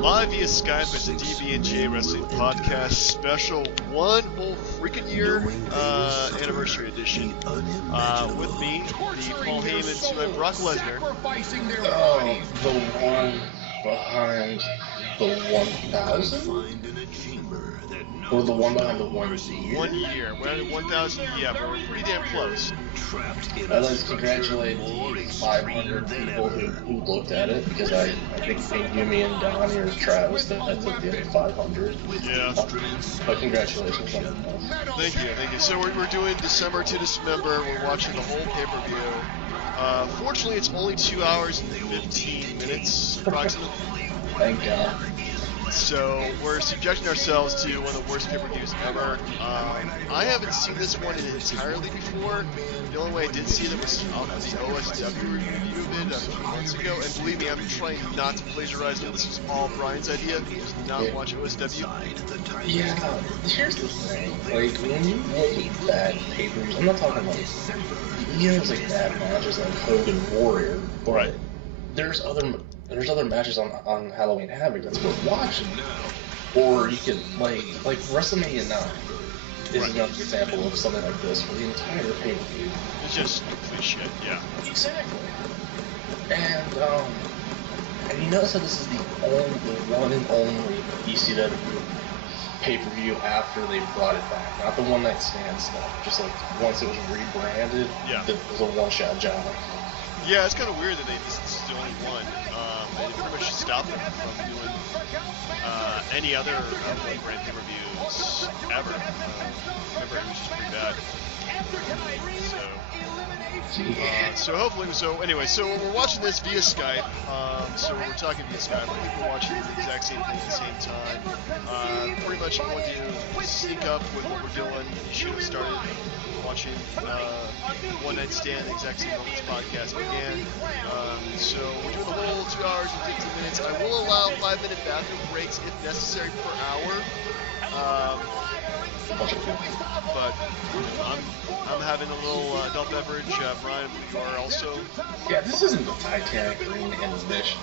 Live via Skype, it's a DB&J Wrestling Podcast special, one whole freaking year anniversary edition. With me, the Paul Heyman to my Brock Lesnar. Oh, the one behind the 1,000? Or the one behind the 1 year? 1 year. We're at 1,000, yeah, but we're pretty damn close. I'd like to congratulate the 500 people who looked at it, because I think you, me, and Donnie or Travis that took the other 500. Yeah. But congratulations on that. Thank you. So we're doing December to Dismember. We're watching the whole pay-per-view. Fortunately, it's only 2 hours and 15 minutes, approximately. Thank God. So we're subjecting ourselves to one of the worst pay-per-views ever. I haven't seen this one entirely before. The only way I did see it was on the OSW review of it a few months ago. And believe me, I'm trying not to plagiarize it. This was all Brian's idea. He does not watch OSW. Yeah, here's the thing. Like, when you look at bad pay-per-views, I'm not talking like, there's like bad matches like Hogan Warrior, but right. There's other matches on Halloween Havoc that's worth watching. Or you can like WrestleMania 9 is another example of something like this for the entire pay-per-view. It's just complete shit, yeah. Exactly. And you notice that this is the one and only ECW pay-per-view after they brought it back, not the one-night stand stuff. Just like once it was rebranded, it was a one-shot job. Yeah, it's kind of weird that this is the only one. They pretty much stopped them from doing any other one-brand pay-per-views ever. Remember, it was just pretty bad. So hopefully, so we're watching this via Skype. So we're talking via Skype. I think we're watching the exact same thing at the same time. Pretty much going to sync up with what we're doing. You should have started watching One Night Stand the exact same moment this podcast began. So we're doing the whole 2 hours and 15 minutes. I will allow 5-minute bathroom breaks if necessary per hour. But I'm having a little adult beverage. Brian, you are also. Yeah, this isn't the Titanic Green Intermission.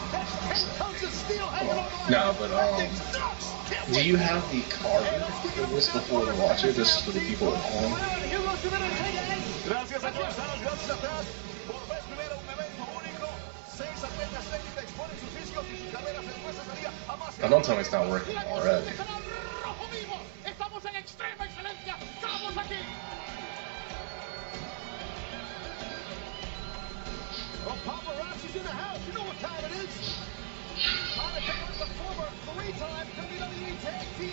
No, but do you have the card for this before we watch it? This is for the people at home. Now, don't tell me it's not working already.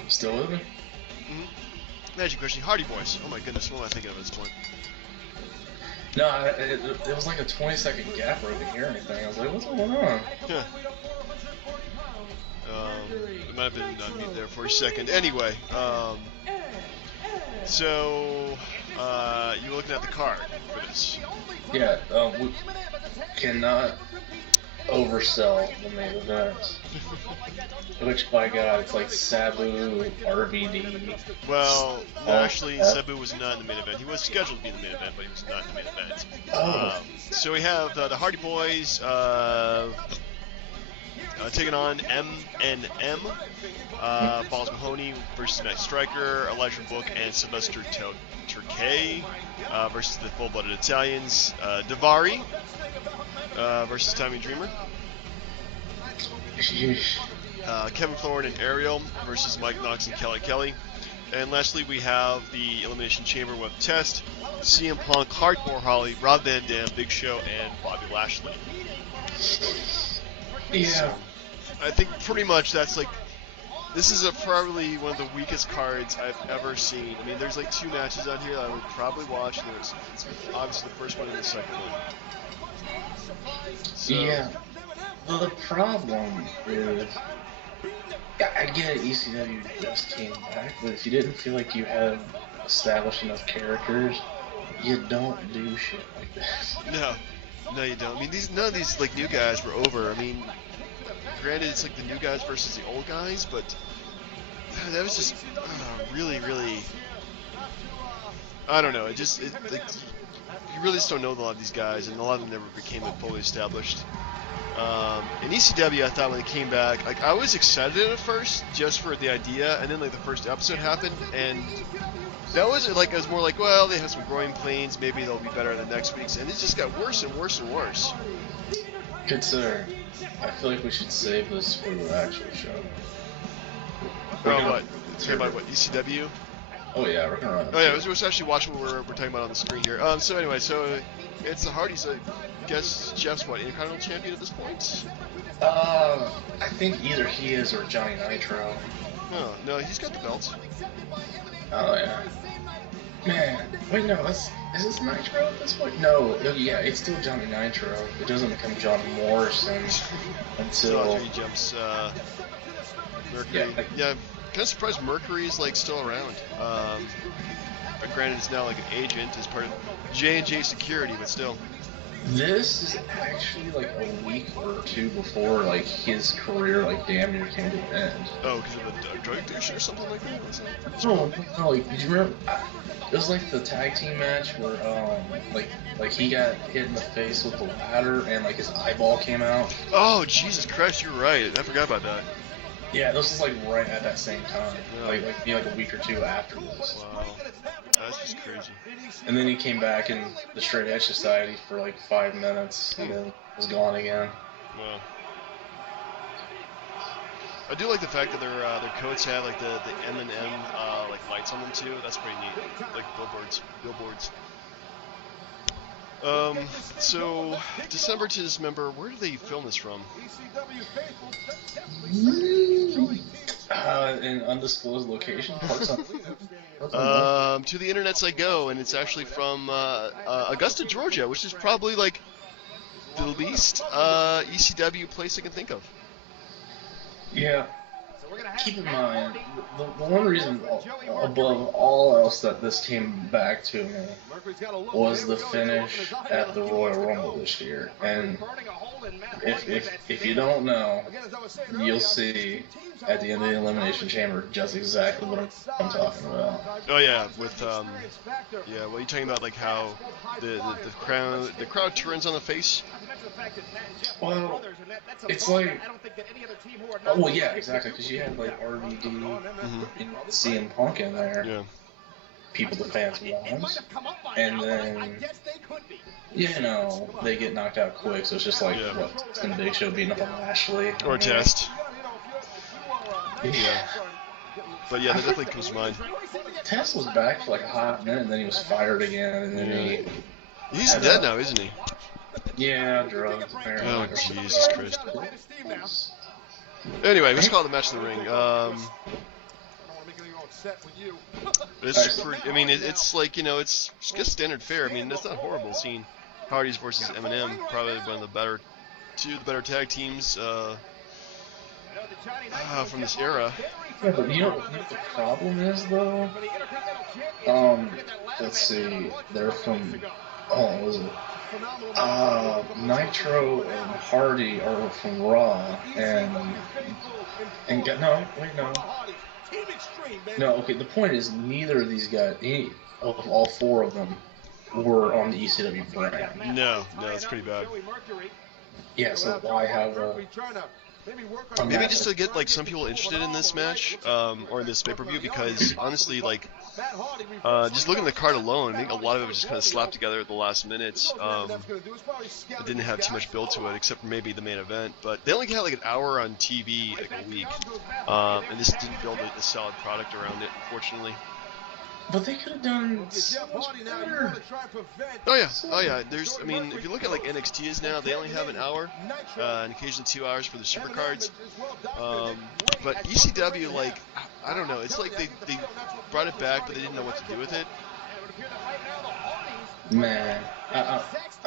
Still with me? Mm-hmm. Magic question. Hardy Boys. Oh my goodness, what am I thinking of at this point? No, it was like a 20-second gap where I didn't hear anything. I was like, what's going on? Yeah. It might have been on mute there for a second. Anyway, so you were looking at the card for this. Yeah, we cannot oversell the main event. Which, by God, it's like Sabu, RVD. Well, no, actually, Sabu was not in the main event. He was scheduled to be in the main event, but he was not in the main event. So we have the Hardy Boys taking on M&M. Balls Mahoney versus Matt Striker, Elijah Book, and Sylvester Turkey versus the Full-Blooded Italians. Davari versus Tommy Dreamer. Kevin Thorne and Ariel versus Mike Knox and Kelly. And lastly, we have the Elimination Chamber with Test, CM Punk, Hardcore Holly, Rob Van Dam, Big Show, and Bobby Lashley. Yeah. So, I think pretty much that's like, this is probably one of the weakest cards I've ever seen. I mean, there's like 2 matches on here that I would probably watch. It's obviously the first one and the second one. So, yeah. Well, the problem is, I get it, ECW just came back, but if you didn't feel like you had established enough characters, you don't do shit like this. No, you don't. I mean, none of these like new guys were over. I mean, granted, it's like the new guys versus the old guys, but that was just really, I don't know. Like, you really just don't know a lot of these guys, and a lot of them never became fully established. In ECW, I thought when they came back, like I was excited at first just for the idea, and then like the first episode happened, and that was like it was more like, well, they have some growing pains, maybe they'll be better in the next weeks, and it just got worse and worse and worse. Good sir, I feel like we should save this for the actual show. Oh, what? Talking about what, ECW? Oh yeah, we're gonna run. Oh yeah, I was actually watching what we're talking about on the screen here. So anyway, so it's the Hardys. I guess Jeff's what, Intercontinental Champion at this point? I think either he is or Johnny Nitro. Oh no, he's got the belts. Oh yeah. Man, wait no, is this Nitro at this point? No, yeah, it's still Johnny Nitro. It doesn't become John Morrison until after he jumps Mercury. Yeah, kind of surprised Mercury's like still around. But granted, it's now like an agent as part of J&J Security, but still. This is actually like a week or two before like his career like damn near came to an end. Oh, because of the drug addiction or something like that? Was it? No, like did you remember? It was like the tag team match where like he got hit in the face with the ladder and like his eyeball came out. Oh Jesus Christ, you're right. I forgot about that. Yeah, this was like right at that same time, like a week or two after this. Wow, that's just crazy. And then he came back in the Straight Edge Society for like 5 minutes, and then was gone again. Wow. I do like the fact that their coats have like the M&M like lights on them too. That's pretty neat, like billboards. So December to Dismember. Where do they film this from? An undisclosed location. To the internets I go, and it's actually from Augusta, Georgia, which is probably like the least ECW place I can think of. Yeah. Keep in mind, the one reason above all else that this came back to me was the finish at the Royal Rumble this year. And if you don't know, you'll see at the end of the Elimination Chamber just exactly what I'm talking about. Oh yeah, with yeah, what are you talking about? Like how the crowd turns on the face? Well, it's like, oh well, yeah, exactly, because you had like RVD and CM Punk in there. Yeah. People the fans want, and then you know they get knocked out quick, so it's just like what's the Big Show beating up on Lashley or Test. Yeah. But yeah, that definitely comes to mind. Test was back for like a hot minute, and then he was fired again, and then he's dead now, isn't he? Yeah, drugs. Oh Jesus Christ. Anyway, let's call it the match in the ring. It's pretty, I mean, it's like, you know, it's just standard fare. I mean, it's not horrible seeing Hardys versus M&M, probably one of the better tag teams from this era. Yeah, but you know what the problem is, though? Let's see, they're from, what was it? Nitro and Hardy are from Raw, no, okay, the point is neither of these guys, any of all four of them, were on the ECW brand. No, it's pretty bad. Yeah, so why have maybe just to get like some people interested in this match, or in this pay-per-view, because honestly, like, just looking at the card alone, I think a lot of it was just kind of slapped together at the last minute. It didn't have too much build to it, except for maybe the main event. But they only had like an hour on TV like a week, and this didn't build a solid product around it, unfortunately. But they could have done so much better. Oh yeah. There's, I mean, if you look at like NXT is now, they only have an hour, and occasionally 2 hours for the super cards. But ECW, like, I don't know. It's like they brought it back, but they didn't know what to do with it. Man, I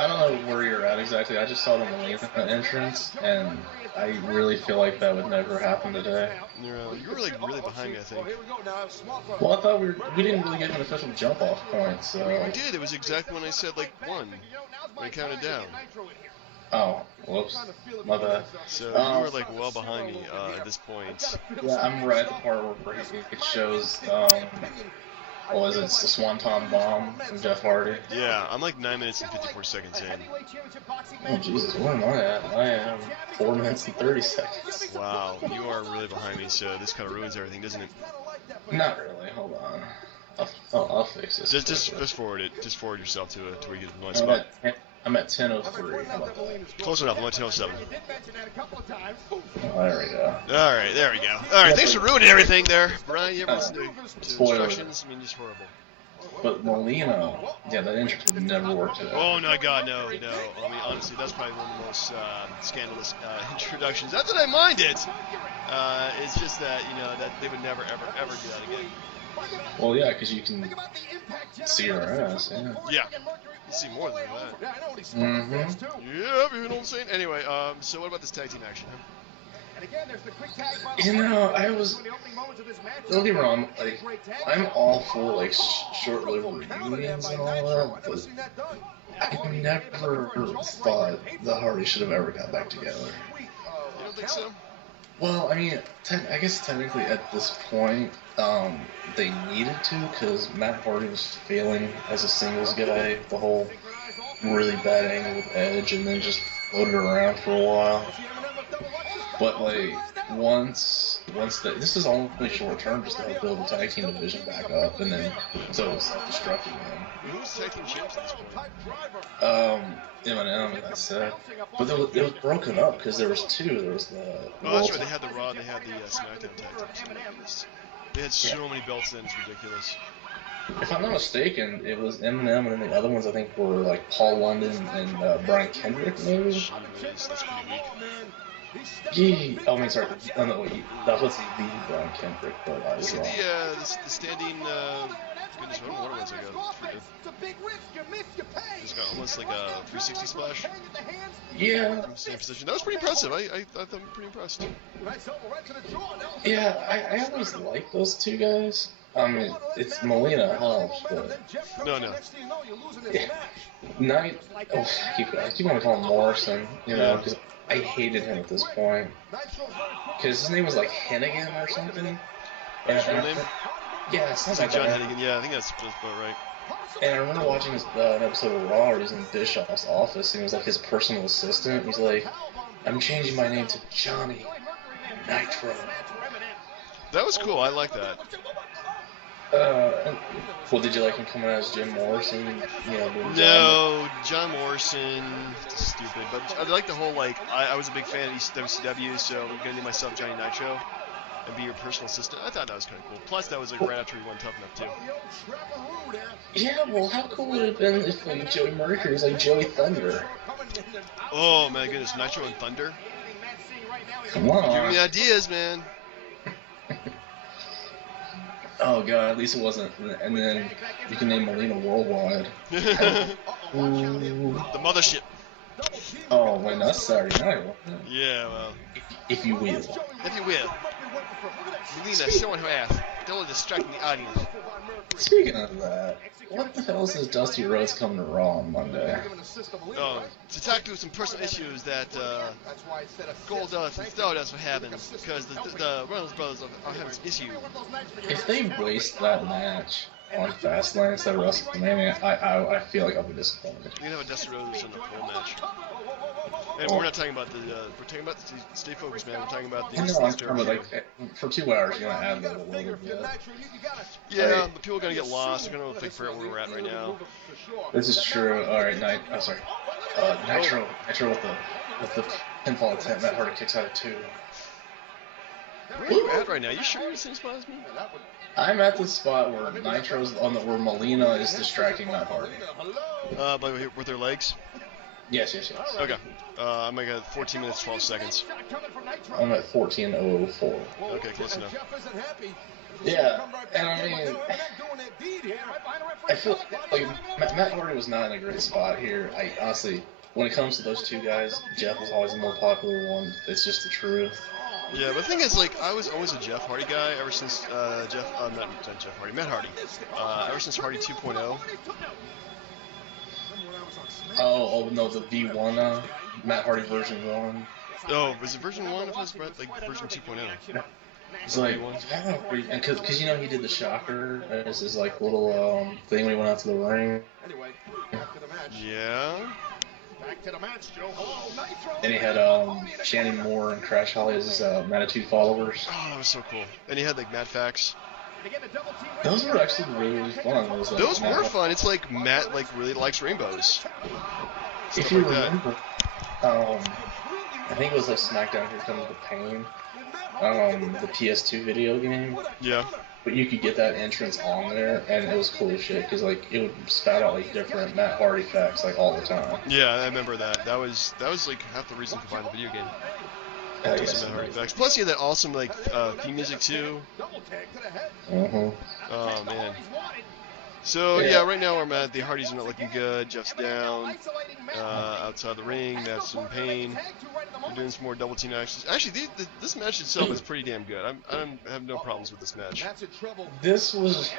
don't know where you're at exactly. I just saw it on the main entrance, and I really feel like that would never happen today. You were like really behind me, I think. Well, I thought we didn't really get an official jump-off point, so... I mean, we did. It was exactly when I said, like, 1. When I counted down. Oh, whoops. My bad. So you were, like, well behind me at this point. Yeah, I'm right at the part where it shows, what was it? It's the Swanton Bomb from Jeff Hardy. Yeah, I'm like 9 minutes and 54 seconds in. Oh Jesus, where am I at? I am 4 minutes and 30 seconds. Wow, you are really behind me, so this kind of ruins everything, doesn't it? Not really. Hold on. I'll fix this. Just forward it. Just forward yourself to where you get the one spot. I'm at 10:03. How about that? Close enough. I'm at 10:07. Oh, there we go. All right, there we go. All right, thanks for ruining everything there, Brian. You ever listen to instructions? I mean, just horrible. But Molina, yeah, that intro would never work today. Oh no, God, no. I mean, honestly, that's probably one of the most scandalous introductions. Not that I mind it. It's just that that they would never, ever, ever do that again. Well, yeah, because you can see her ass. Yeah. Yeah. You see more than that. Mm-hmm. Yeah, you know what I'm saying? Anyway, so what about this tag team action? I was. Don't get me wrong, like, I'm all for, like, short-lived reunions and all that, but I never thought the Hardys should have ever got back together. You don't think so? Well, I mean, I guess technically at this point, they needed to, because Matt Hardy was failing as a singles guy, the whole really bad angle with Edge, and then just floated around for a while. But, like, once this is only short term, just to help build the tag team division back up, and then so it's self-destructive again. Who's tag team champs at this point? Eminem, and that's it. But it was broken up because there was two. There was the. Oh, that's right. They had the Raw and they had the SmackDown tag teams. They had so many belts then, it's ridiculous. If I'm not mistaken, it was Eminem, and then the other ones I think were like Paul London and Brian Kendrick, maybe. Jeez, that's pretty weak. Oh, I mean, sorry. Oh, no, wait. That was the Brian Kendrick, but I was wrong. The standing, goodness, what was it ago? He's got almost like a 360 splash. Yeah. Same position. That was pretty impressive. I thought I'm pretty impressed. Yeah, I always like those two guys. I mean, it's Molina helps, but no. Yeah. Knight. Oh, I keep wanting to call him Morrison, because I hated him at this point. Because his name was like Hennigan or something. His real name? Yeah, it sounds like John that. Hennigan. Yeah, I think that's about right. And I remember watching an episode of Raw where he was in Bischoff's office, and he was like his personal assistant. He's like, "I'm changing my name to Johnny Nitro." That was cool. I like that. Well, did you like him coming out as Jim Morrison? No, John Morrison, stupid. But I like the whole, like, I was a big fan of WCW, so I'm going to name myself Johnny Nitro and be your personal assistant. I thought that was kind of cool. Plus, that was like right after he won Tough Enough, too. Yeah, well, how cool would it have been if like, Joey Mercury was like Joey Thunder? Oh, my goodness, Nitro and Thunder? Come on. Give me ideas, man. Oh god, at least it wasn't. And then you can name Molina Worldwide. The mothership. Oh, wait, that's Saturday night. Yeah, well. If you will. If you will. Molina showing her ass. Don't distracting the audience. Speaking of that, what the hell is Dusty Rhodes coming to Raw on Monday? Oh, to talk through some personal issues that Goldust and Stardust are having because the Reynolds brothers are having some issues. If they waste that match on Fastlane instead of WrestleMania, I feel like I'll be disappointed. You're gonna have a Dusty Rhodes in the pole match. And we're not talking about we're talking about stay focused, man. We're talking about the. I know, I'm talking about like for 2 hours you're gonna add a little bit. Yeah, but people are gonna get lost. They're gonna figure out where we're at right now. This is true. All right, Nitro with the pinfall attempt. Matt Hardy kicks out at 2. Where are you at right now? You sure you're in the same spot as me? I'm at the spot where Nitro's where Molina is distracting Matt Hardy. With their legs? Yes. Okay. I'm like at 14 minutes 12 seconds. I'm at 14:04. Okay, close enough. Yeah, and I mean, I feel like Matt Hardy was not in a great spot here. I honestly, when it comes to those two guys, Jeff was always the more popular one. It's just the truth. Yeah, but the thing is, like, I was always a Jeff Hardy guy ever since Matt Hardy. Ever since Hardy 2.0. Oh no, the V1, Matt Hardy version 1. Oh, was it version 1? If it was like version 2.0. It's like, because you know he did the shocker as his like little thing when he went out to the ring. Yeah. And he had Shannon Moore and Crash Holly as his Manitude followers. Oh, that was so cool. And he had like Matt Fax. Those were actually really fun. Those were fun. It's like Matt like really likes rainbows. If you remember, I think it was like SmackDown Here Comes the Pain, the PS2 video game. Yeah. But you could get that entrance on there, and it was cool as shit, because like it would spout out like different Matt Hardy facts like all the time. Yeah, I remember that. That was like half the reason for buying the video game. Matt Hardy facts. Plus, he had that awesome like theme music too. Oh man. So yeah, right now we're at the Hardys are not looking good. Jeff's down outside the ring. Matt's in pain. We're doing some more double team actions. Actually, this match itself is pretty damn good. I have no problems with this match. This was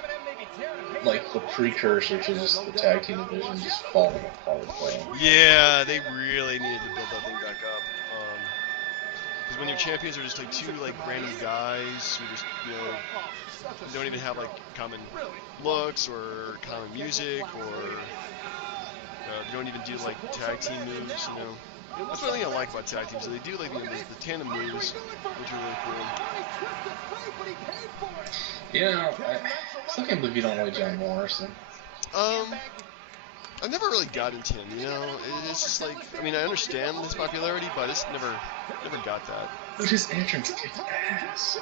like the precursor to just the tag team division just falling apart. Yeah, they really needed to build that thing back up. Because when your champions are just like two like random guys who just don't even have like common looks or common music or they don't even do like tag team moves. That's one thing I like about tag teams. So they do like the tandem moves, which are really cool. Yeah, I still can't believe you don't like John Morrison. I never really got into him, It's just like, I mean, I understand his popularity, but I just never got that. But his entrance kicked ass.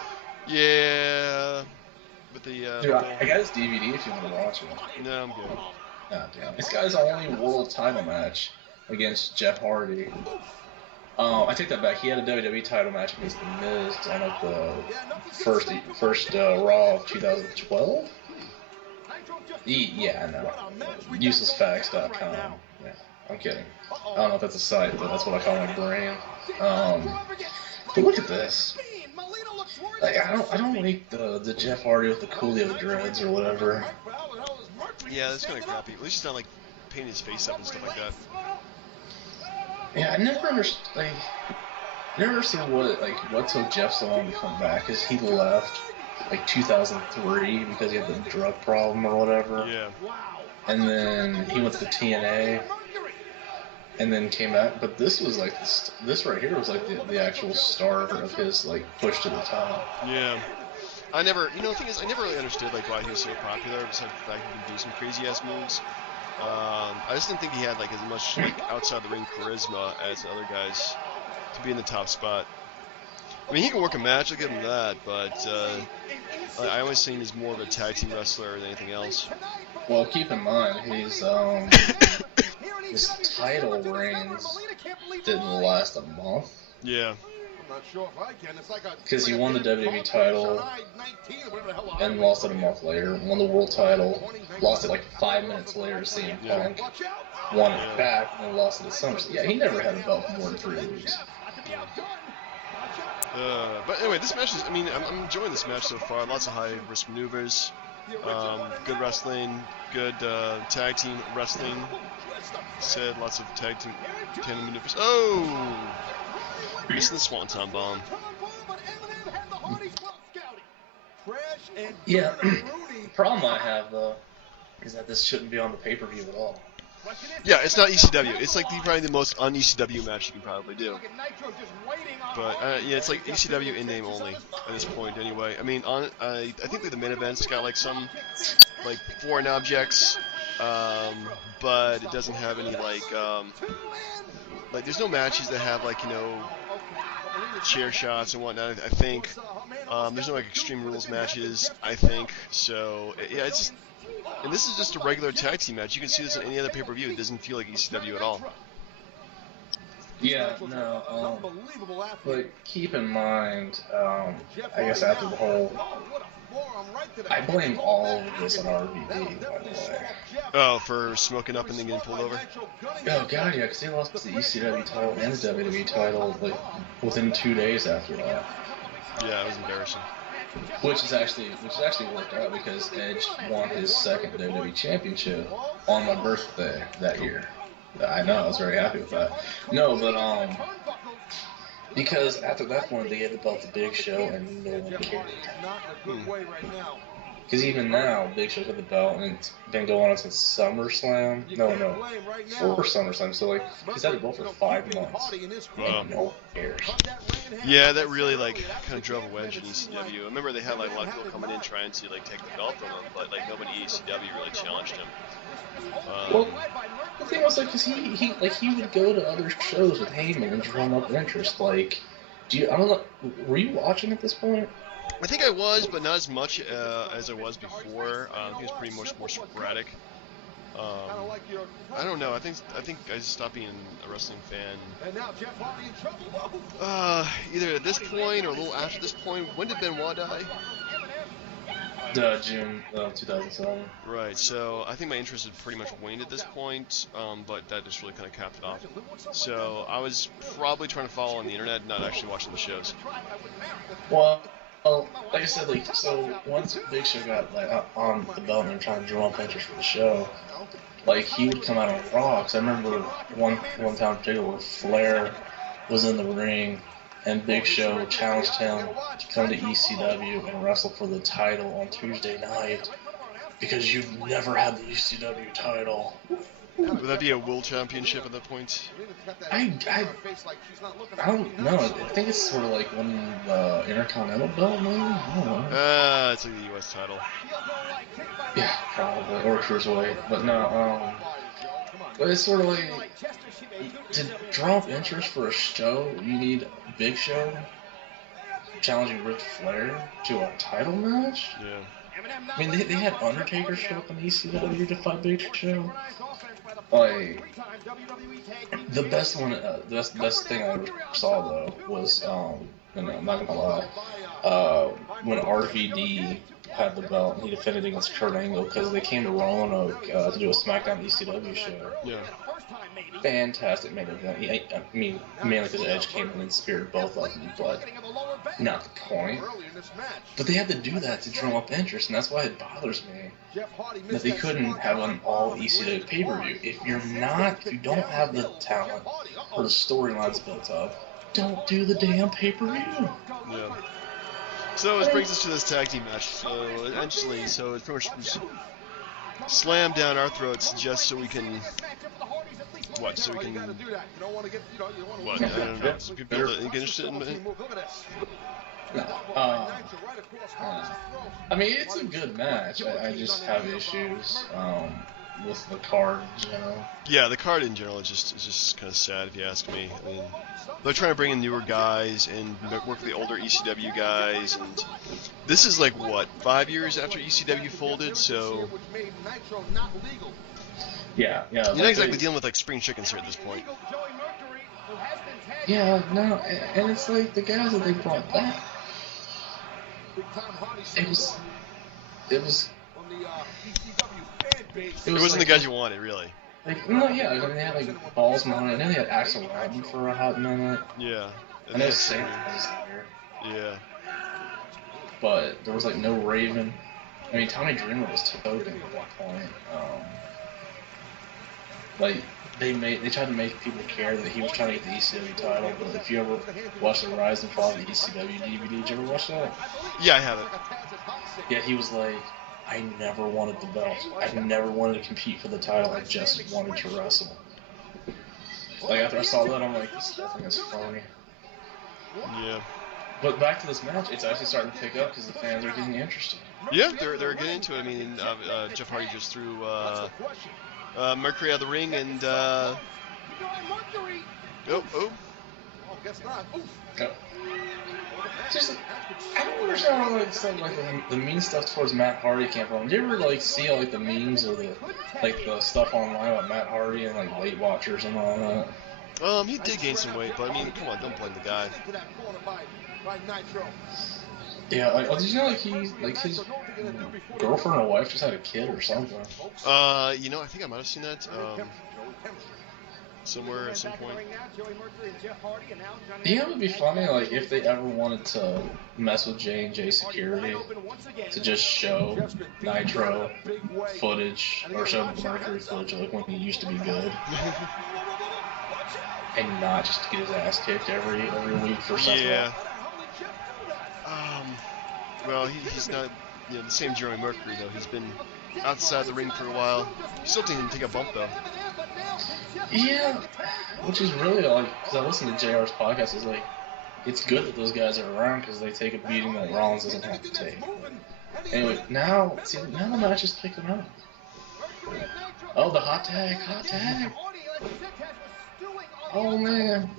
Yeah, but the dude, I got his DVD if you want to watch it. No, I'm good. Nah, damn. This guy's only world title match against Jeff Hardy. I take that back. He had a WWE title match against The Miz on like the first Raw of 2012. Yeah, I know. Uselessfacts.com. Yeah, I'm kidding. I don't know if that's a site, but that's what I call my brain. But look at this. Like, I don't like the Jeff Hardy with the Coolio dreads or whatever. Yeah, that's kind of crappy. At least he's not like painting his face up and stuff like that. Yeah, I never understood. Never understood what took Jeff so long to come back. Cause he left like 2003 because he had the drug problem or whatever. Yeah. And then he went to the TNA. And then came back. But this was like this right here was like the actual start of his like push to the top. Yeah. I never, the thing is, I never really understood like why he was so popular. Besides the fact he could do some crazy ass moves. I just didn't think he had like as much like outside the ring charisma as the other guys to be in the top spot. I mean, he can work a match, I'll give him that, but I always think he's more of a tag team wrestler than anything else. Well, keep in mind, his title reigns didn't last a month. Yeah. Because he won the WWE title and lost it a month later. Won the world title, lost it like 5 minutes later to CM Punk. Won it back and then lost it at SummerSlam. Yeah, he never had a belt for more than 3 weeks. But anyway, this match is, I'm enjoying this match so far. Lots of high risk maneuvers, good wrestling, good tag team wrestling. Said lots of tag team maneuvers. Oh! Missing the Swanton Bomb. Yeah, the problem I have though is that this shouldn't be on the pay-per-view at all. Yeah, it's not ECW. It's like probably the most un-ECW match you can probably do. But yeah, it's like ECW in name only at this point. Anyway, I mean, I think like the main event's got like some like foreign objects, but it doesn't have any like there's no matches that have like chair shots and whatnot. I think there's no like Extreme Rules matches. I think so. Yeah, it's just. And this is just a regular tag team match. You can see this in any other pay-per-view. It doesn't feel like ECW at all. Yeah, no. But keep in mind, I guess after the whole, I blame all of this on RVD, by the way. Oh, for smoking up and then getting pulled over? Oh god, yeah, because he lost the ECW title and the WWE title like within 2 days after that. Yeah, it was embarrassing. Which actually worked out because Edge won his second WWE Championship on my birthday that year. I know, I was very happy with that. No, but Because after that point, they gave the belt to Big Show, and no one cared. Because even now, Big Show's got the belt, and it's been going on since SummerSlam. No, for SummerSlam. So like, he's had the belt for 5 months, and no one cares. Yeah, that really like kind of drove a wedge in ECW. I remember they had like a lot of people coming in trying to like take the belt from him, but like nobody in ECW really challenged him. Well, the thing was like, cause he would go to other shows with Heyman and drum up interest. Like, I don't know, were you watching at this point? I think I was, but not as much as I was before. I think it was pretty much more sporadic. I don't know. I think I stopped being a wrestling fan. Either at this point or a little after this point. When did Benoit die? June 2007. Right. So I think my interest had pretty much waned at this point, but that just really kind of capped it off. So I was probably trying to follow on the internet, not actually watching the shows. Well, like I said, like, so once Big Show got like on the belt and trying to draw up interest for the show, like he would come out on Raw. Cause I remember one time in particular where Flair was in the ring and Big Show challenged him to come to ECW and wrestle for the title on Tuesday night because you've never had the ECW title. Would that be a World Championship at that point? I don't know. I think it's sort of like winning the Intercontinental belt, maybe? I don't know. It's like the U.S. title. Yeah, probably. Or Cruiserweight. But no, but it's sort of like, to draw up interest for a show, you need Big Show challenging Ric Flair to a title match? Yeah. I mean, they had Undertaker show up on ECW to fight Big Show. Like, the best one, the best thing I ever saw though was, and I'm not gonna lie, when RVD had the belt and he defended against Kurt Angle because they came to Roanoke to do a SmackDown ECW show. Yeah. Fantastic main event. I mean, mainly because Edge came in and speared both of them, but not the point. But they had to do that to drum up interest, and that's why it bothers me that they couldn't have an all ECW pay-per-view. If you don't have the talent or the storylines built up, don't do the damn pay-per-view. Yeah. So it brings us to this tag team match. So eventually, it's pretty much slammed down our throats just so we can. What? So we can. What? I don't know. So people get interested in it. I mean, it's a good match. I just have issues with the card in general. Yeah, the card in general is just kind of sad if you ask me. I mean, they're trying to bring in newer guys and work with the older ECW guys, and this is like what, 5 years after ECW folded, so. Yeah. You're not exactly dealing with like spring chickens here at this point. Yeah, no, and it's like the guys that they brought back. It wasn't like, the guys you wanted, really. Like, no, yeah, I mean, they had like Balls Mahoney, and then they had Axel Rotten for a hot minute. Yeah. And they had Saint was there. Yeah. But there was like no Raven. I mean, Tommy Dreamer was token at that point. Like they tried to make people care that he was trying to get the ECW title, but if you ever watch the Rise and Fall of the ECW DVD, did you ever watch that? Yeah, I have it. Yeah, he was like, I never wanted the belt. I never wanted to compete for the title. I just wanted to wrestle. Like after I saw that, I'm like, this thing is phony. Yeah. But back to this match, it's actually starting to pick up because the fans are getting interested. Yeah, they're getting into it. I mean, Jeff Hardy just threw Mercury out of the ring, and oh. Guess not. Just, I don't understand how like stuff like the mean stuff towards Matt Hardy came from. Do you ever like see like the memes or the stuff online about Matt Hardy and like Weight Watchers and all that? He did gain some weight, but I mean, come on, don't blame the guy. Yeah, like, did you know like his girlfriend or wife just had a kid or something? I think I might have seen that somewhere at some point. Yeah, it would be funny like if they ever wanted to mess with J&J Security to just show Nitro footage or show Mercury footage like when he used to be good. and not just get his ass kicked every week for Seth Yeah. Rollins? Well, he's not the same Jeremy Mercury though. He's been outside the ring for a while. Still didn't take a bump though. Yeah, which is really like, because I listened to JR's podcast, it's like, it's good that those guys are around because they take a beating that Rollins doesn't have to take. Anyway, now the match is kicking up. Oh, the hot tag. Oh, man.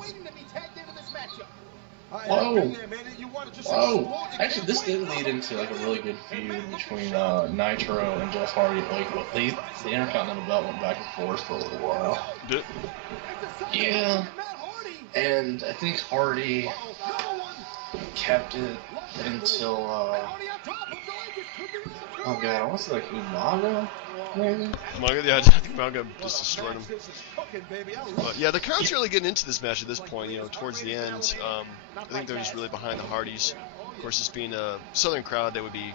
Whoa. Actually, this did lead into like a really good feud between Nitro and Jeff Hardy. Like, the Intercontinental belt went back and forth for a little while. Did? Yeah. And I think Hardy kept it until, oh god, I want to say like Umaga, maybe? Yeah, I think Umaga just destroyed him. But yeah, the crowd's really getting into this match at this point, towards the end. I think they're just really behind the Hardys. Of course, this being a southern crowd, they would be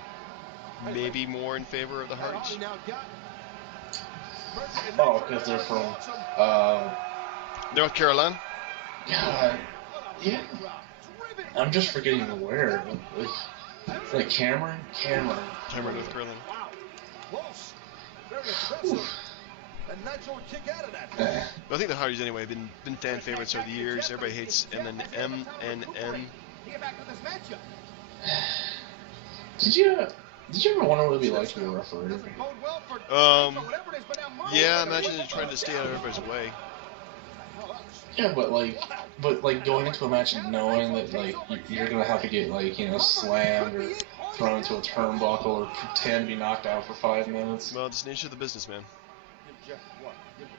maybe more in favor of the Hardys. Oh, because they're from, North Carolina? God, yeah. I'm just forgetting where. Like Cameron, North Carolina. But I think the Hardys anyway have been fan favorites over the years. Everybody hates MNM. Did you ever wonder what it'd be like to be a referee? Yeah, imagine they're trying to stay out of everybody's way. Yeah, but going into a match and knowing that like you're gonna have to get slammed or thrown into a turnbuckle or pretend to be knocked out for 5 minutes. Well, it's the nature of the business, man.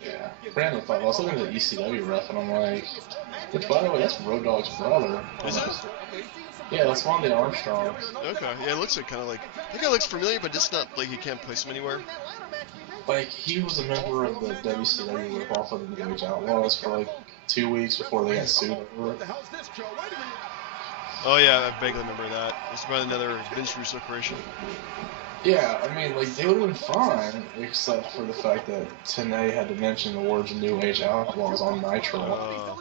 Yeah. Random thought. I was looking at the ECW ref and I'm like, which by the way, that's Road Dogg's brother. Is it? Yeah, that's one of the Armstrongs. Okay. Yeah, it looks like kind of like. I think it looks familiar, but it's not like you can't place him anywhere. Like, he was a member of the WCW rip-off of the New Age Outlaws for like 2 weeks before they got sued over it. Oh yeah, I vaguely remember that. It's about another Vince Russo creation. Yeah, I mean, like, they would have been fine, except for the fact that Tenay had to mention the words New Age Outlaws on Nitro.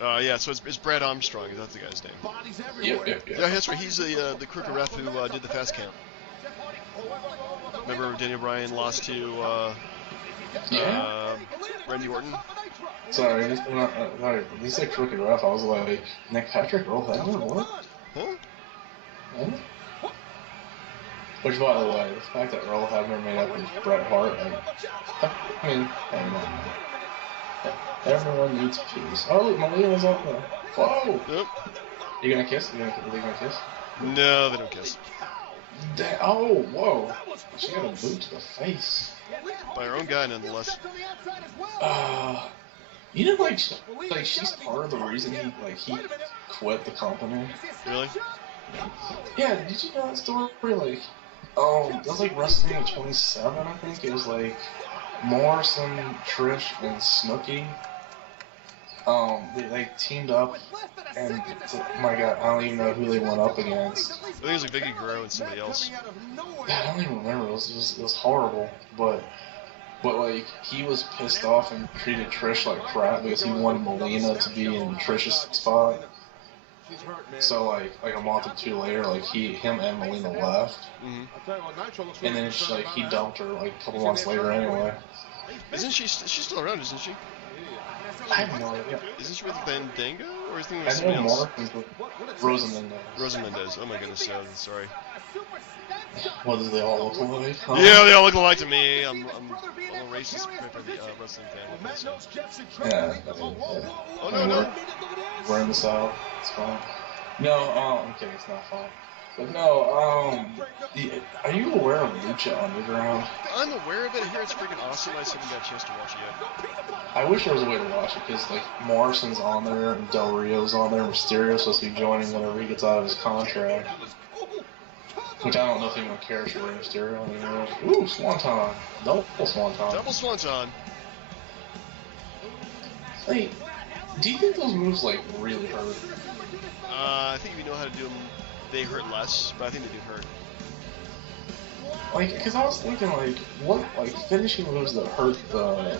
Yeah, so it's Brad Armstrong, that's the guy's name. Yep. Yeah, that's right, he's the crooked ref who did the fast count. Remember Daniel Bryan lost to Randy Orton? Sorry, when you said crooked ref, I was like, Nick Patrick, Earl Hebner, what? Huh? Which, by the way, the fact that Earl Hebner made up with Bret Hart, hey, everyone needs peace. Oh, look, Melina's up there. Whoa! Yep. You gonna kiss? Are they gonna kiss? No, they don't kiss. Oh, whoa. She got a boot to the face. By her own guy, nonetheless. She's part of the reason he quit the company. Really? Yeah, did you know that story? Like, that was like WrestleMania 27, I think. It was like Morrison, Trish, and Snooki. They teamed up, and oh my god, I don't even know who they went up against. I think it was like Vicky Guerrero and somebody else. Yeah, I don't even remember. It was horrible, but like, he was pissed off and treated Trish like crap because he wanted Melina to be in Trish's spot. So like a month or two later, like him and Melina left, and then it's like he dumped her like a couple months later anyway. Isn't she's still around? Isn't she? I have no idea. Isn't she with Fandango or is it with I somebody know else? Mark with Rosa Mendez. Rosa Mendez. Oh my goodness, yeah, sorry. What do they all look like? Huh? Yeah, they all look alike to me. I'm a racist wrestling fan. So. Yeah. Oh no. We're in the South. It's fine. No, I'm kidding. It's not fine. But no, are you aware of Lucha Underground? I'm aware of it. I hear it's freaking awesome. I just haven't got a chance to watch it yet. I wish there was a way to watch it because like Morrison's on there, and Del Rio's on there, Mysterio's supposed to be joining whenever he gets out of his contract. Which I don't know if anyone cares for Rey Mysterio anymore. Ooh, Swanton. Double Swanton. Double Swanton. Wait, do you think those moves like really hurt? I think if you know how to do them, they hurt less, but I think they do hurt. Like, because I was thinking, like, what, like, finishing moves that hurt the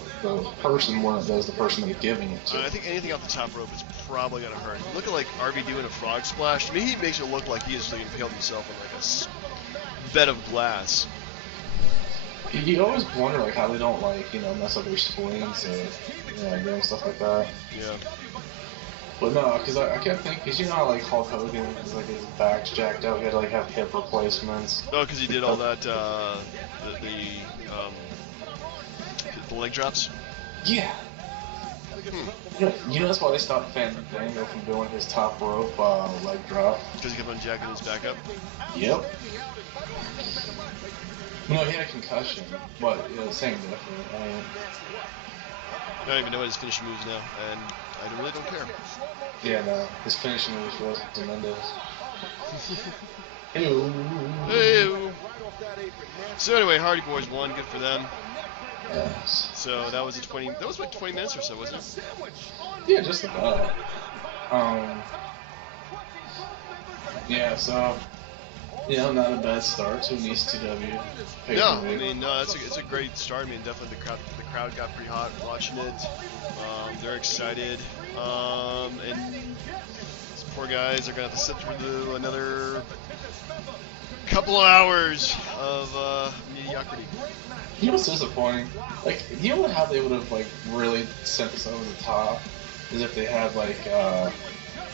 person more than it does the person they're giving it to. I think anything off the top rope is probably gonna hurt. Look at like RV doing a frog splash. To me, he makes it look like he has impaled himself on like a bed of glass. You always wonder, like, how they don't, like, you know, mess up their spleens or, you know, doing stuff like that. Yeah. But no, because I kept thinking, because you know how, like, Hulk Hogan, like, his back's jacked up, he had to, like, have hip replacements. Oh, because he did all that, the leg drops? Yeah. You know that's why they stopped Fandango from doing his top rope leg drop? Because he kept on jacking his back up? Yep. No, he had a concussion, but same difference. I don't even know what his finishing moves now, and I really don't care. Yeah, no, his finishing moves was tremendous. Hey. So anyway, Hardy Boys won. Good for them. Yes. So that was That was like 20 minutes or so, wasn't it? Yeah, just about. Yeah, so not a bad start to an ECW. No, I mean, no, it's a great start. I mean, definitely the crowd got pretty hot watching it. They're excited, and these poor guys are gonna have to sit through another couple of hours of mediocrity. You know what's disappointing? Like, you know how they would have like really sent this over the top is if they had like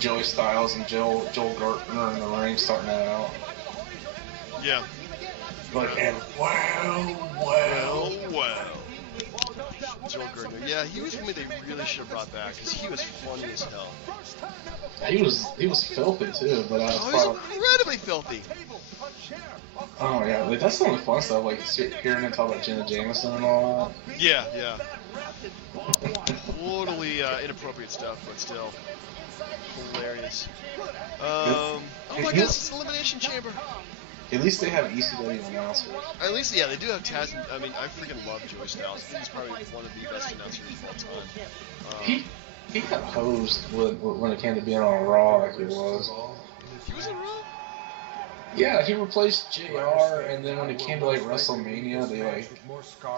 Joey Styles and Joel Gertner in the ring starting that out. Yeah. Like, and well. Joel Gertner. Yeah, he was somebody they really should have brought back because he was funny as hell. He was filthy too, but he was incredibly filthy. Oh yeah, like that's some of the fun stuff, like hearing him talk about Jenna Jameson and all that. Yeah. Totally inappropriate stuff, but still hilarious. Oh my gosh, it's Elimination Chamber. At least they have ECW announcers. At least, yeah, they do have Taz. I mean, I freaking love Joey Styles. I think he's probably one of the best announcers of all time. He got hosed when it came to being on Raw, like he was. He was on Raw? Yeah, he replaced JR, and then when it came to like WrestleMania, they like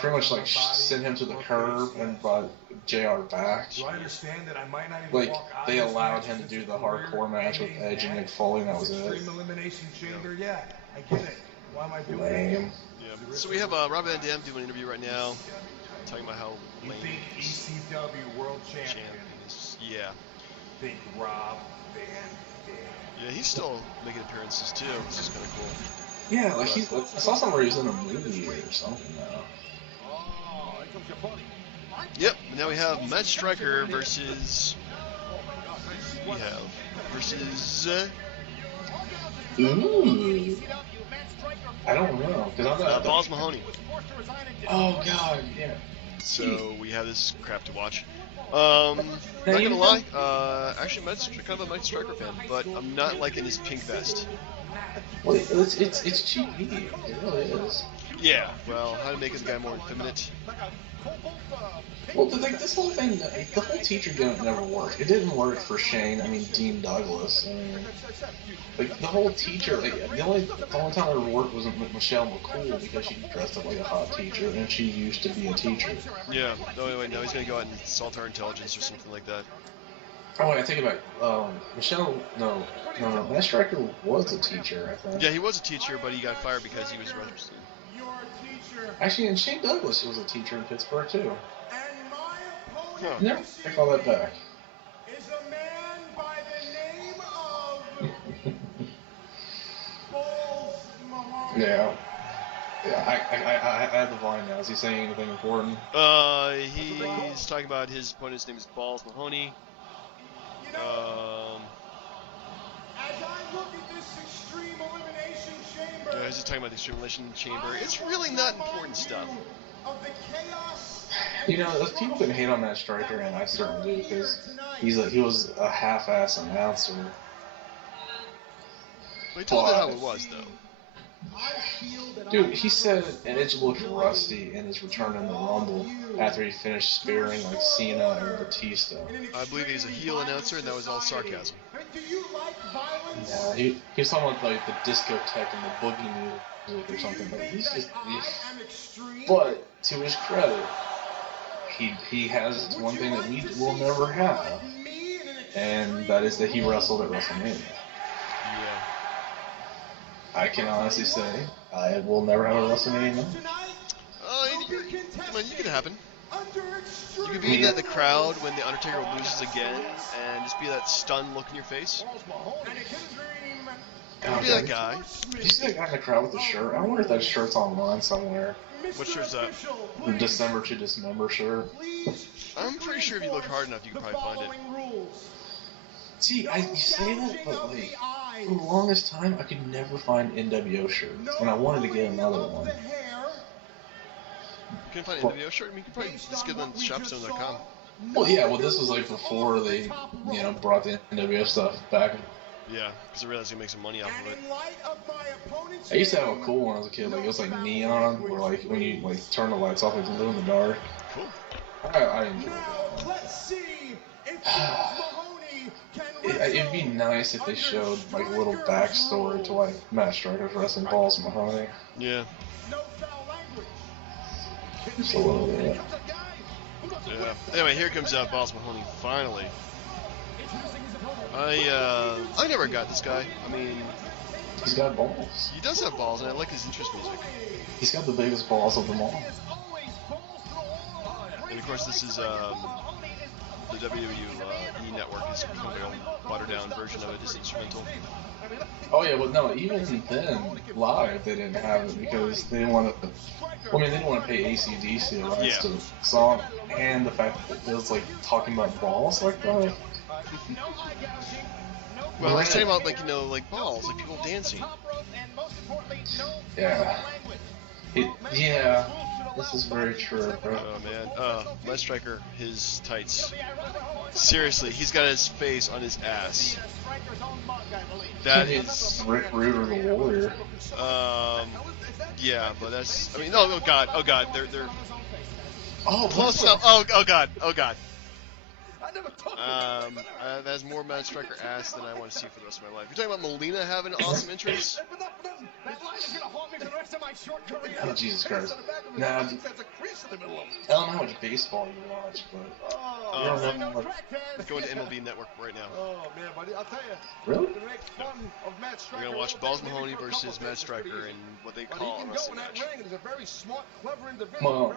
pretty much like sent him to the curb and brought JR back. Like they allowed him to do the hardcore match with Edge and Mick Foley, and that was it. Yeah, I get it. Why am I doing lame. Yeah. So we have Rob Van Dam doing an interview right now, talking about how lame he is. ECW World Champion. Yeah. Think Rob Van Dam. Yeah, he's still making appearances too, which is kind of cool. Yeah, like I saw somewhere he was in a movie or something now. Yep. Now we have Matt Striker versus. Ooh. I don't know, because I'm not. Balls Mahoney. Oh God, yeah. So we have this crap to watch. Not gonna lie, actually, kind of a Matt Striker fan, but I'm not liking his pink vest. Well, it's cheap heat. It really is. Yeah. Well, how to make this guy more effeminate? Well, like this whole thing, the whole teacher gimmick never worked. It didn't work for Shane. I mean, Dean Douglas. I mean, like the whole teacher. Like the only time it ever worked was with Michelle McCool because she dressed up like a hot teacher, and she used to be a teacher. Yeah. No, wait. Now he's gonna go out and insult our intelligence or something like that. Oh wait, I think about Michelle. No. Matt Striker was a teacher, I think. Yeah, he was a teacher, but he got fired because he was roasted. Actually, and Shane Douglas was a teacher in Pittsburgh too. Huh. Never take all that back. Is a man by the name of Balls Mahoney. Yeah. I have the line now. Is he saying anything important? He's talking about his opponent's name is Balls Mahoney. As I look at this Extreme Elimination Chamber. He's just talking about the Extreme Elimination Chamber. It's really not important stuff. Of the chaos. If people can hate on Matt Striker, and I certainly do, because he was a half-ass announcer. But he told it how it was, though. Dude, he said Edge looked rusty in his return in the Rumble after he finished spearing like Cena and Batista. I believe he's a heel announcer, and that was all sarcasm. Do you like violence? Yeah, he was talking about like the discotheque and the boogie with or something, but he's just. But to his credit, he has one thing that we will never have, and that is that he wrestled at WrestleMania. Yeah. I can honestly say I will never have a WrestleMania match. Come on, you could happen. You could be in the crowd when the Undertaker loses again, and just be that stunned look in your face. You could be that guy. Did you see that guy in the crowd with the shirt? I wonder if that shirt's online somewhere. What shirt's that? The December to Dismember shirt. I'm pretty sure if you look hard enough, you can probably find it. See, you say that, but like, for the longest time, I could never find NWO shirts, and I wanted to get another one. You can find an NWO shirt? I mean, you can probably just get it on shopstone.com. Well, yeah, well, this was like before they, brought the NWO stuff back. Yeah, because I realized you make some money off of it. I used to have a cool one as a kid, like it was like neon, where like when you like turn the lights off, it was in the dark. Cool. I enjoyed it. It'd be nice if they showed like a little backstory to like Matt Striker's wrestling Balls Mahoney. Yeah. Just a little bit. Yeah. Anyway, here comes Balls Mahoney finally. I never got this guy. I mean, he's got balls. He does have balls, and I like his interest music. He's got the biggest balls of them all. And of course, this is the WWE network is kind of a watered down version of it, just instrumental. Oh yeah, but no, even then, live they didn't have it because they didn't want to. Well, I mean, they didn't want to pay AC/DC the rights to the song, and the fact that it was like talking about balls like that. Well, they're saying about like balls, like people dancing. Yeah. Yeah. This is very true. Oh man. Matt Striker, his tights. Seriously, he's got his face on his ass. That is Rick Rude or the Warrior. Yeah, but that's. I mean, oh god, they're. Oh, close up. Oh god. That's more Matt Striker ass than I want to see for the rest of my life. You're talking about Melina having awesome entrance? Oh, Jesus Christ. Nah, I don't know how much baseball you watch, but... Going to MLB Network right now. Oh, man, buddy, I'll tell you. Really? We're going to watch Balls Mahoney versus Matt Striker in what they call a wrestling match. Well,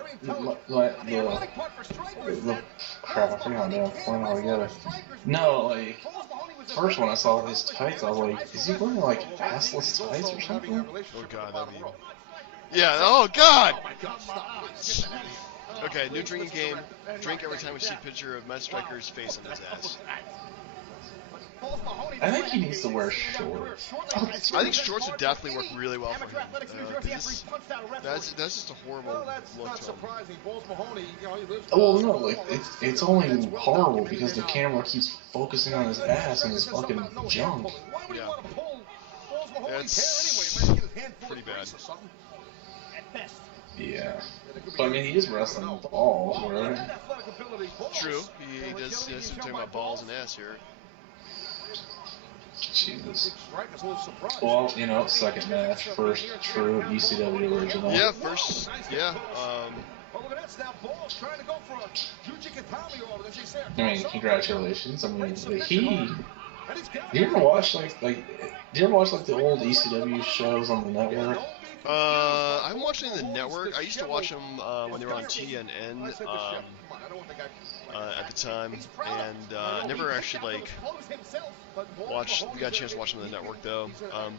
crap, I forgot how damn point altogether. No, like, first when I saw his tights, I was like, is he wearing like assless tights or something? Oh god, that'd be... Yeah, oh god! Okay, new drinking game. Drink every time we see a picture of Matt Striker's face on his ass. I think he needs to wear shorts. I think shorts would definitely work really well for him. That's just a horrible look to him. Well, no, like it's only horrible because the camera keeps focusing on his ass and his fucking junk. Yeah, that's pretty bad. Yeah, but I mean he is wrestling with balls, right? True, he does. Yes, we're talking about balls and ass here. Jesus. Well, second match, first true ECW original. Yeah, first, yeah. I mean, congratulations. I mean, do you ever watch do you ever watch the old ECW shows on the network? I'm watching the network. I used to watch them when they were on TNN at the time, and never actually got a chance to watch them on the network though.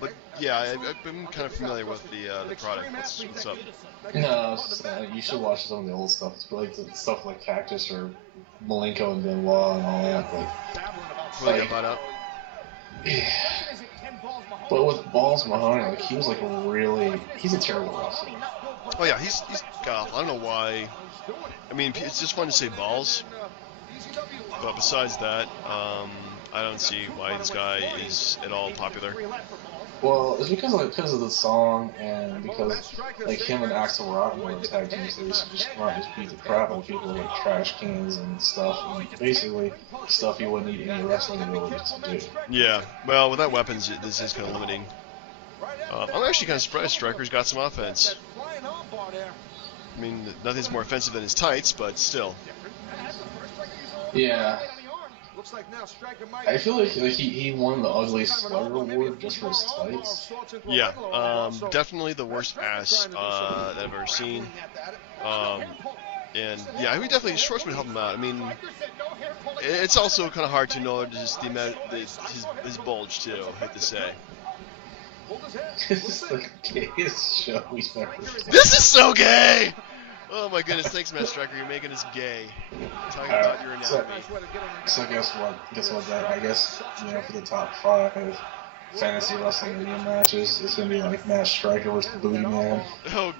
But yeah, I've been kind of familiar with the product. What's up? No, you should watch some of the old stuff. It's like the stuff like Cactus or Malenko and Benoit and all that. Really got bought up. Yeah. But with Balls Mahoney, he was he's a terrible wrestler. Oh yeah, he's god awful. I don't know why. I mean, it's just fun to say balls. But besides that, I don't see why this guy is at all popular. Well, it's because of the song and because him and Axel Rock were tag teams. They used to just beat the crap out of people with trash cans and stuff, and basically stuff you wouldn't need any wrestling abilities to do. Yeah, well, without weapons, this is kind of limiting. I'm actually kind of surprised Striker's got some offense. I mean, nothing's more offensive than his tights, but still. Yeah. I feel like he won the ugliest slugger award just for his tights. Yeah, definitely the worst ass that I've ever seen. And yeah, we definitely shorts would help him out. I mean, it's also kind of hard to know just the amount his bulge too. I hate to say. This is the gayest show we've ever seen. This is so gay! Oh my goodness, thanks, Matt Striker. You're making us gay. Talking about your anatomy. So guess what? I guess, you know, for the top 5 fantasy wrestling media matches, it's gonna be like Matt Striker versus the Booty Man. Oh,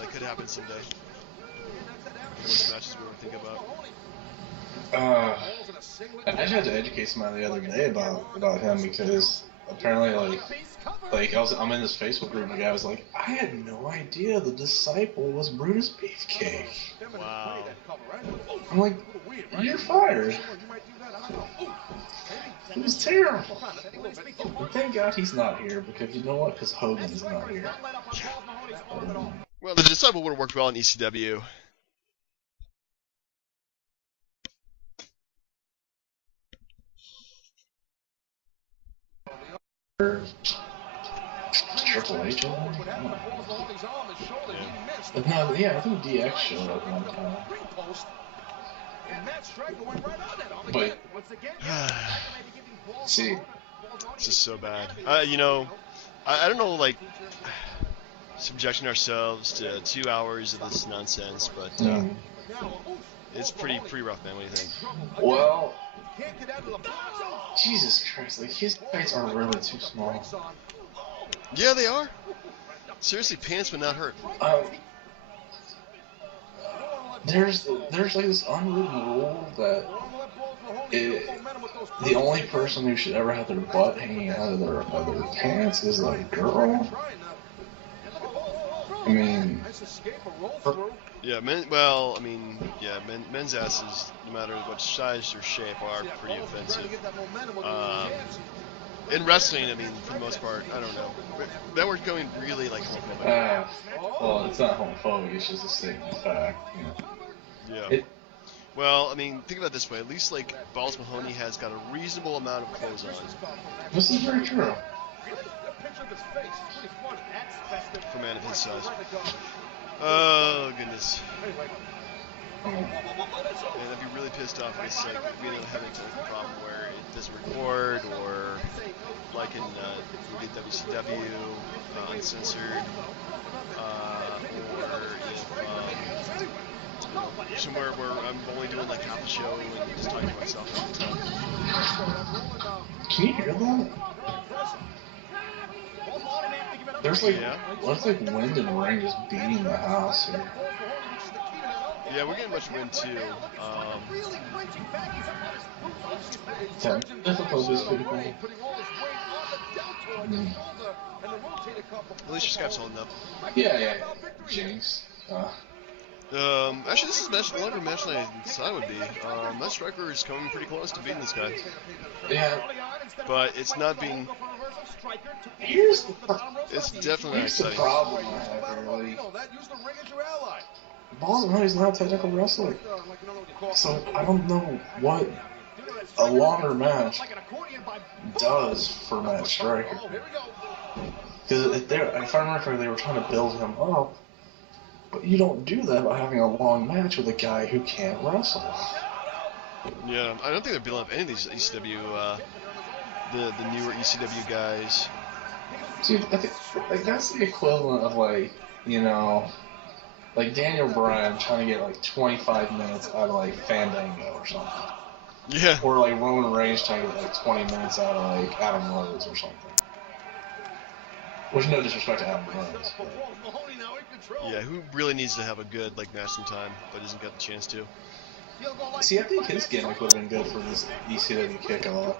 that could happen someday. Which matches we would think about. I just had to educate somebody the other day about him because apparently, like I'm in this Facebook group and the guy was like, I had no idea the Disciple was Brutus Beefcake. Wow. I'm like, you're fired. It was terrible. And thank God he's not here because you know what? Because Hogan's not here. Well, the Disciple would have worked well in ECW. Triple H over there? But no, yeah, I think DX showed up one time. But see, this is so bad. You know, I don't know, like, subjecting ourselves to 2 hours of this nonsense, but it's pretty rough, man. What do you think? Well, Jesus Christ, like his tights are really too small. Yeah, they are. Seriously, pants would not hurt. There's like this unwritten rule that the only person who should ever have their butt hanging out of their pants is like a girl. I mean, yeah, men. Well, I mean, yeah, men's asses, no matter what size or shape, are pretty offensive. In wrestling, I mean, for the most part, I don't know. That we're going really like homophobic. Well, it's not homophobic; it's just a statement of fact. You know. Yeah. Well, I mean, think about it this way. At least, like, Balls Mahoney has got a reasonable amount of clothes on. This is very true. For a man of his size. Oh, goodness. And I'd be really pissed off if it's like we end up having a problem where it doesn't record, or like in WCW, uncensored, or if somewhere where I'm only doing like half the show and just talking to myself all the time. Can you hear that? There's like, looks like wind and rain just beating the house here. Yeah, we're getting much wind too. Difficult is pretty cool. At least your Skype's holding up. Yeah. Jinx. Actually, this is a longer match than I thought it would be. That Striker is coming pretty close to beating this guy. Yeah. But it's not being. It's definitely not exciting. The problem I have here, like, Balls Mahoney's not a technical wrestler. So I don't know what a longer match does for Matt Striker. Because if I remember correctly, they were trying to build him up. But you don't do that by having a long match with a guy who can't wrestle. Yeah, I don't think they're building up any of these ECW, the newer ECW guys. See, I think, like, that's the equivalent of, like, you know, like Daniel Bryan trying to get like 25 minutes out of like Fandango or something. Yeah. Or like Roman Reigns trying to get like 20 minutes out of like Adam Rose or something. Which, no disrespect to Adam Rose. But... yeah, who really needs to have a good like match sometime, but doesn't get the chance to. See, I think his gimmick would have been good for this ECW kickoff.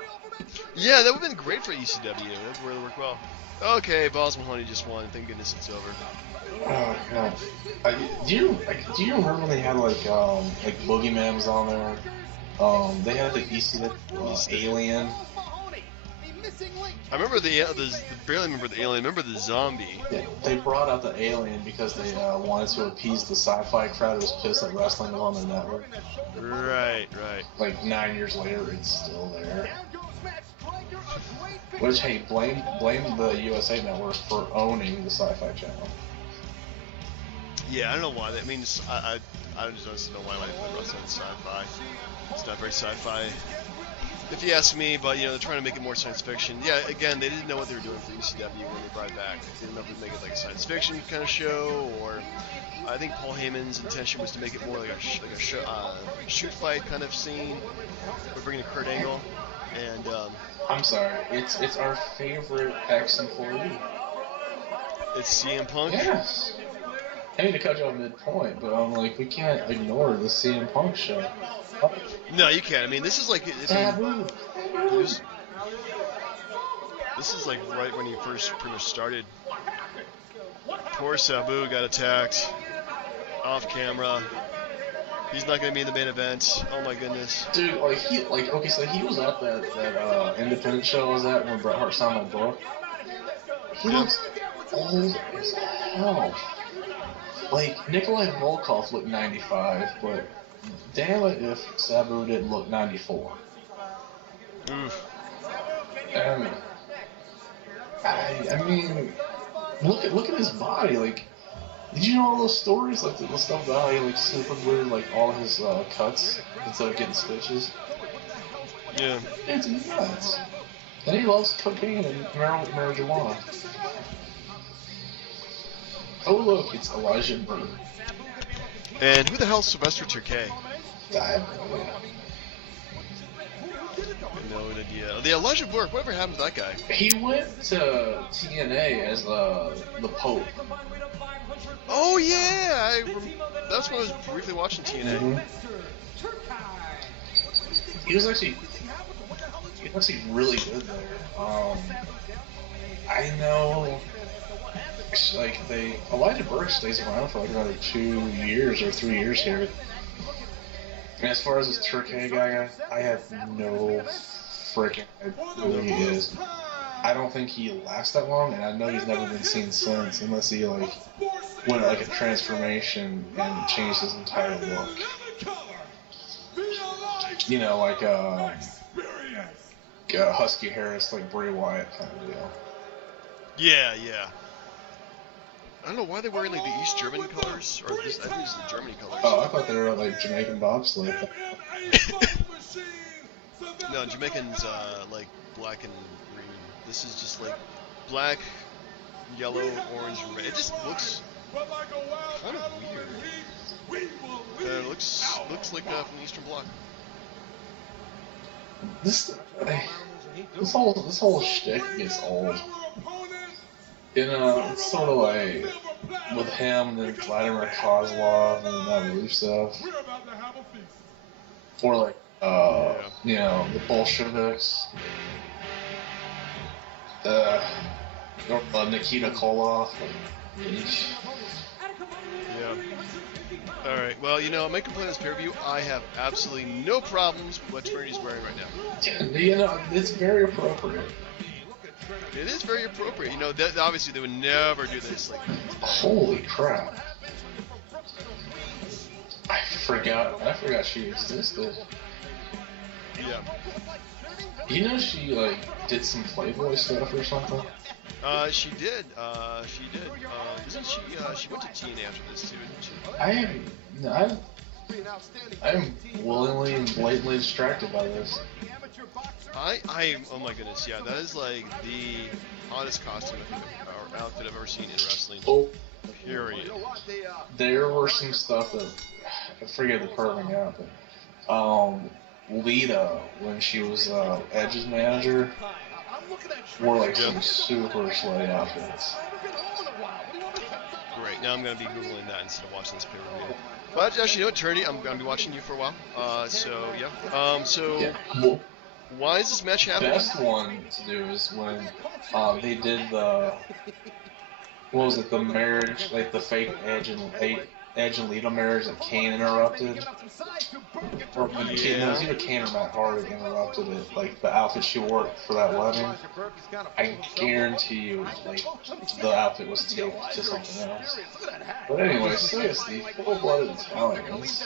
Yeah, that would have been great for ECW. That would really work well. Okay, Balls Mahoney just won. Thank goodness it's over. Oh god. Do you remember when they had like Boogeyman was on there? They had the ECW Alien. remember barely remember the alien. I remember the zombie. Yeah, they brought out the alien because they wanted to appease the sci-fi crowd who was pissed that wrestling was on the network. Right. Like 9 years later, it's still there. Which, hey, blame the USA Network for owning the Sci-Fi Channel. Yeah, I don't know why. That means I just don't know why they put wrestling in sci-fi. It's not very sci-fi, if you ask me. But they're trying to make it more science fiction. Yeah, again, they didn't know what they were doing for ECW when they brought it back. They didn't know if they'd make it like a science fiction kind of show, or I think Paul Heyman's intention was to make it more like a shoot fight kind of scene. We're bringing Kurt Angle, and I'm sorry, it's our favorite ex-employee. It's CM Punk. Yes. I need to cut you off midpoint, but I'm like, we can't ignore the CM Punk show. No, you can't. I mean, this is like Taboo. this is like right when he first pretty much started. Poor Sabu got attacked off camera. He's not going to be in the main event. Oh my goodness. Dude, okay, so he was at that independent show I was at when Bret Hart signed my book. He looks old as hell. Like, Nikolai Volkov looked 95, but damn it if Sabu didn't look 94. I mean, look at his body. Like, did you know all those stories? Like the stuff about how he like super glued like all his cuts instead of getting stitches. Yeah. It's nuts. And he loves cocaine and marijuana. Oh look, it's Elijah Burke. And who the hell's Sylvester Terkay? I have no idea. No idea. The Elijah Burke, whatever happened to that guy? He went to TNA as the Pope. Oh yeah, that's when I was briefly watching TNA. Mm-hmm. He was actually really good there. I know, like Elijah Burke stays around for like another 2 years or 3 years here. And as far as this Turkey guy, I have no freaking idea who he is. I don't think he lasts that long, and I know he's never been seen since, unless he like went like a transformation and changed his entire look. You know, like Husky Harris, like Bray Wyatt kind of deal. Yeah. I don't know why they're wearing like the East German colors, or just I think it's the Germany colors. Oh, I thought they were like Jamaican bobsleigh. No, Jamaicans like black and green. This is just like black, yellow, orange, and red. It just looks kind of weird. It looks like from the Eastern Bloc. This whole shtick gets old. It's sort of like with him and then Vladimir Kozlov and that Rusev stuff. Or like, the Bolsheviks. Nikita Koloff. Yeah. Alright, well, my complaint on this pay-per-view, I have absolutely no problems with what Trinity's wearing right now. It's very appropriate. It is very appropriate. Obviously they would never do this like that. Holy crap. I forgot she existed. Yeah. She did some Playboy stuff or something? She did. Isn't she? She went to TNA after this too, didn't she? I am willingly and blatantly distracted by this. Oh my goodness, yeah, that is like the hottest costume or outfit I've ever seen in wrestling. Oh, period. There were some stuff that I forget the perfect outfit. Lita, when she was Edge's manager, wore like some super slutty outfits. Great. Now I'm gonna be googling that instead of watching this pay-per-view. But actually, Trinity, I'm gonna be watching you for a while. Yeah. Why is this match happening? The best one to do is when they did the marriage, like the fake Edge and Edge and Lita marriage that Kane interrupted. Or no, it was either Kane or Matt Hardy interrupted it. Like the outfit she wore for that wedding, I guarantee you, like the outfit was taped to something else. But anyway, so it's the full-blooded Italians.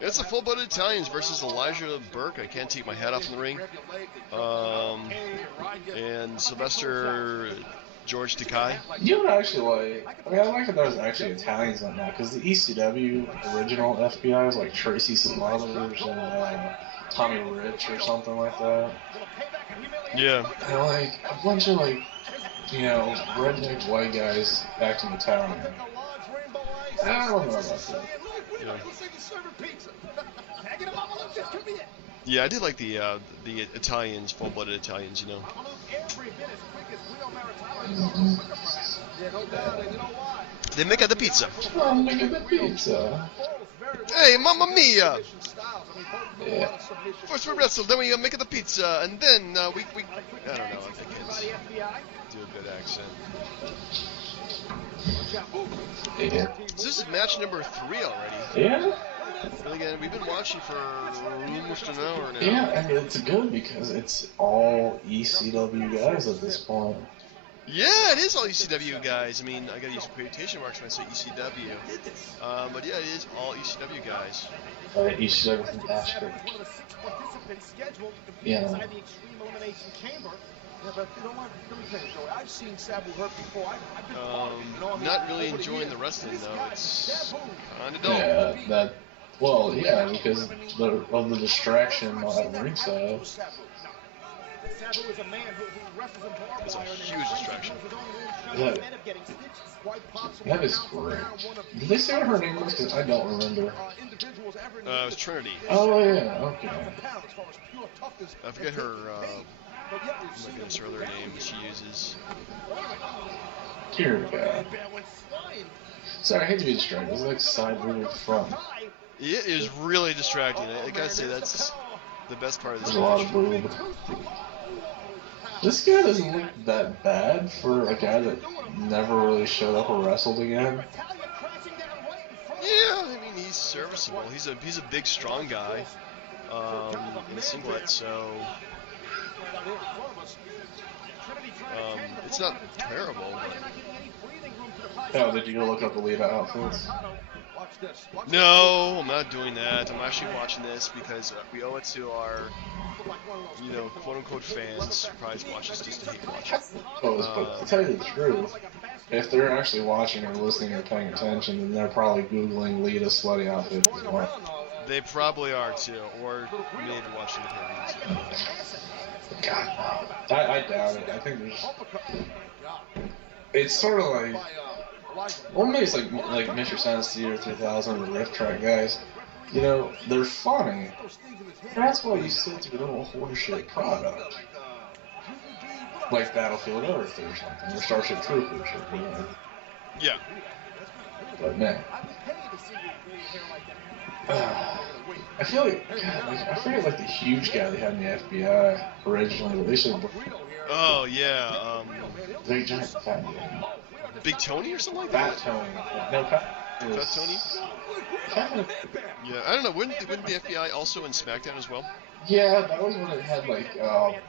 It's the full-blooded Italians versus Elijah Burke. I can't take my hat off in the ring. And Sylvester George Takai. You would actually like. I mean, I like that there's actually Italians on that because the ECW original FBI was like Tracy Smothers and Tommy Rich or something like that. Yeah. And like a bunch of like, you know, redneck white guys acting Italian. I don't know about that. Yeah, I did like the Italians, full-blooded Italians, you know. They make the pizza. Oh, make the pizza. Hey, mamma mia! Yeah. First we wrestle, then we make the pizza, and then we I don't know, I can't do a good accent. Yeah. So this is match number 3 already. Yeah. And again, we've been watching for almost an hour now. Yeah, and it's good because it's all ECW guys at this point. Yeah, it is all ECW guys. I mean, I gotta use quotation marks when I say ECW. But yeah, it is all ECW guys. ECW from Ashford. Yeah. Not really enjoying the wrestling though. It's kind of dull. Yeah, that. Well, yeah, because of the distraction at ringside. It's a huge distraction. That is great. Did they say what her name was? Because I don't remember. It was Trinity. Oh, yeah, okay. I forget her, I'm not her other name that she uses. Dear God. Sorry, I hate to be distracted. It was like side move front. It is really distracting. I gotta say, that's the best part of this There's a lot of boob. This guy doesn't look that bad for a guy that never really showed up or wrestled again. Yeah, I mean, he's serviceable. He's a big, strong guy in a singlet, so it's not terrible. But... Oh, did you go look up the lead outfits? No, I'm not doing that. I'm actually watching this because we owe it to our, you know, quote-unquote fans who probably watch us just to hate watch it. But to tell you the truth, if they're actually watching or listening or paying attention, then they're probably Googling Lita slutty outfit as well. They probably are too, or maybe watching the pay-per-views. God, no. I doubt it. I think there's... It's sort of like... Well, maybe it's like Mr. Science Theater 3000 or the Riff Track guys. You know, they're funny. That's why you sit through the whole horseshit product. Like Battlefield Earth or something, or Starship Troopers or whatever. Yeah. But man. I feel like, God, I forget like the huge guy they had in the FBI originally, but they should have... Oh, yeah, Big giant fat guy. Big Tony or something like that? Fat Tony. No, Fat Tony? Yeah, I don't know. Wouldn't the FBI also in SmackDown as well? Yeah, that was when it had like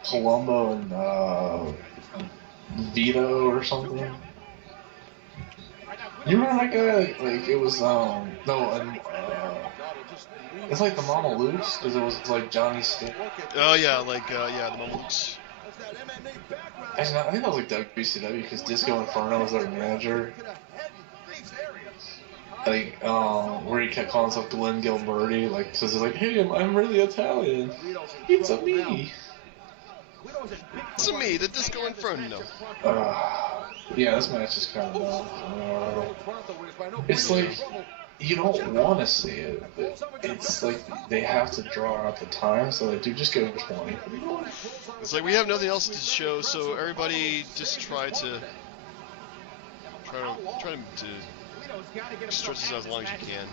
Columbo and Vito or something. You remember that guy? Like it was it's like the Mama Luke's because it was like Johnny Stick. Oh yeah, like the Mama Luke's. Actually, I think that was like WCW because Disco Inferno was their manager. Like, where he kept calling himself Glenn Gilberti, like, because he's like, hey, I'm really Italian. It's a me. It's a me, the Disco Inferno. Yeah, this match is kind of dumb. It's like, you don't want to see it, but it's like they have to draw out the time, so like, dude, just go 20. It's like we have nothing else to show, so everybody just try to stretch this out as long as you can.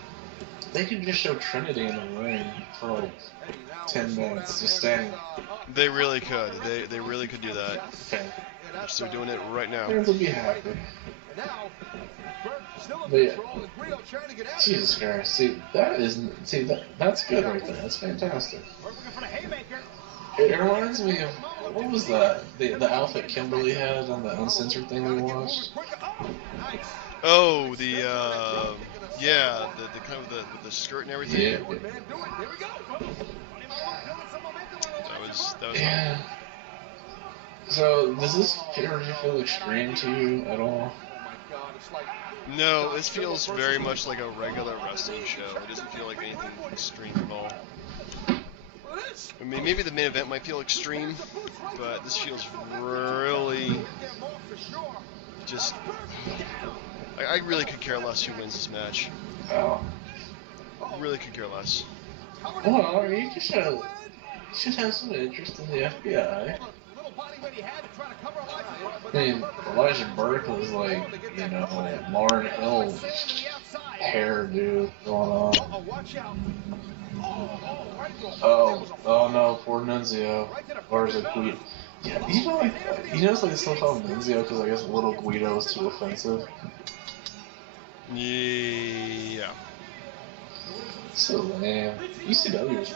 They could just show Trinity in the ring for like 10 minutes, just standing. They really could. They really could do that. Okay. Which they're doing it right now. Fans will be happy. But yeah, Jesus Christ, see, that's good right there. That's fantastic. It reminds me of, what was that? The outfit Kimberly had on the uncensored thing we watched? Oh, yeah, the kind of with the skirt and everything. Yeah. That was Yeah. So, does this feel extreme to you at all? No, this feels very much like a regular wrestling show. It doesn't feel like anything extreme at all. I mean, maybe the main event might feel extreme, but this feels really just... I really could care less who wins this match. Oh. Really could care less. Well, you should have some interest in the FBI. I mean, Elijah Burke was like, you know, Lauren Hill hairdo going on. Oh no, poor Nunzio. Or is it Guido? Yeah, you know it's like it's still called Nunzio because I guess little Guido is too offensive. Yeah. So lame. ECW is...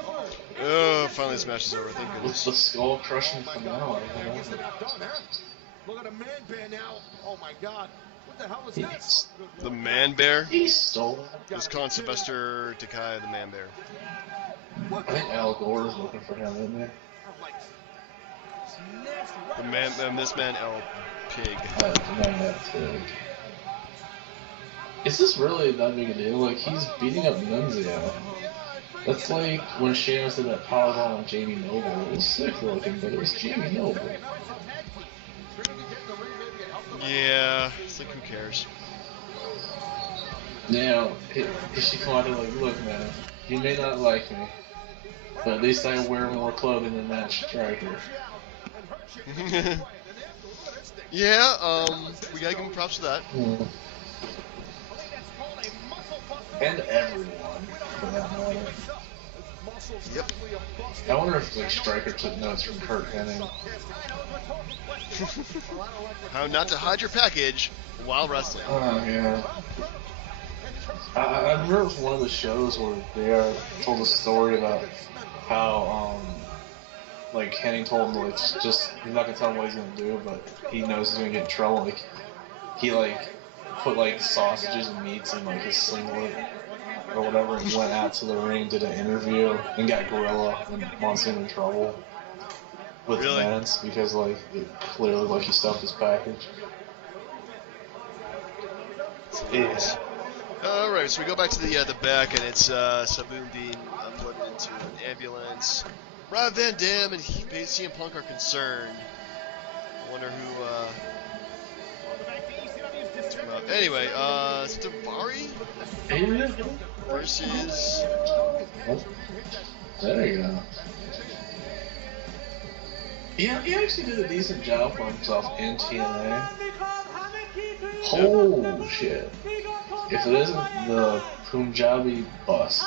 Oh, finally this match is over, thank goodness. The skull crushing finale. Look at a man bear now. Oh my God. What the hell is this? The Man Bear? He stole it. This calling Sylvester Takai the Man Bear. I think Al Gore is looking for him, isn't he? This man El Pig. Pig. Is this really that big a deal? Like, he's beating up Nunzio. That's like when Sheamus did that powerbomb on Jamie Noble. It was sick looking, but it was Jamie Noble. Yeah, it's like, who cares? Now, if she come out there like, look man, you may not like me, but at least I wear more clothing than that striker. Yeah, we gotta give him props for that. Mm. And everyone, for that matter. Yep. I wonder if like Stryker took notes from Kurt Hennig. How not to hide your package while wrestling. Oh yeah. I remember it was one of the shows where they told a story about how like Hennig told him like just he's not gonna tell him what he's gonna do, but he knows he's gonna get in trouble. Like he like put like sausages and meats in like his singlet or whatever and went out to the ring, did an interview, and got Gorilla and Monsoon in trouble with fans because like it clearly like he stuffed his package. Yes. Alright, so we go back to the back and it's Sabu being unloaded into an ambulance. Rob Van Dam and CM Punk are concerned. I wonder who took him out. Anyway, Davari versus... Oh, there you go. Yeah, he actually did a decent job for himself in TNA. Oh shit. If it isn't the Punjabi bust.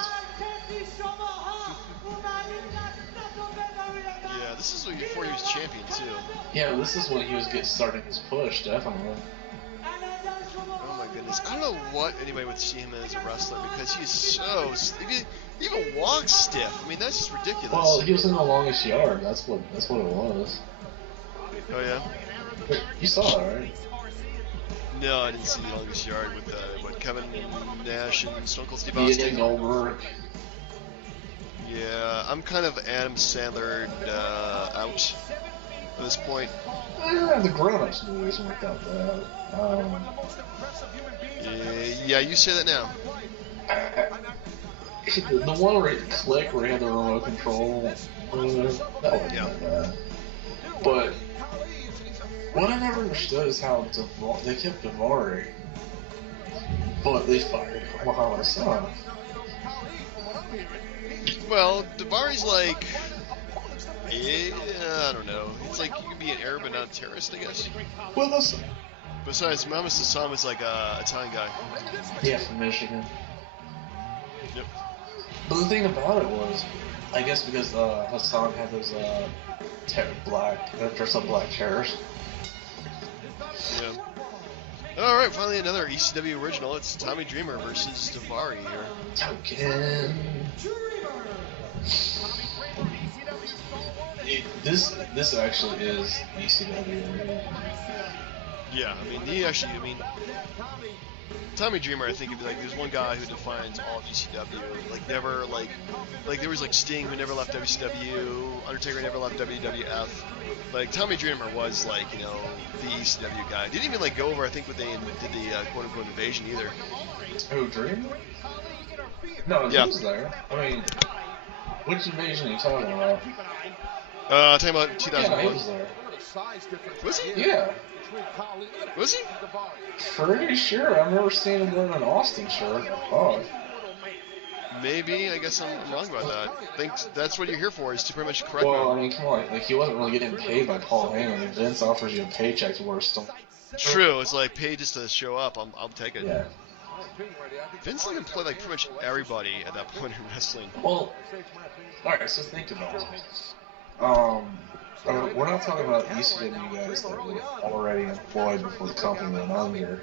Yeah, this is before he was champion too. Yeah, this is when he was starting his push, definitely. Oh my goodness. I don't know what anybody would see him as a wrestler because he's so... He even walks stiff. I mean, that's just ridiculous. Well, he was in the longest yard. That's what it was. Oh yeah? You saw it, right? No, I didn't see the longest yard with Kevin Nash and Stone Cold Steve Yeah, Austin. Goldberg. Yeah, I'm kind of Adam Sandler out at this point. The grown-ups movies weren't that bad. Yeah, you say that now. The one where it clicked, where he had the remote control, that wasn't that bad. But what I never understood is how they kept Davari, but they fired Muhammad Hassan. Well, Davari's like, I don't know. It's like you can be an Arab but not a terrorist, I guess. Well, listen. Besides, Muhammad Hassan was like a Italian guy. Yeah, from Michigan. Yep. But the thing about it was, I guess because Hassan had those dress-up black terrorists, Yeah. All right, finally another ECW original. It's Tommy Dreamer versus Davari here. Token. This actually is ECW. Right? Yeah, I mean, Tommy Dreamer, I think, if like there's one guy who defines all of ECW. Like never, like there was like Sting who never left WCW, Undertaker never left WWF. Like Tommy Dreamer was like the ECW guy. Didn't even like go over, I think, when they did the quote unquote invasion either. Who, Dreamer? No, he was there. I mean, which invasion are you talking about? Talking about 2001. Yeah, he was there. Was he? Yeah. Was he? Pretty sure. I remember seeing him wearing an Austin shirt. Oh. Maybe. I guess I'm wrong about that. I think that's what you're here for, is to pretty much correct me. Well, I mean, come on. Like, he wasn't really getting paid by Paul Heyman. If Vince offers you a paycheck to wear stuff. True. It's like paid just to show up. I'll take it. Yeah. Vince like employed like pretty much everybody at that point in wrestling. Well, alright, so think about it. We're not talking about ECW guys that were already employed before the company went under.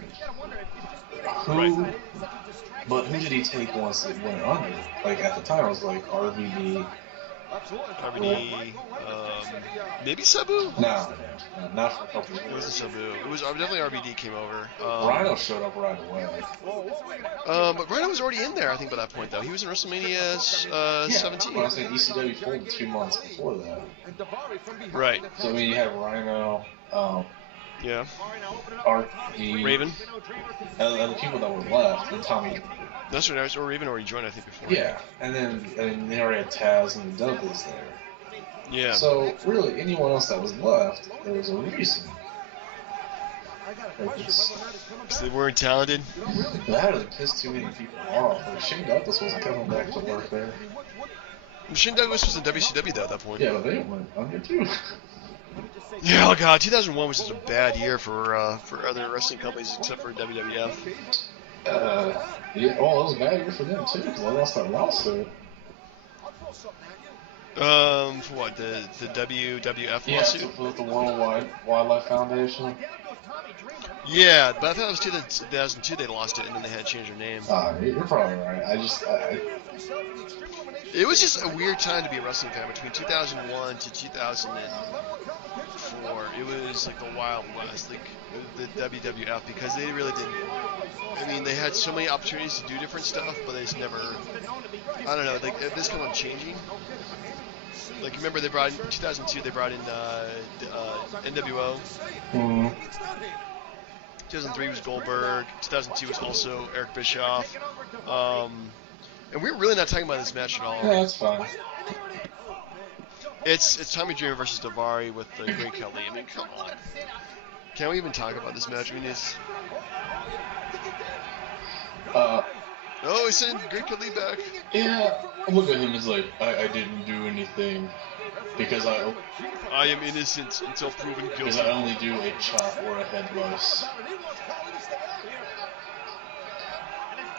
But who did he take once it went under? Like, at the time, it was like RVD. Maybe Sabu? No, not for a couple of years. It wasn't Sabu. It was definitely RVD came over. Rhino showed up right away. But Rhino was already in there, I think, by that point, though. He was in WrestleMania 17. But I was saying ECW folded 2 months before that. Right. So, I mean, you had Rhino, yeah. RVD, Raven. And the people that were left, and Tommy. That's right, or Raven already joined, I think, before. Yeah, and then they already had Taz and the Dudleys there. Yeah. So, really, anyone else that was left, there was a reason. Because they weren't talented? That really pissed too many people off. Like, Shane Douglas wasn't coming back to work there. Shane Douglas was in WCW, though, at that point. Yeah, but they went under, too. Yeah, oh god, 2001 was just a bad year for other wrestling companies except for WWF. Yeah, well, it was a bad year for them, too, because they lost that lawsuit. For what, the WWF lawsuit? Yeah, with the Worldwide Wildlife Foundation. Yeah, but I thought it was 2002 they lost it, and then they had to change their name. You're probably right. It was just a weird time to be a wrestling fan. Between 2001 to 2004, it was like the Wild West, like the WWF, because they really didn't. I mean, they had so many opportunities to do different stuff, but they just never. I don't know. Like this kind of changing. Like remember, they brought in 2002. They brought in NWO. Mm-hmm. 2003 was Goldberg. 2002 was also Eric Bischoff. And we're really not talking about this match at all. Yeah, that's fine. It's Tommy Dreamer versus Davari with the Great Khali. I mean, come on. Can we even talk about this match? I mean, it's. Oh, he's sending Great Khali back. Yeah, look at him as like, I didn't do anything because I am innocent until proven guilty. Because I only do a chop or a head loss.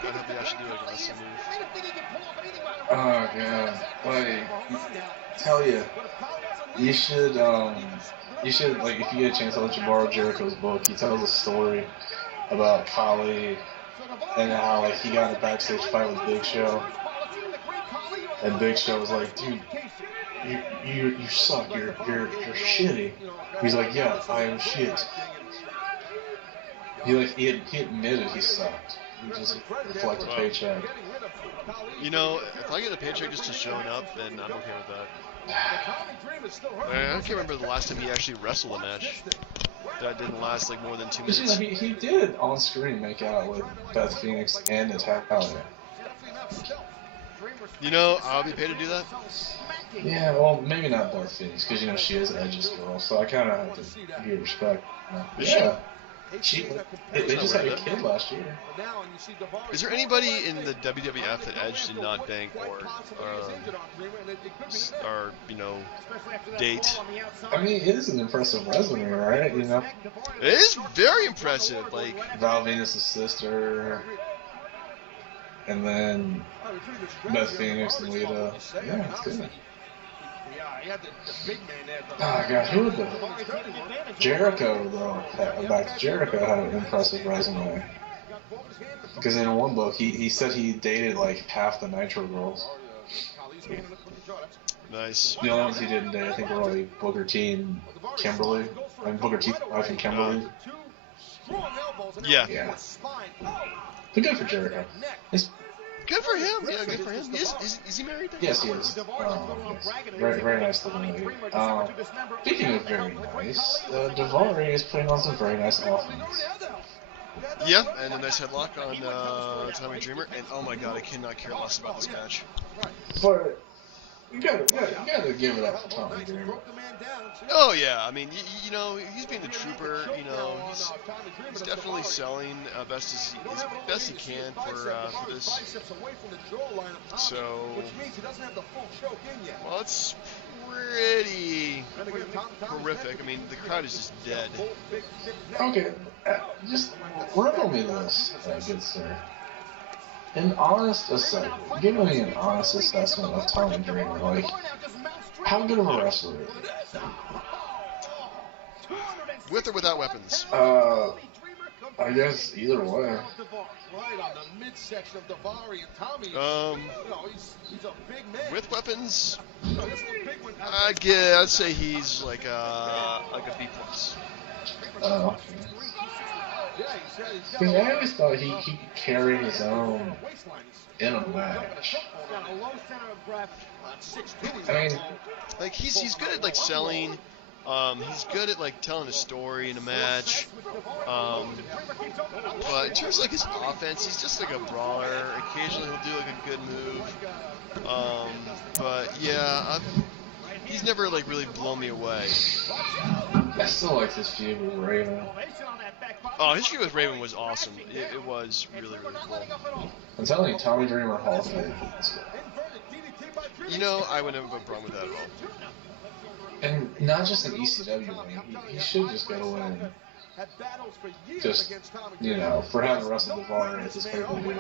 God, I should do like a wrestling move. Oh god, like, tell you should like, if you get a chance, I'll let you borrow Jericho's book. He tells a story about Khali and how like he got in a backstage fight with Big Show, and Big Show was like, dude, you suck, you're shitty. He's like, yeah, I am shit. He admitted he sucked. He just reflected a paycheck. You know, if I get a paycheck just to showing up, then I'm okay with that. I can't remember the last time he actually wrestled a match that didn't last like more than 2 minutes. He did on screen make out with Beth Phoenix and Natalia. You know, I'll be paid to do that. Yeah, well, maybe not Beth Phoenix, because she is Edge's girl, so I kind of have to give respect. Yeah. They just had a kid last year. Is there anybody in the WWF that Edge did not bank or date? I mean, it is an impressive resume, right? You know, it is very impressive. Like Val Venus' sister, and then Beth Phoenix and Lita. Yeah, it's good. he had the big man there. Oh god, who would the Jericho though? Back to Jericho had an impressive resume. Because in one book, he said he dated like half the Nitro girls. Nice. The only ones he didn't date, I think, were like Booker T and Kimberly. And Booker T wife and Kimberly. Yeah. Yeah. But good for Jericho. It's, Good for him. Yeah, good for him. Is he married? yes, he is. Yes. Very, very nice looking lady. Speaking of very nice, Daivari is putting on some very nice offense. Yeah, and a nice headlock on Tommy Dreamer. And oh my god, I cannot care less about this match. But you gotta give it up for Tommy Dreamer. Oh yeah, I mean, you know, he's being a trooper. You know, he's definitely selling best he can for this. So, well, it's pretty horrific. I mean, the crowd is just dead. Okay, just riddle me this, good sir. An honest assessment. Give me an honest assessment of Tommy Dreamer. Like, how good of a wrestler is he? With or without weapons? I guess either way. With weapons, I'd say he's like a B+. Oh. Because I always thought he could carry his own in a match. I mean, like he's good at like selling. He's good at like telling a story in a match. But in terms of like his offense, he's just like a brawler. Occasionally he'll do like a good move. But yeah, he's never like really blown me away. I still like this feud with Raven. Oh, his feud with Raven was awesome. It was really, really cool. I'm telling you, Tommy Dreamer Hall of Fame. You know, I wouldn't have a problem with that at all. And not just an ECW win. He should just go in. Just, you know, for having wrestled Daivari at this pay-per-view.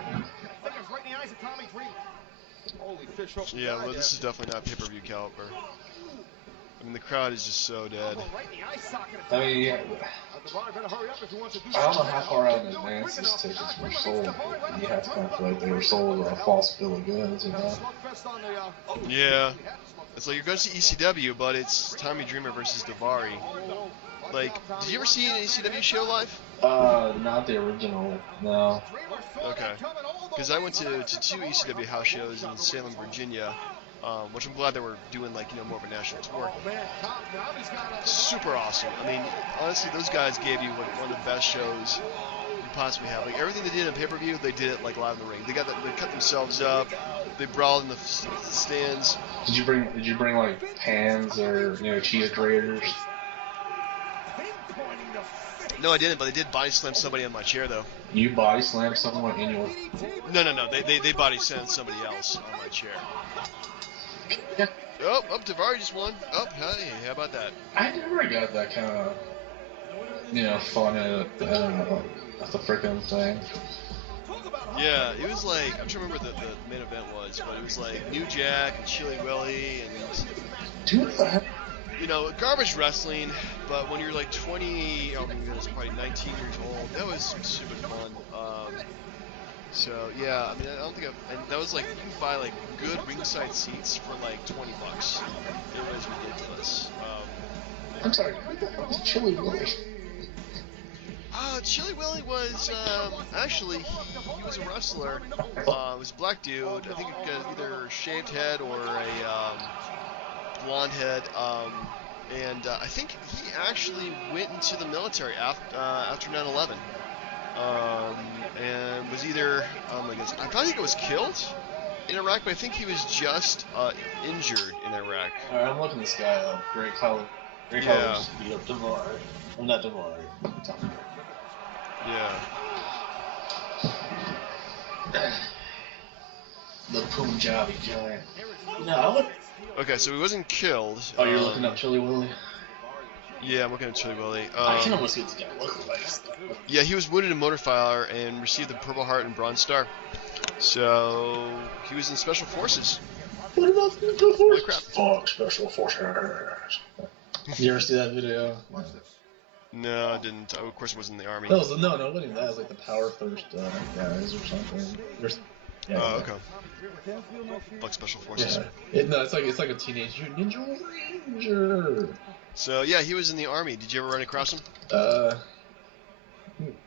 Yeah, well, this is definitely not pay-per-view caliber. I mean, the crowd is just so dead. I mean, yeah. I don't know how far out in advance these tickets were sold, but you have to kind of feel like they were sold a false bill of goods, you know? Yeah. It's like you're going to see ECW, but it's Tommy Dreamer versus Daivari. Like, did you ever see an ECW show live? Not the original, no. Okay. Because I went to 2 ECW house shows in Salem, Virginia, which I'm glad they were doing, like, you know, more of a national tour. Super awesome. I mean, honestly, those guys gave you one of the best shows you possibly have. Like, everything they did in pay-per-view, they did it, like, live in the ring. They cut themselves up. They brawled in the stands. Did you bring like pans or, you know, cheese graters? No, I didn't, but they did body slam somebody on my chair, though. You body slammed someone in your... No. They body slammed somebody else on my chair. Yeah. Oh, Daivari just won. Oh, hey, how about that? I never got that kind of, you know, fun at the freaking thing. Yeah, it was like, I'm trying to remember what the main event was, but it was like New Jack and Chili Willy and, you know, garbage wrestling, but when you're like 20, oh my goodness, probably 19 years old, that was super fun. So yeah, I mean, I don't think and that was like, you can buy like good ringside seats for like $20. It was ridiculous. I'm sorry, who the hell was Chili Willy? Chili Willy was, actually, he was a wrestler. He was a black dude. I think he got either a shaved head or a blonde head. And I think he actually went into the military after 9/11. And was either, I think it was killed in Iraq, but I think he was just injured in Iraq. Alright, I'm looking this guy up. Great color. Great color just beat up Daivari. I'm not Daivari. Yeah. The Punjabi giant. No, I would... Okay, so he wasn't killed. Oh, you're looking up Chili Willy? Yeah, I'm looking at Chili Willy. I can almost see what this guy looks like. Yeah, he was wounded in motor fire and received the Purple Heart and Bronze Star. So he was in Special Forces. What about the Holy crap. Fuck Special Forces. You ever see that video? Watch this. No, I didn't. Of course, it was in the army. That was no, it wasn't even that. It was like the Power Thirst guys or something. Oh, okay. Fuck Special Forces. Yeah. It's like a Teenage Mutant Ninja Ranger. So yeah, he was in the army. Did you ever run across him?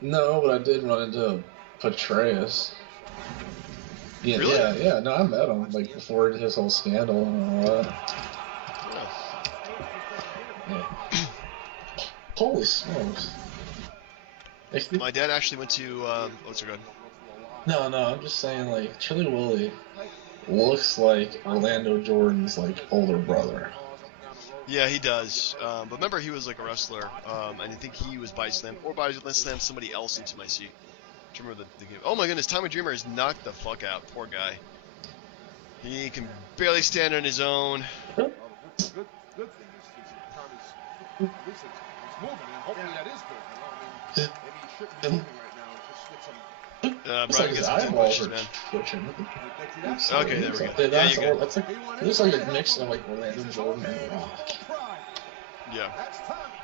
No, but I did run into Patreus. Yeah, Really? yeah. No, I met him like before his whole scandal and all that. Oh. Yeah. Holy smokes! My dad actually went to. What's it good? No, I'm just saying like Chili Willy looks like Orlando Jordan's like older brother. Yeah, he does. But remember, he was like a wrestler, and I think he was body slammed or body slammed somebody else into my seat. Do you remember the game? Oh my goodness, Tommy Dreamer is knocked the fuck out. Poor guy. He can barely stand on his own. Good thing is Tommy's at least it's moving, and hopefully that is good. You know, I mean, maybe he shouldn't be moving right now and just get some. Brian gets some eyeballs man. Okay, there we go. Yeah, Yeah, you good. that's like it looks like a mix of like Orlando Jordan and Rock. Yeah.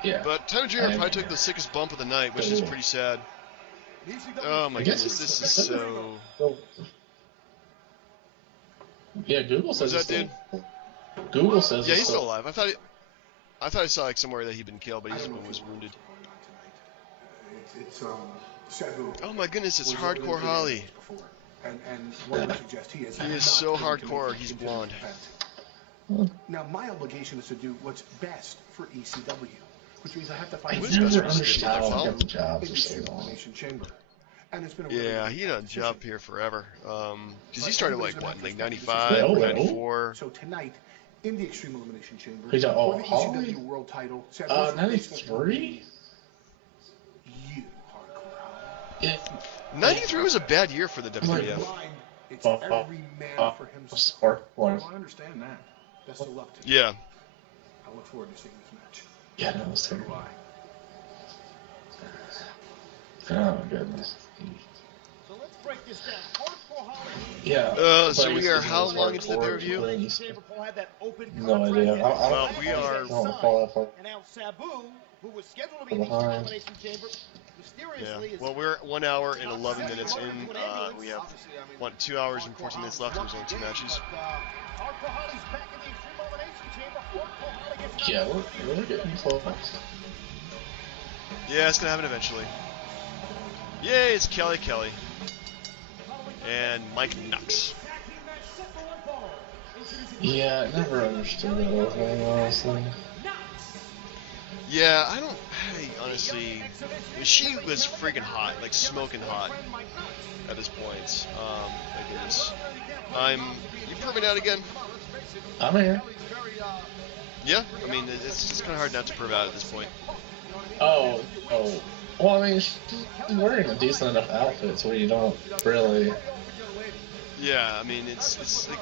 Yeah. But Tommy Dreamer probably took the sickest bump of the night, which is pretty sad. Oh my goodness, this is so. Yeah, Google says Who's that dude? Google says Yeah, he's still alive. I thought I saw like somewhere that he'd been killed, but he was wounded. It's Sabu. Oh my goodness, it's Hardcore Holly. And what I suggest he is. He is so hardcore. He's blonde. Now my obligation is to do what's best for ECW, which means I have to find. I Who's never best for understood how ECW? to get the jobs in for the so long. Elimination Chamber. And it's been a Yeah, really he had a decision. job here forever. Because he started like what, like 95 Yeah, or oh, 94. So tonight, in the Extreme Elimination Chamber, Who's that? Oh, for the Holly? ECW World Title, 93? You, Hardcore Holly. Yeah. 93 was a bad year for the WWF. Blind, it's every man for himself. Or Well, I understand that. Best of luck to you. Yeah. I look forward to seeing this match. Yeah, no, it's So do terrible. I. Oh my goodness. So let's break this down. Hardcore Holly. Yeah. So we are how long into the pay-per-view? No idea. Well, we are. I don't recall that far. And now Sabu, who was scheduled to be in the Behind. Elimination Chamber, mysteriously Yeah. is Well, we're 1 hour and 11 minutes in. We have 2 hours and 14 minutes left. There's only 2 matches. Hardcore Holly's back in the Extreme Elimination Chamber. Hardcore Holly gets Yeah, we're getting close. Yeah, it's gonna happen eventually. Yay, it's Kelly and Mike Knox. Yeah, I never understood that whole thing, honestly. Yeah, I honestly, she was freaking hot, like smoking hot at this point. My goodness. You proving out again? I'm here. Yeah, I mean, it's kind of hard not to prove out at this point. Oh. Well, I mean, she's wearing a decent enough outfit so you don't really. Yeah, I mean, it's like,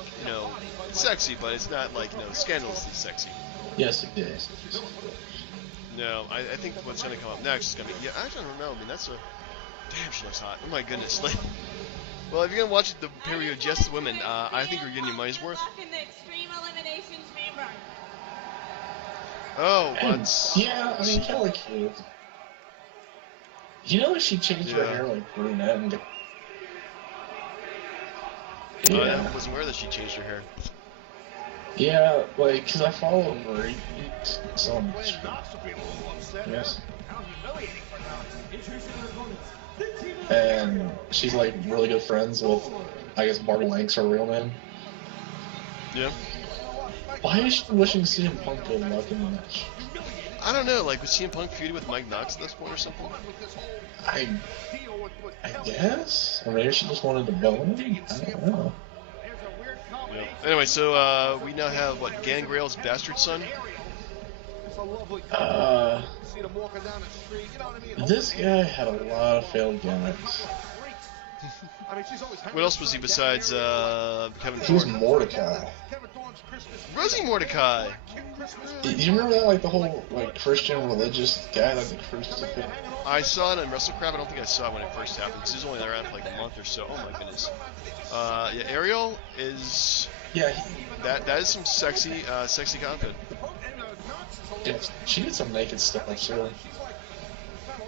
it's sexy, but it's not like, scandalously sexy. Yes, it is. No, I think what's going to come up next is going to be, I don't know, I mean, damn, she looks hot. Oh my goodness. Like, well, if you're going to watch the pay-per-view of just women, I think you're getting your money's worth. In the Extreme Elimination Chamber. Oh, And, what? yeah, I mean, Kelly Q. You know, she changed her hair like brunette and. I wasn't aware that she changed her hair. Yeah, like, cause I follow Marie so much. Yes. And she's like really good friends with, I guess, Barbie Lank's her real name. Yeah. Why is she wishing CM Punk good luck in the match? I don't know, like, was CM Punk feuding with Mike Knox at this point or something? I guess? Or maybe she just wanted to bone him? I don't know. Yeah. Anyway, so, we now have, Gangrel's bastard son? This guy had a lot of failed gimmicks. I mean, she's always What else was he besides Kevin He was Thorne? Mordecai. Was he Mordecai? You remember that, like, the whole, like, Christian religious guy, like, the crucifixion? I saw it on WrestleCrap. I don't think I saw it when it first happened, because he was only around for like a month or so. Oh my goodness. Yeah, Ariel is... Yeah, That is some sexy content. yeah, she did some naked stuff, actually.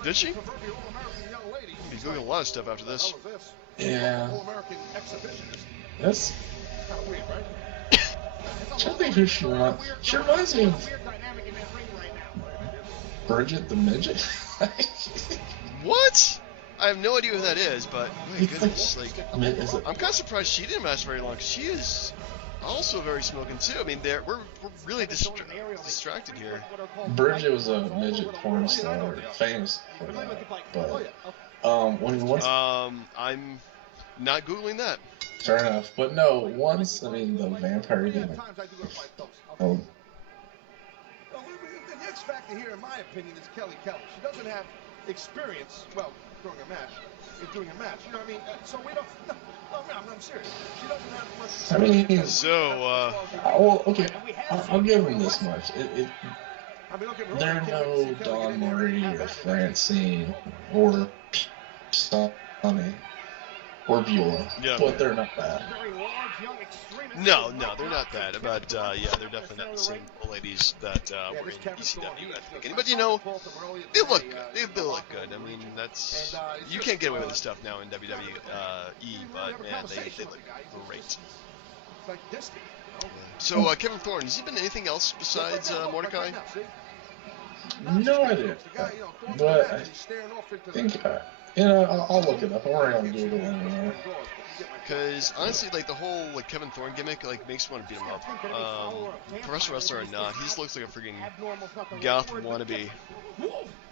Did she? Be doing a lot of stuff after this. Yeah. That's... I'm trying to think who she reminds. She reminds me of Bridget the Midget. What? I have no idea who that is, but my goodness, like, Is it? I'm kind of surprised she didn't last very long, because she is also very smoking too. I mean, we're really distracted here. Bridget was a midget porn star, famous for that. But when he once, I'm not googling that. fair enough. But no, once, I mean, the vampire gimmick. Oh, The X factor here, in my opinion, is Kelly Kelly. She doesn't have experience, well, during a match. You know what I mean? So we don't. No, I'm serious. She doesn't have much. I mean, So, well, okay, I'll give him this much. There are no Dawn Marie or Francine or Sonny or Beulah, Yeah. but they're not bad. no, they're not bad. But yeah, they're definitely not the same ladies that were in ECW at the beginning. But you know, they look good. They look good. I mean, that's you can't get away with this stuff now in WWE. But man, they look great. So Kevin Thorne, has he been anything else besides Mordecai? No idea, but I think I'll look it up. I'm already on Google anyway. Because honestly, like the whole like Kevin Thorne gimmick, like makes me want to beat him up. Professional wrestler or not, he just looks like a freaking goth wannabe.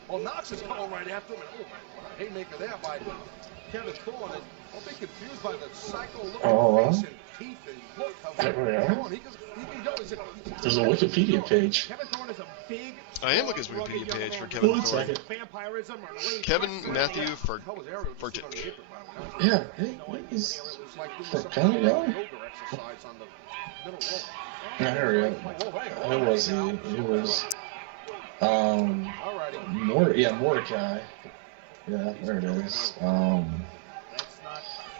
Well, Knox is coming right after him, and what a haymaker there by Kevin Thorne. And don't be confused by the psycho-looking face and teeth and look how he can go. There's a Wikipedia page. Kevin Thorne is a big. I am looking at his Wikipedia page for Kevin Thorne. Kevin Matthew Furtick. Yeah, he's kind of young. No, here we go. Who was he? He was, Mordecai. Yeah, there it is.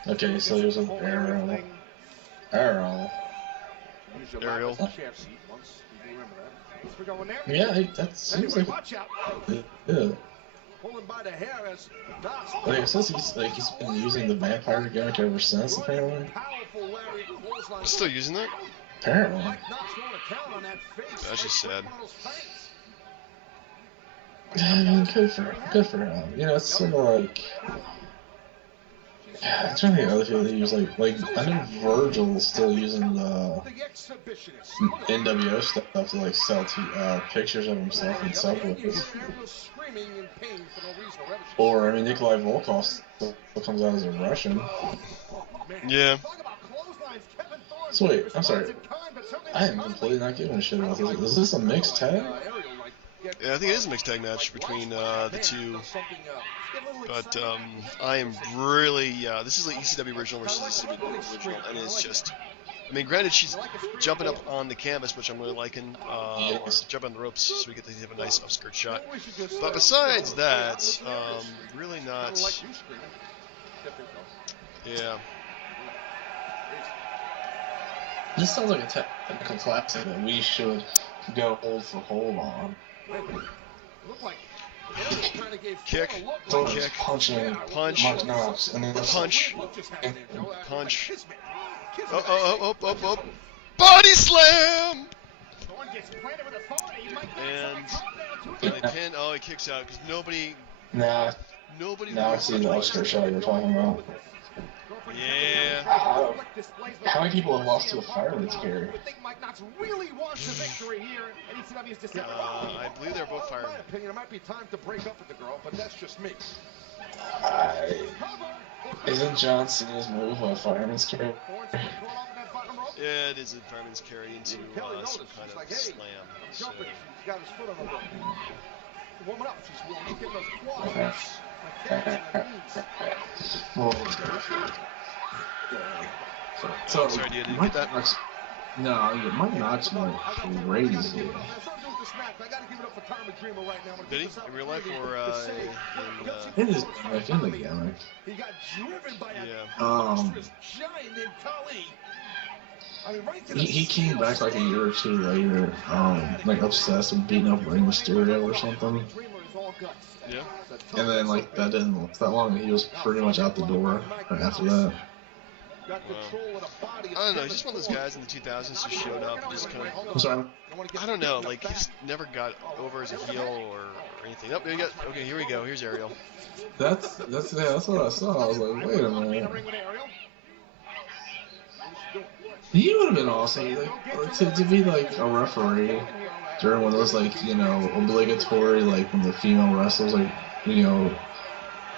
Okay, so he was with Ariel. Ariel. Yeah, that seems like. Yeah. Like, it says he's been using the vampire gimmick ever since, apparently. Still using that? Apparently. That's just sad. I mean, good for him. You know, it's sort of like. I'm trying to think of other people that use like I know Virgil's still using the NWO stuff to like sell pictures of himself in subways. Or I mean Nikolai Volkov still comes out as a Russian. Yeah. So wait, I'm sorry. I am completely not giving a shit about this. Is this a mixed tag? Yeah, I think it is a mixed tag match between the two. But I am really, this is the ECW original versus ECW original, and it's just, I mean, granted she's jumping up on the canvas, which I'm really liking, jumping on the ropes, so we get to have a nice upskirt shot. But besides that, really not, yeah. This sounds like a technical classic that we should go hold for hold on. Kick, punching, punch, Mike Knox, and then punch, oh, body slam! And they pin, he kicks out, because nobody now I see the upskirt shot you're talking about. Yeah. How many people have lost to a fireman's carry? I believe they're both firemen. In my opinion, it might be time to break up with the girl, but that's just me. Isn't John Cena's move a fireman's carry? Yeah, it is a fireman's carry into some kind of slam. So. She's got his foot on the rope. Warming up. She's getting those quads. Well, so sorry, you didn't Mike get that? Knox, no, Mike Knox went crazy. Did he? In real life or It is gimmick, in the gimmick. He got driven by a yeah. monstrous giant named Kali. I mean, right to the He came back like a year or two later, like obsessed with beating up Rey Mysterio or something. Yeah. And then like that didn't last that long, and he was pretty much out the door right after that. Wow. I don't know. He's just one of those guys in the 2000s who showed up and just kind of. I'm sorry. I don't know. Like he just never got over as a heel or anything. Oh, okay, here we go. Here's Ariel. That's what I saw. I was like, wait a minute. He would have been awesome, like, to be like a referee during one of those like obligatory like when the female wrestlers like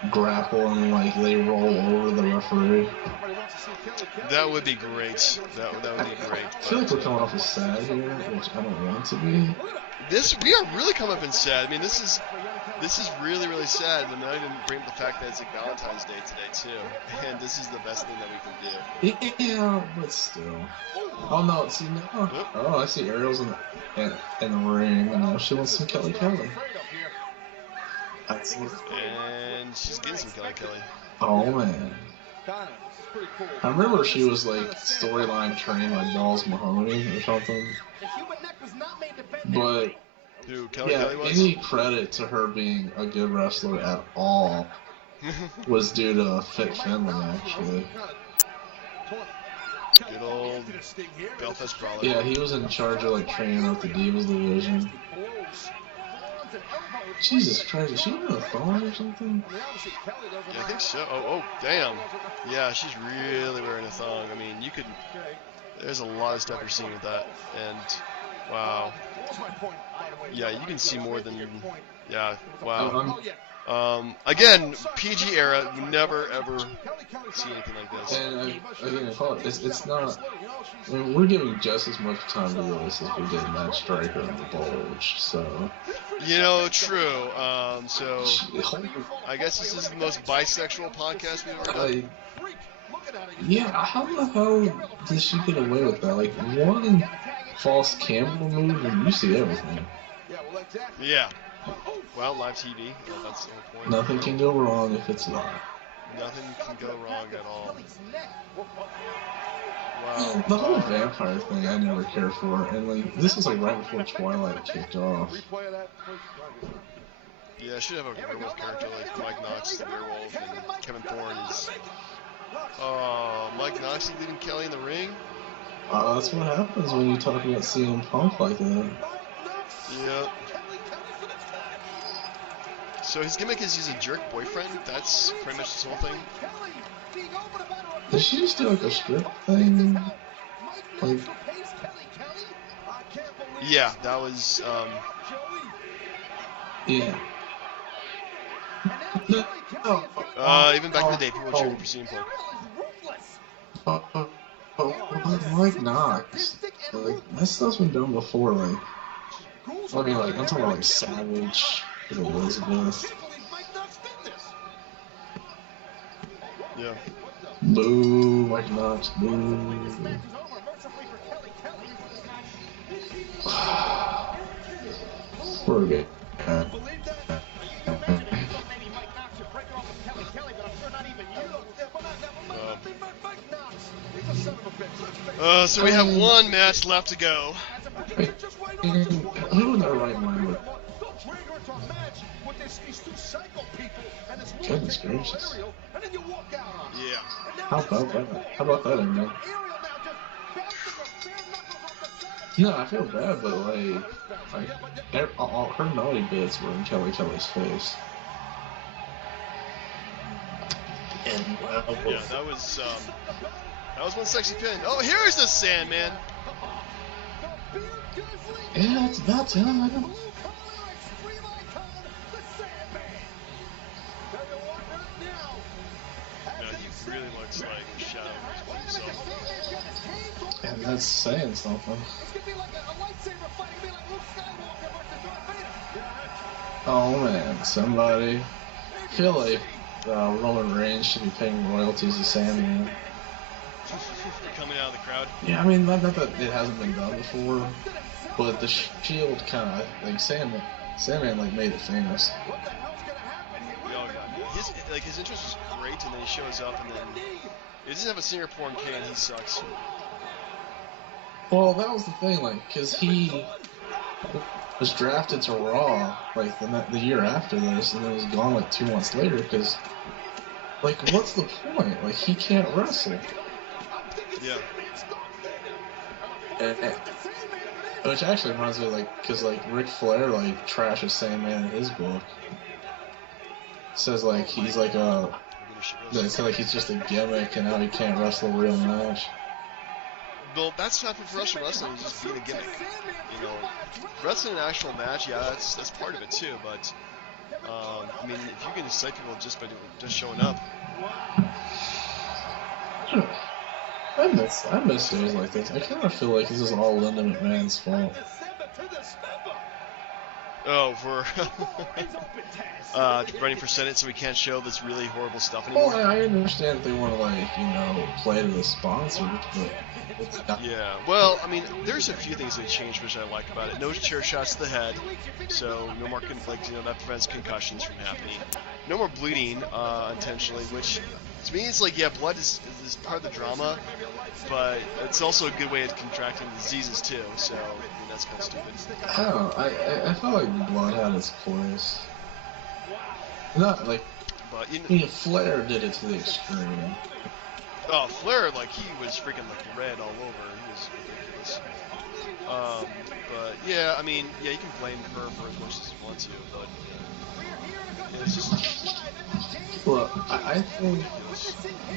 grapple and like they roll over the referee. That would be great. That would be great. I feel like we're coming off as sad here, which I don't want to be. We are really coming up in sad. I mean, this is really, really sad. And I didn't bring up the fact that it's like Valentine's Day today too, and this is the best thing that we can do. Yeah, but still. Oh no! See now. Oh, I see Ariel's in the ring, and now she wants some Kelly. And she's getting some Kelly. Oh man. I remember she was like storyline trained by Dolls Mahoney or something. But who Kelly was? Any credit to her being a good wrestler at all was due to Fit Finley, actually. Good old Belfast Brawler. Yeah, he was in charge of like training up the Divas division. Jesus Christ, is she in a thong or something? Yeah, I think so. Oh, damn. Yeah, she's really wearing a thong. I mean, there's a lot of stuff you're seeing with that. And, wow. Yeah, you can see more than, yeah, wow. Again, PG era, would never ever see anything like this. And again, it's not. I mean, we're giving just as much time to this as we did Matt Striker and the Bulge. So. True. So I guess this is the most bisexual podcast we've ever done. Yeah, how the hell did she get away with that? Like one false camera move, and you see everything. Yeah. Well, live TV. That's the whole point. Nothing can go wrong if it's live. Nothing can go wrong at all. Wow. The whole vampire thing I never cared for, and like this was like right before Twilight kicked off. Yeah, I should have a werewolf character like Mike Knox, the werewolf, and Kevin Thorne is. Oh, Mike Knox is leaving Kelly in the ring. That's what happens when you talk about CM Punk like that. Yep. So his gimmick is he's a jerk boyfriend. That's pretty much his whole thing. Did she just do like a strip thing? Like. Yeah, that was. Yeah. Even back in the day, people were cheering for CM Punk. Mike Knox. Like, that stuff's been done before, like. I mean, like, I'm talking about, like, Savage with Elizabeth. Yeah. Boo, Mike Knox, boo. We're good. So we have one match left to go. Who in their right mind would? Goodness gracious. Yeah. How about that? How about that, man? No, I feel bad, but like all her naughty bits were in Kelly's face. And yeah, that was one sexy pin. Oh, here's the Sandman. Yeah, it's about time. Yeah, he really looks like a shadow of himself. And that's saying something. Oh man, somebody feel like Roman Reigns should be paying royalties to Sandman. Coming out of the crowd. Yeah, I mean, not that it hasn't been done before, but the Shield kind of like Sandman like made it famous. Oh god, his interest is great, and then he shows up, and then he doesn't have a Singapore and K, and he sucks. Well, that was the thing, like, because he was drafted to Raw like the year after this, and then was gone like 2 months later. Because, like, what's the point? Like, he can't wrestle. Yeah. Which actually reminds me, like, because like Ric Flair like trashes Sandman in his book. Says like he's like says like he's just a gimmick and how he can't wrestle a real match. Well, that's not professional wrestling. It's just being a gimmick. You know, wrestling an actual match, yeah, that's part of it too. But I mean, if you can excite people just by just showing up. I miss days like this. I kind of feel like this is all Linda McMahon's fault. Oh, for running for Senate, so we can't show this really horrible stuff anymore. Well, I understand that they want to, like, you know, play to the sponsors, but it's not. Yeah, well, I mean, there's a few things they changed which I like about it. No chair shots to the head, so no more that prevents concussions from happening. No more bleeding intentionally, which to me it's like, yeah, blood is part of the drama, but it's also a good way of contracting diseases too. So I mean, that's kind of stupid. I don't know. I felt like blood had its place. Not like, but I mean, Flair did it to the extreme. Oh, Flair, like, he was freaking like red all over. He was ridiculous. But yeah, I mean, yeah, you can blame her for as much as you want to, but yeah, it's just. Look, I think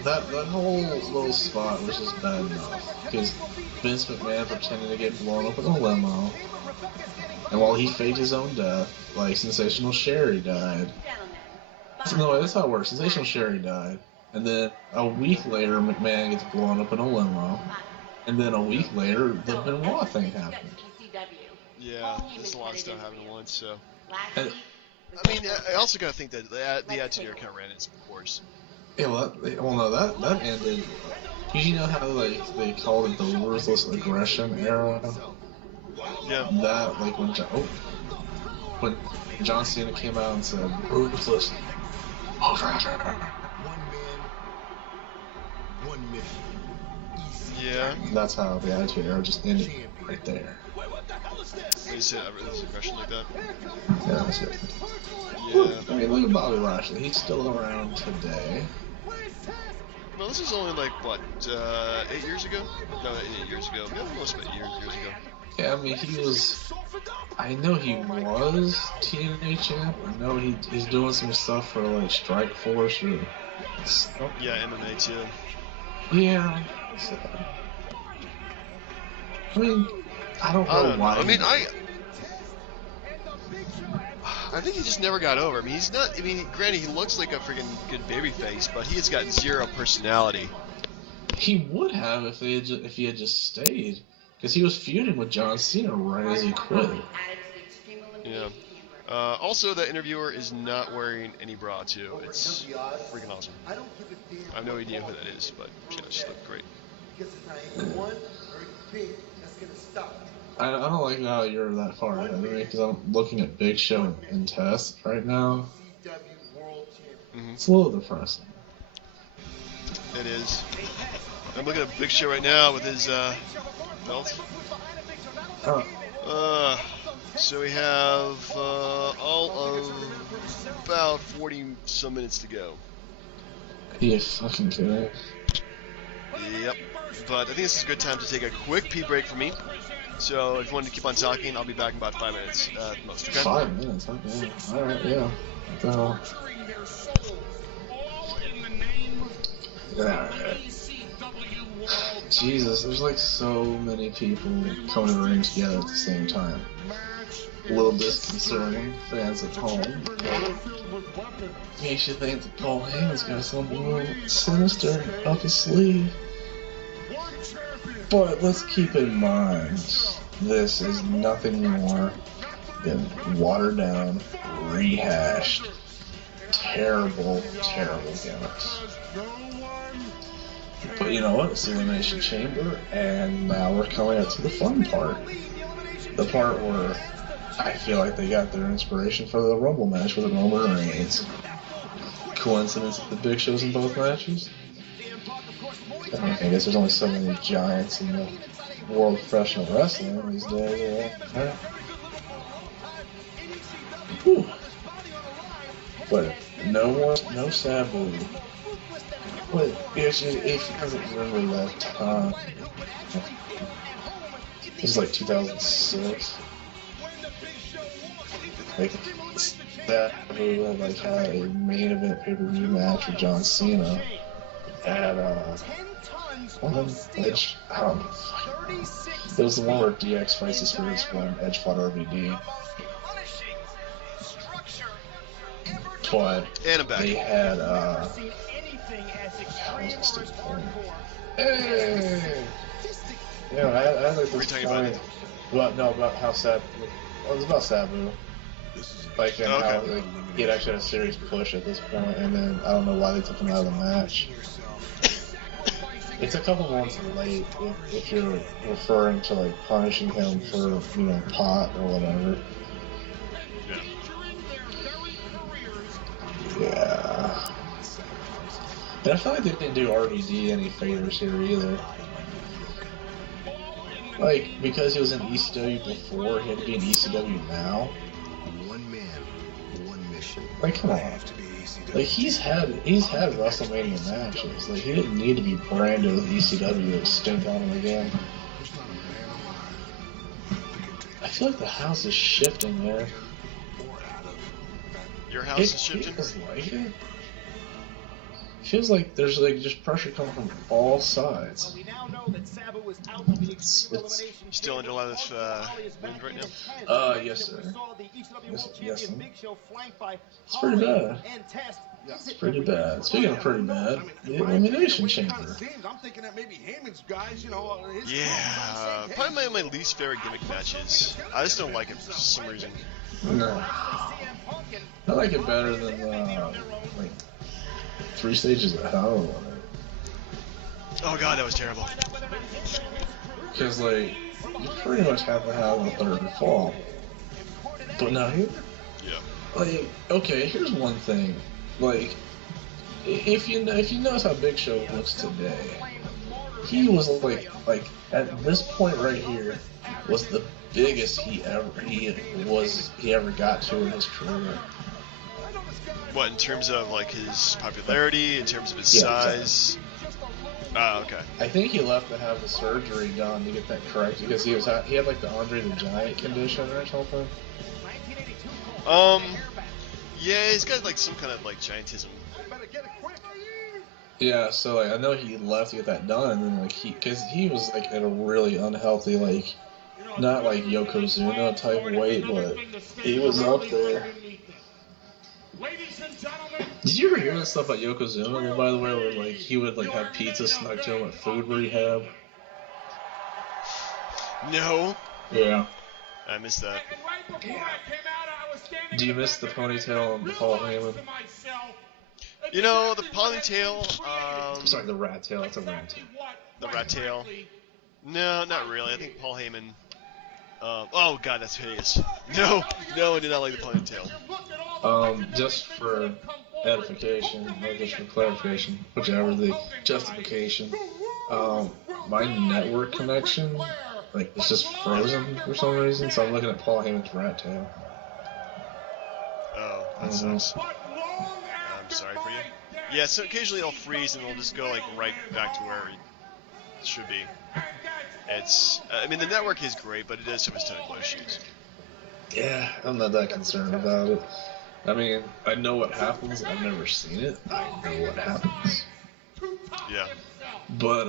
that whole little spot was just bad enough, because Vince McMahon pretending to get blown up in a limo, and while he faked his own death, like Sensational Sherry died. No, that's how it works. Sensational Sherry died, and then a week later, McMahon gets blown up in a limo, and then a week later, the Benoit thing happened. Yeah, there's a lot of stuff happening at once, so. I mean, I also gotta think that the Attitude Era kind of ran its course. Yeah, that ended. You know how like they called it the Ruthless Aggression Era? Yeah. That, like, when John Cena came out and said, "Ruthless aggression." Yeah. That's how the Attitude Era just ended right there. They said Ruthless Aggression like that. Yeah, that's it. Yeah. I mean, look at Bobby Lashley. He's still around today. Well, this was only like, what, 8 years ago? No, 8 years ago. Yeah, almost about 8 years ago. Yeah, I mean, he was. I know he was TNA champ. I know he's doing some stuff for, like, Strike Force or stuff. Yeah, MMA too. Yeah. So, I mean, I don't know why. I mean, I think he just never got over. I mean, he's not. I mean, granted, he looks like a freaking good babyface, but he has got zero personality. He would have if he had just stayed, because he was feuding with John Cena right as he quit. Yeah. Also, the interviewer is not wearing any bra too. It's freaking awesome. I have no idea who that is, but she just looked great. I don't like how you're that far ahead of me, because I'm looking at Big Show and Test right now. It's a little depressing. It is. I'm looking at Big Show right now with his belt. So we have all of about 40 some minutes to go. Are you fucking kidding? Yep. But I think this is a good time to take a quick pee break for me. So if you want to keep on talking, I'll be back in about 5 minutes at the most. Okay? 5 minutes? Okay. Alright, yeah. What the hell? Yeah. Jesus, there's like so many people coming to the ring together at the same time. A little disconcerting, fans at home. Makes you think that Paul Heyman's got something sinister up his sleeve. But let's keep in mind, this is nothing more than watered down, rehashed, terrible, terrible gimmicks. But you know what? It's the Elimination Chamber, and now we're coming up to the fun part. The part where I feel like they got their inspiration for the Rumble match with Roman Reigns. Coincidence that the Big Show's in both matches? I guess there's only so many giants in the world of professional wrestling these days. Whew. But no Sabu. But if you doesn't remember that time, it was like 2006. Like Sabu had like had a main event pay-per-view match with John Cena at Edge. It was the one where DX fights the Spirits when Edge fought RVD. But they had hey! You know, I like this point. Well, no, about how Sabu. It was about Sabu. Like, and how like, he had actually had a serious push at this point, and then I don't know why they took him out of the match. It's a couple months late if you're referring to like punishing him for, you know, pot or whatever. Yeah. And I feel like they didn't do RVD any favors here either. Like, because he was in ECW before, he had to be in ECW now. One man, one mission. Like, come on. Like, he's had WrestleMania matches. Like, he didn't need to be branded with ECW to stink on him again. I feel like the house is shifting, man. Your house is shifting? Feels like it. Feels like there's like just pressure coming from all sides. Still under a lot of wind right now? Yes, sir. Yes, sir. It's pretty bad. It's pretty bad. Speaking of pretty bad, the Elimination Chamber. Yeah, probably my least favorite gimmick matches. I just don't like it for some reason. No. I like it better than like 3 Stages of Hell. Oh god, that was terrible. Because like you pretty much have to have a third fall. But now here, like, okay, here's one thing. Like, if you notice how Big Show looks today, he was like at this point right here was the biggest he ever got to in his career. What, in terms of like his popularity, in terms of his size? Exactly. Oh, okay. I think he left to have the surgery done to get that correct because he had like the Andre the Giant condition or something. Yeah, he's got like some kind of like giantism. Yeah, so like I know he left to get that done, and then like because he was like at a really unhealthy, like not like Yokozuna type weight, but he was up there. Did you ever hear that stuff about Yokozuna, by the way, where like he would like have pizza snuck to him at food rehab? No. Yeah. I missed that. Do you miss the ponytail and Paul Heyman? You know, the ponytail, Sorry, the rat tail. That's a rat tail. The rat tail. No, not really. I think Paul Heyman. Oh god, that's hideous. No, I did not like the ponytail. Just for edification, or just for clarification, whichever the justification, my network connection, like, it's just frozen for some reason, so I'm looking at Paul Heyman's rat tail. Oh, that sucks. I'm sorry for you. Yeah, so occasionally it'll freeze and it'll just go like right back to where it should be. It's, I mean, the network is great, but it does have its technical issues. Yeah, I'm not that concerned about it. I mean, I know what happens. I've never seen it. I know what happens. Yeah. But,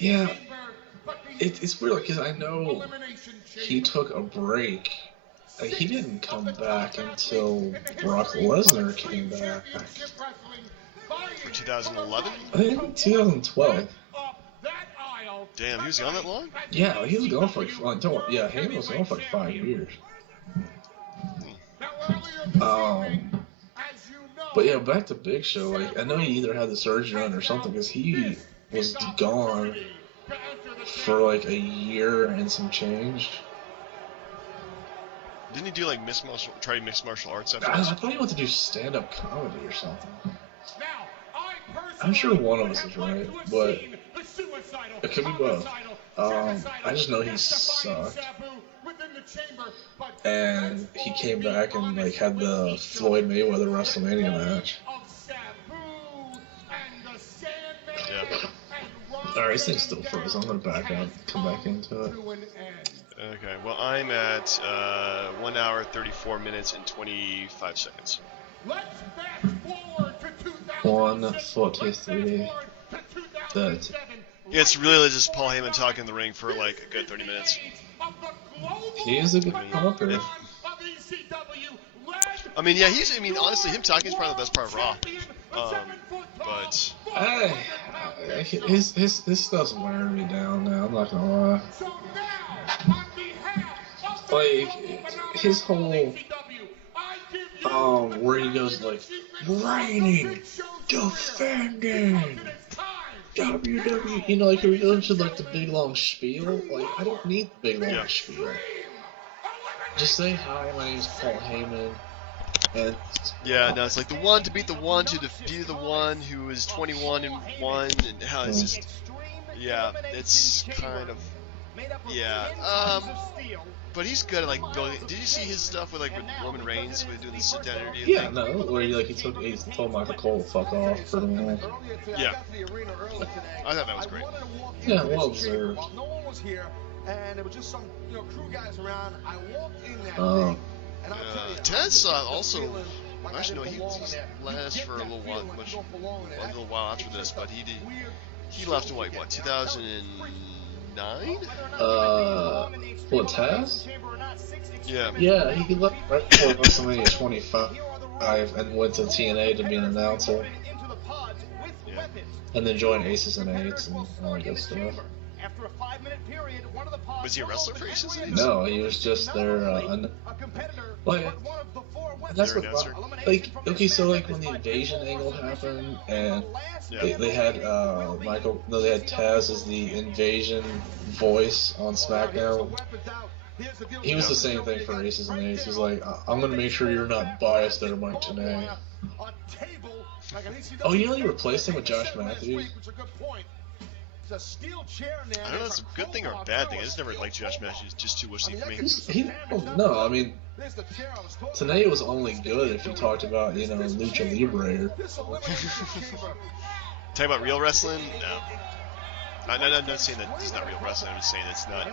yeah, it's weird, because I know he took a break. Like, he didn't come back until Brock Lesnar came back. For 2011? I think 2012. Damn, he was gone that long? Yeah, he was gone for like, Heyman was gone for like 5 years. But yeah, back to Big Show. Like, I know he either had the surgery on or something because he was gone for like a year and some change. Didn't he do like try mixed martial arts after I this? thought he wanted to do stand-up comedy or something. I'm sure one of us is right, but it could be both. I just know he sucked. And he came back and like had the Floyd Mayweather WrestleMania match. Yeah. Alright, this thing's still frozen. I'm gonna back out, come back into it. Okay, well, I'm at 1 hour, 34 minutes, and 25 seconds. 1:43. That's Yeah, it's really just Paul Heyman talking in the ring for like a good 30 minutes. he is a good talker. I mean, yeah, honestly, him talking is probably the best part of Raw. But His stuff's wearing me down now. I'm not gonna lie. Like his whole where he goes like reigning, defending, WWE. You know, like he goes to like the big long spiel. Like I don't need the big long spiel. Just say hi. My name's Paul Heyman. And yeah, no, it's like the one to beat the one to defeat the one who is 21 and 1, and how it's just, yeah, it's kind of, yeah, but he's good at like building. Did you see his stuff with Roman Reigns with doing the sit down interview? Yeah, no, where he told Michael Cole to fuck off for the minute. Yeah, I thought that was great. Yeah, well observed. No one was here, and there was just some crew guys around. I walked in that Ted's also, actually no, he last for a little while after this, but he left in what 2009? What, Taz? Yeah. Yeah, he left right before WrestleMania 25 and went to TNA to be an announcer. Yeah. And then joined Aces and Eights and all that good stuff. Was he a wrestler for Aces and Eights? No, he was just their like that's what like okay, so like when the invasion angle happened and they had they had Taz as the invasion voice on SmackDown. He was the same thing for Aces and Eights. He's like, I'm gonna make sure you're not biased there, Mike Tenay. Oh, you know you replaced him with Josh Matthews? I don't know if it's a good thing or a bad thing. I just never liked Josh Matthews, just too wishy for me. No, I mean, Tenay was only good if you talked about, Lucha Libre. Talk about real wrestling? No. I'm not saying that it's not real wrestling, I'm just saying it's not.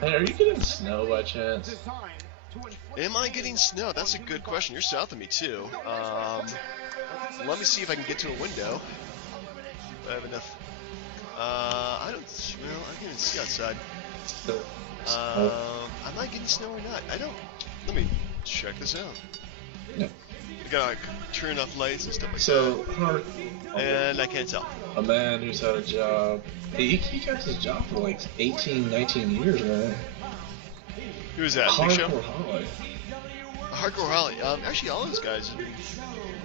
Hey, are you getting snow by chance? Am I getting snow? That's a good question. You're south of me, too. Let me see if I can get to a window. I have enough. I can't even see outside. Am I getting snow or not? Let me check this out. No. I gotta turn off lights and stuff like that. And I can't tell. A man who's had a job. He kept his job for like 18, 19 years, man. Who's that? Big Show? Hardcore Holly. Hardcore Holly. Actually, all those guys have been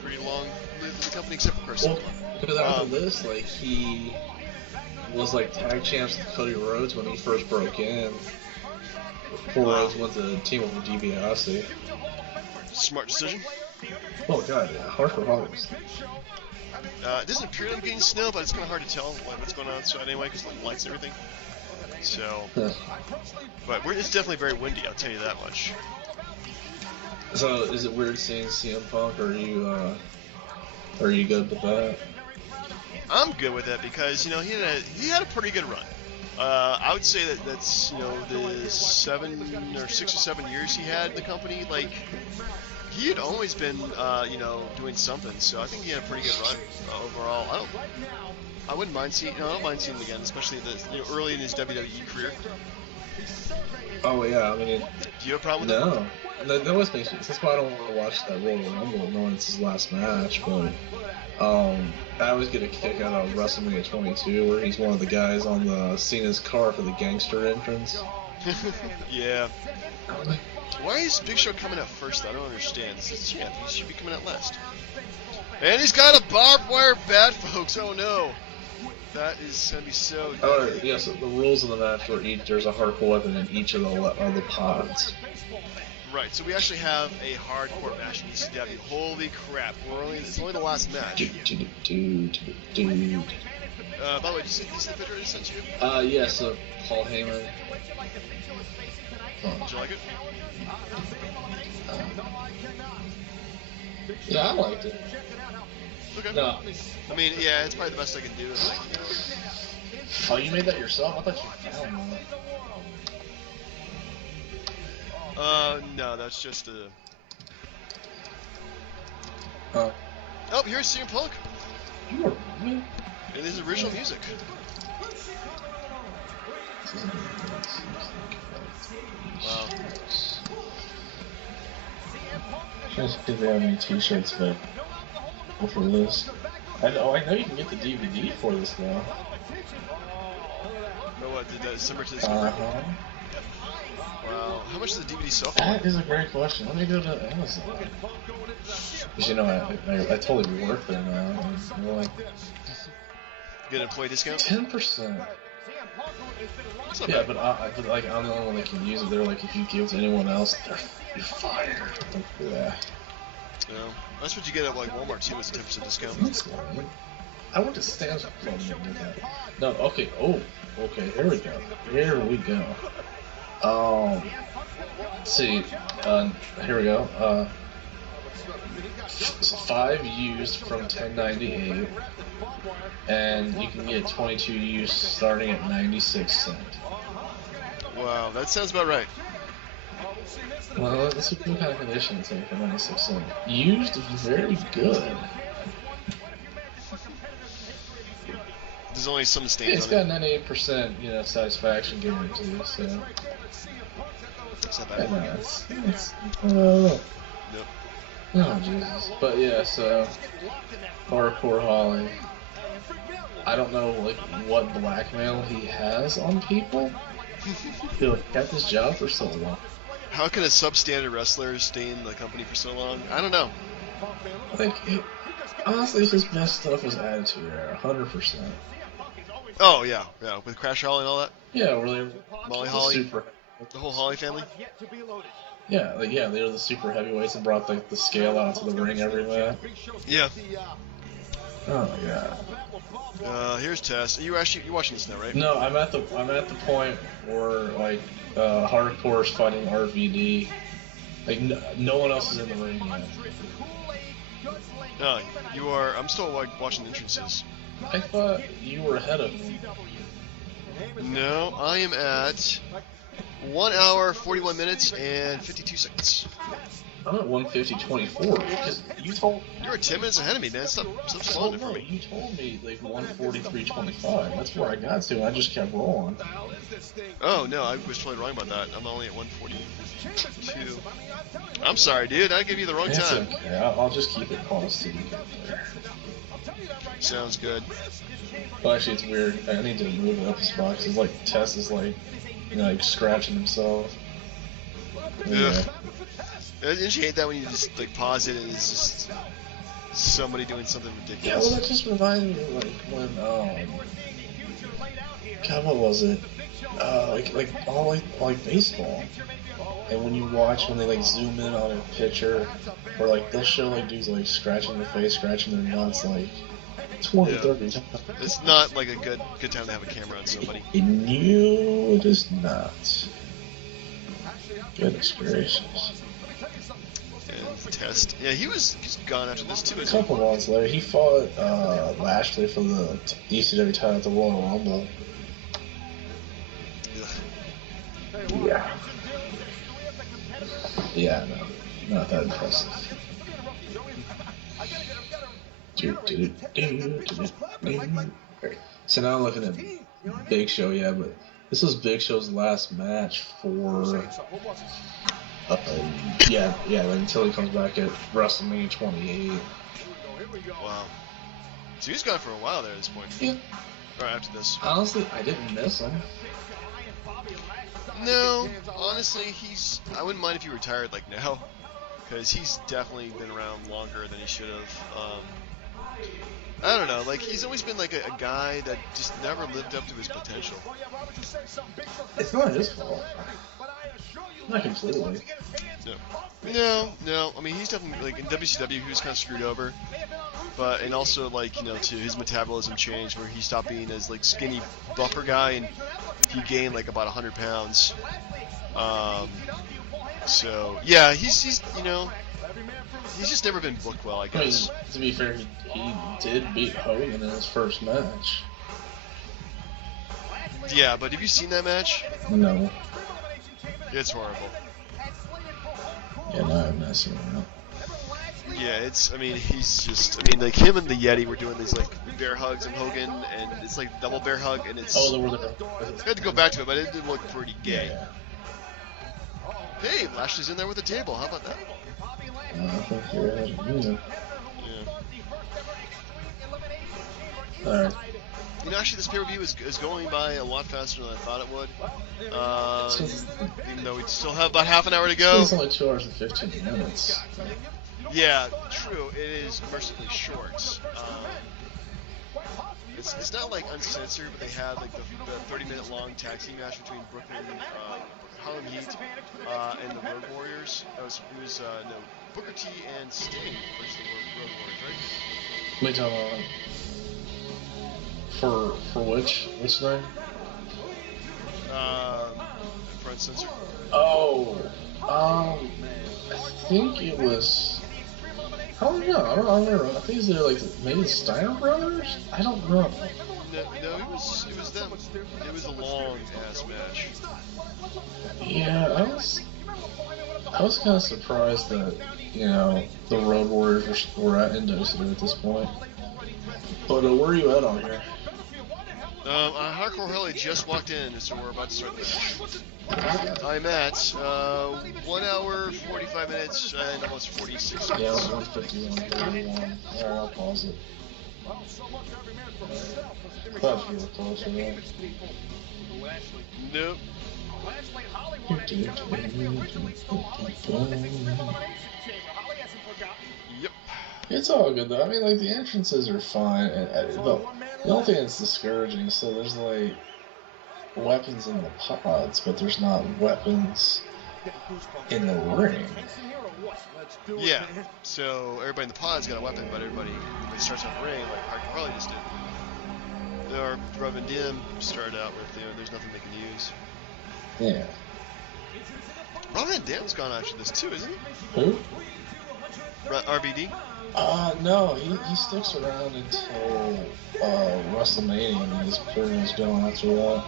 pretty long lived in the company except for Chris. Well, because after this, like, he was like tag champs with Cody Rhodes when he first broke in. Before Rhodes went to team up with DB&J. Smart decision. Oh god, yeah, Hardcore Holly. It doesn't appear that I'm getting snow, but it's kind of hard to tell what's going on outside anyway, because the lights and everything. So, but it's definitely very windy. I'll tell you that much. So, is it weird seeing CM Punk, or are you good with that? I'm good with that because he had a pretty good run. I would say that's the 6 or 7 years he had in the company. Like he had always been doing something. So I think he had a pretty good run overall. I wouldn't mind seeing. I don't mind seeing him again, especially early in his WWE career. Oh yeah, I mean. Do you have a problem with that? No, that always makes me. That's why I don't want to watch that Royal Rumble knowing it's his last match. But I always get a kick out of WrestleMania 22, where he's one of the guys on the Cena's car for the gangster entrance. Yeah. Why is Big Show coming out first? I don't understand. This is champ. He should be coming out last. And he's got a barbed wire bat, folks. Oh no. That is going to be so Alright, yes, the rules of the match were there's a hardcore weapon in each of the pods. Right, so we actually have a hardcore match in ECW. Holy crap, it's only the last match. By the way, did you see the picture I sent you? Yes, Paul Heyman. Did you like it? Yeah, I liked it. Okay. No. I mean, yeah, it's probably the best I can do. Like, Oh, you made that yourself? I thought you found that. No, that's just a... Oh, here's CM Punk. you were me? It is original music. Wow. Trying to see if they have any t-shirts for this. I know you can get the DVD for this now. Oh, what, did that December to this Uh-huh. Wow. How much is the DVD sell for? That is a great question. Let me go to Amazon. Because you know, I totally work there now. And, you know, like, Get an employee discount? 10%. That's not Yeah, bad. but like I'm the only one that can use it. They're like, if you give it to anyone else, you're fired. Like, yeah. You know, that's what you get at like Walmart too, is a 10% discount. That's right. I went to Sam's Club and did that. No, okay. Oh, okay. Here we go. Here we go. Let's see. Here we go. 5 used from 10.98, and you can get 22 used starting at 96 cents. Wow, that sounds about right. Well, let's see what kind of condition it's in for 96 cents. Used, very good. There's only some Yeah, stains it's on got it. 98%, satisfaction guarantee. So. It's not bad. Oh, Nope. oh, Jesus. But yeah, so Hardcore Holly. I don't know like what blackmail he has on people. He'll kept his job for so long. How can a substandard wrestler stay in the company for so long? I don't know. Like, honestly, his best stuff was Attitude Era, 100%. Oh yeah, with Crash Holly and all that. Yeah, really. Molly Holly, Super. the whole Holly family. Yeah, they were the super heavyweights and brought the scale out to the ring every match. Yeah. Oh my god. Here's Tess. You watching this now, right? No, I'm at the point where like Hardcore's fighting RVD. Like no one else is in the ring yet. No, you are. I'm still watching entrances. I thought you were ahead of me. No, I am at 1 hour, 41 minutes, and 52 seconds. I'm at 150.24 because you told. You're 10 minutes ahead of me, man. Stop slowing it for me. You told me like 143.25. That's where I got to. I just kept rolling. Oh no, I was totally wrong about that. I'm only at 142. I'm sorry, dude. I gave you the wrong It's time. okay. I'll just keep it paused till you get there. Sounds good. Well, actually, it's weird. I need to move it up a spot because like Tess is like, like scratching himself. Yeah. Didn't you hate that when you just like pause it and it's just somebody doing something Yeah, ridiculous? well, that just reminded me like when God, what was it? Like all like baseball. And when you watch when they like zoom in on a pitcher, or like they'll show like dudes like scratching their face, scratching their nuts, like 20, 30 times. It's not like a good time to have a camera on somebody. No, it is not. Goodness gracious. And Test. Yeah, he's gone after this too. A couple months later, he fought Lashley for the ECW title at the Royal Rumble. Ugh. Yeah. Yeah, no. Not that impressive. So now I'm looking at Big Show, yeah, but this was Big Show's last match for, yeah, until he comes back at WrestleMania 28. Wow. So he's gone for a while there at this point. Yeah. Or after this. Honestly, I didn't miss him. No, honestly, I wouldn't mind if he retired like now, because he's definitely been around longer than he should have. I don't know, like he's always been like a guy that just never lived up to his potential. It's not his fault. Not completely. No. I mean, he's definitely like in WCW he was kind of screwed over, and also like to his metabolism changed where he stopped being as like skinny buffer guy and he gained like about 100 pounds. So yeah, he's just never been booked well, I guess. I mean, to be fair, he did beat Hogan in his first match. Yeah, but have you seen that match? No. It's horrible. Yeah, no, I've not seen that. Yeah, like him and the Yeti were doing these like bear hugs of Hogan, and it's like double bear hug, and it's. Oh, I had to go back to it, but it did look pretty gay. Yeah. Hey, Lashley's in there with the table. How about that? I think you're right. Yeah. Alright. Actually, this pay-per-view is going by a lot faster than I thought it would. Even though we still have about half an hour to go. It's only 2 hours and 15 minutes. Yeah, true. It is mercifully short. It's not like uncensored, but they had like the 30-minute long tag team match between Harlem Heat and the Road Warriors. It was Booker T and Sting versus the Road Warriors, right? Wait, tell me. For which name? Front censor. Oh, I think it was. I don't know. I don't remember. I think it's like maybe the Steiner Brothers. I don't know. No, it was them. It was a long ass match. Yeah, I was kind of surprised that the Road Warriors were at WCW at this point. But where are you at on here? Hardcore Helly just walked in, so we're about to start the match. I'm at 1 hour, 45 minutes, and almost 46 minutes. Yeah, it was 151. Alright, I'll pause it. Thought you were closer there. Nope. Yep. It's all good though. I mean, like the entrances are fine. The only thing that's discouraging, so there's like weapons in the pods, but there's not weapons in the ring. Yeah. So everybody in the pod's got a weapon, but everybody starts on the ring like Hardcore Harley just did. Or Rob and Dim started out with there's nothing they can use. Yeah. Rob and Dim's gone after this too, isn't he? Who? RBD? No, he sticks around until WrestleMania, and he's pretty much going after that.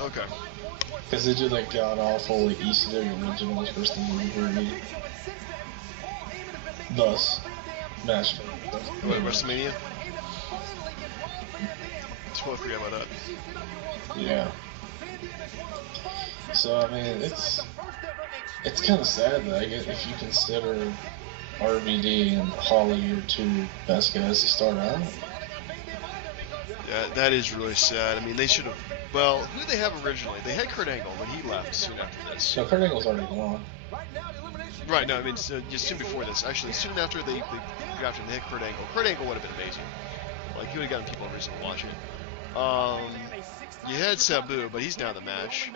Okay. Because they did like god awful like ECW originals versus the movie. Thus, match. What, WrestleMania? Totally forgot about that. Yeah. So I mean, it's kind of sad that I guess if you consider RVD and Holly your two best guys to start out. Yeah, that is really sad. I mean, they should have. Well, who did they have originally? They had Kurt Angle, but he left soon after this. No, Kurt Angle's already gone. Right. No, I mean just soon before this. Actually, soon after they drafted him, they had Kurt Angle. Kurt Angle would have been amazing. Like he would have gotten people a reason to watch it. You had Sabu, but he's now the match.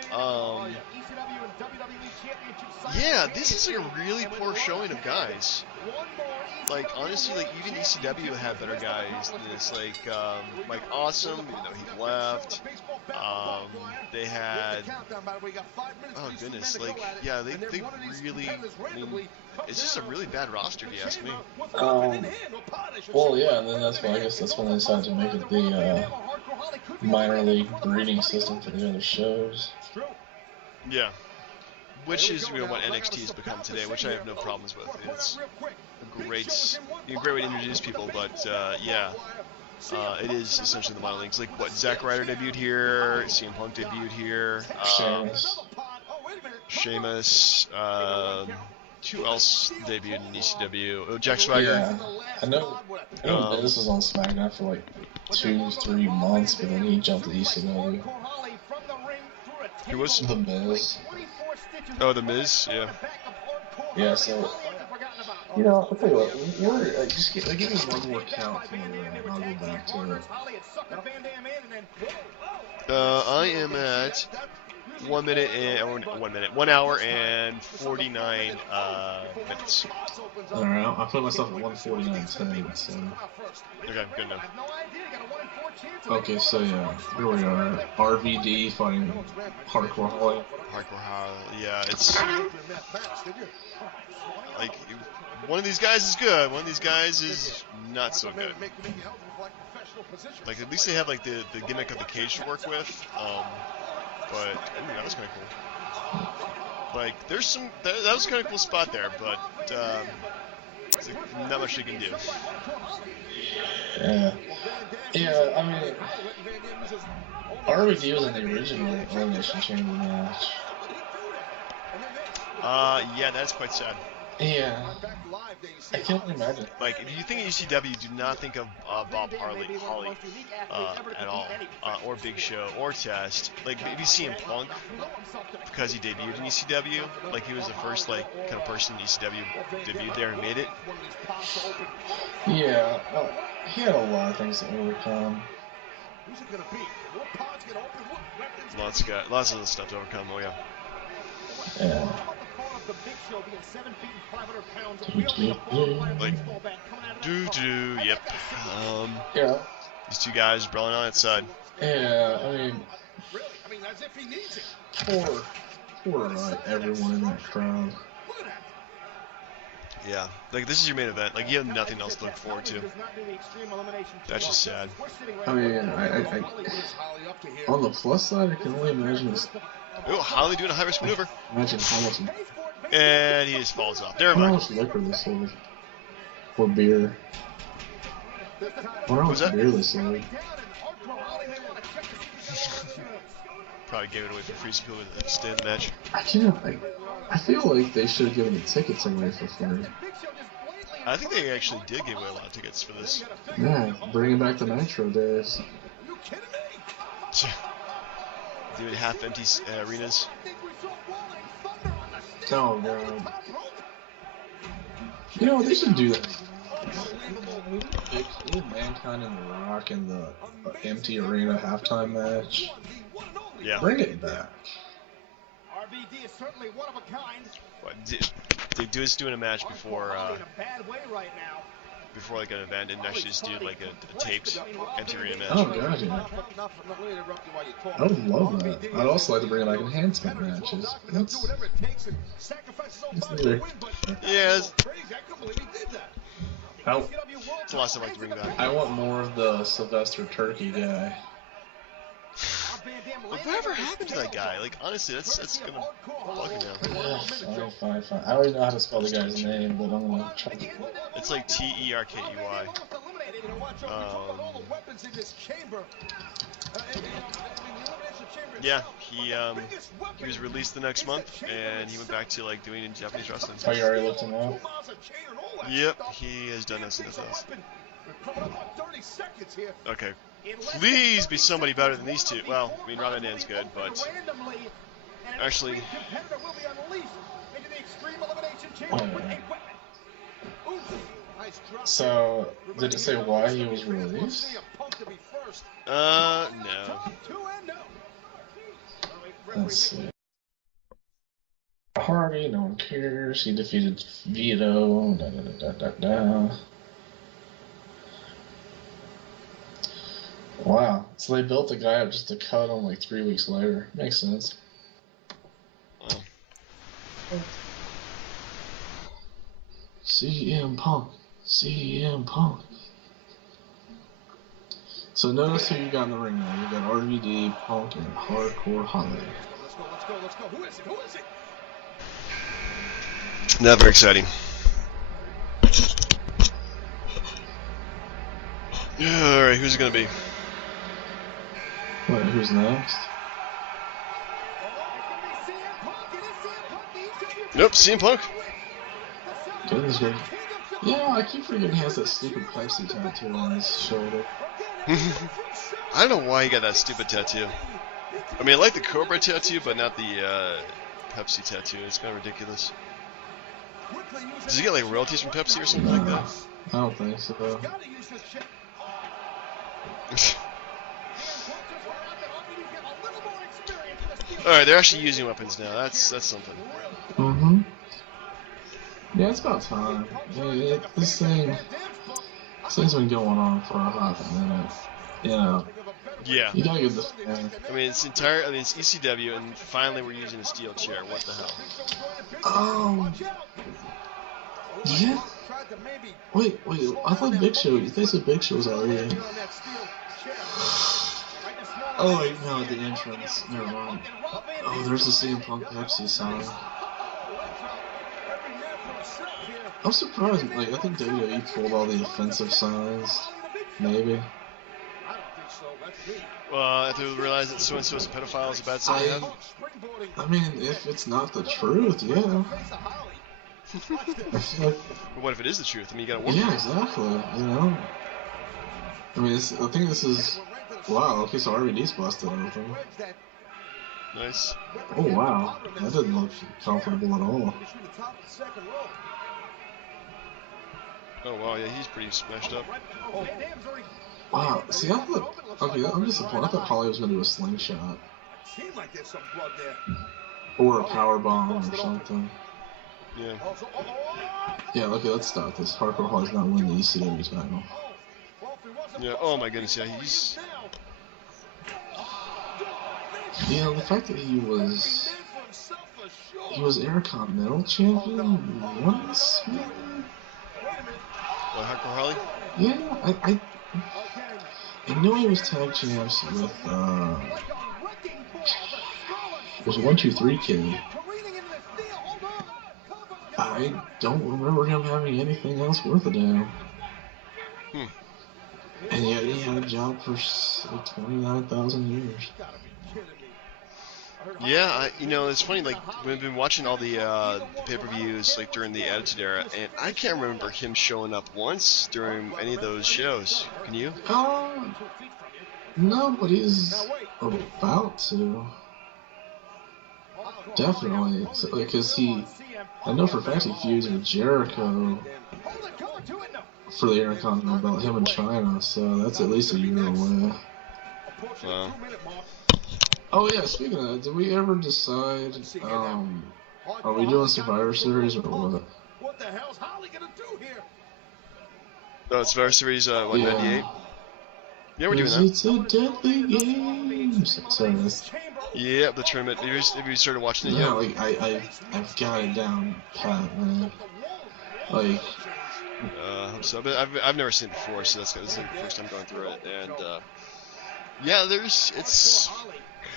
Yeah, this is like a really poor showing of guys. Like honestly, like even ECW had better guys than this. Like Awesome, even though he left. They had. Oh goodness, like yeah, they really. I mean, it's just a really bad roster, if you ask me. Well, yeah, and then I guess that's when they decided to make it the minor league breeding system for the other shows. Yeah. Which is what NXT has become today, which I have no problems with. It's a great way to introduce people, but yeah, it is essentially the minor leagues. Like what, Zack Ryder debuted here, CM Punk debuted here, Sheamus, who else debuted in ECW? Oh, Jack Swagger. Yeah, I know this was on SmackDown for like 2-3 months, but then he jumped to ECW. Who was? The Miz. Oh, The Miz? Yeah. Yeah, so, you know, I'll tell you what, we're, just give me one more count for and I'll go back to it. I am at 1 minute and, or 1 minute, 1 hour and 49 minutes. Alright, I'll put myself at 149.10, so. Okay, good enough. Okay, so yeah, here we are. RVD fighting Hardcore Holly. Hardcore Holly, yeah, it's like one of these guys is good, one of these guys is not so good. Like at least they have like the gimmick of the cage to work with, but ooh, that was kind of cool. Like there's some that was kind of cool spot there, but it's like, not much you can do. Yeah, I mean, RVD was in the original Elimination Chamber match. Yeah, that's quite sad. Yeah, I can't imagine. Like, if you think of ECW, do not think of Bob Holly at all, or Big Show, or Test. Like, maybe CM Punk, because he debuted in ECW. Like, he was the first, like, kind of person in ECW debuted there and made it. Yeah, he had a lot of things to overcome. Lots of stuff to overcome. Oh yeah. Yeah. Like, yep. Yeah. These two guys brawling on its side. Yeah, I mean, poor everyone in that crowd. Yeah, like this is your main event. Like you have nothing else to look forward to. That's just sad. I mean, I on the plus side, I can only imagine this. Oh, Holly doing a high risk maneuver. Imagine how much. And he just falls off. Never How mind. much liquor they sold, or beer. How much beer they sold. Probably gave it away for free so people would stay in the match. I feel like they should have given the tickets away for free. I think they actually did give away a lot of tickets for this. Yeah, bringing back the Nitro days. Doing half-empty arenas. Oh god. You know, they should do that. Put Mankind and The Rock in the empty arena halftime match. Yeah. Bring it back. RVD is certainly one of a kind. What, they doing a match before before like an event, and actually just do like a taped empty arena match. Oh god, yeah. I would love that. I'd also like to bring it back enhancement matches. That's weird. Yeah, it's I a lot of stuff I'd like to bring back. want more of the Sylvester Turkey guy. Like, whatever happened to that guy? Like, honestly, that's gonna bug me now. Fine. I already know how to spell the guy's name, but I'm gonna try to... It's like Terkey. Yeah, he was released the next month, and he went back to like doing Japanese wrestling. Oh, you already looked him up? Yep, he has done this in the past. Okay, please be somebody better than these two. Well, I mean, Robin Dan's good, but actually, so did it say why he was released? no. Let's see. Hardy, no one cares. He defeated Vito. Wow. So they built the guy up just to cut him like 3 weeks later. Makes sense. Wow. CM Punk. So notice who you got in the ring now. You got RVD, Punk, and Hardcore Holly. Let's go. Who is it? Not very exciting. Alright, who's it gonna be? Wait, who's next? Nope, CM Punk. Goodness gracious. Yeah, I keep forgetting he has that stupid Pepsi tattoo on his shoulder. I don't know why he got that stupid tattoo. I mean, I like the Cobra tattoo, but not the Pepsi tattoo. It's kind of ridiculous. Does he get like royalties from Pepsi or something like that? I don't think so. Alright, they're actually using weapons now. That's something. Mm-hmm. Yeah, it's about time. This thing's been going on for a hot minute. You know. Yeah. You gotta get this. I mean, it's ECW, and finally we're using a steel chair. What the hell? Yeah. Wait. I thought Big Show. You think the Big Show was already? Oh wait, no, the entrance. Never mind. Oh, there's the CM Punk Pepsi sign. I'm surprised. Like, I think WWE pulled all the offensive signs. Maybe. Well, after we realize that so-and-so is a pedophile is a bad sign. I mean, if it's not the truth, yeah. But what if it is the truth? I mean, you gotta work. Yeah, exactly. You know. I mean, I think this is. Wow. Okay, so RVD's busted open. Nice. Oh wow, that didn't look comfortable at all. Oh wow, yeah, he's pretty smashed up. Wow. See, I thought. Okay, I'm disappointed. I thought Holly was gonna do a slingshot. Or a power bomb or something. Yeah. Yeah. Okay, let's start this. Hardcore Holly's not winning the ECW title. Yeah. Oh my goodness. Yeah, he's. You know, the fact that he was Intercontinental champion once. What, Hardcore Holly? Yeah, I know he was tag champs with it was 1-2-3 Kid. I don't remember him having anything else worth a damn. And yet he had a job for like 29,000 years. Yeah, you know, it's funny, like, we've been watching all the pay-per-views, like, during the Attitude Era, and I can't remember him showing up once during any of those shows. Can you? No, but he's about to. Definitely. Because I know for a fact he fused with Jericho for the Intercontinental belt, him in China, so that's at least a year away. Wow. Oh yeah, speaking of that, did we ever decide, are we doing Survivor Series or what? What the hell's Holly gonna do here? Oh, it's Survivor Series, 198? Yeah, we're doing that. It's a deadly game. Sorry, that's... Yeah, the tournament. Have you started watching it yet? Yeah, like, I've got it down pat, man. Like... I hope so. But I've never seen it before, so this is the first time going through it. And, yeah, it's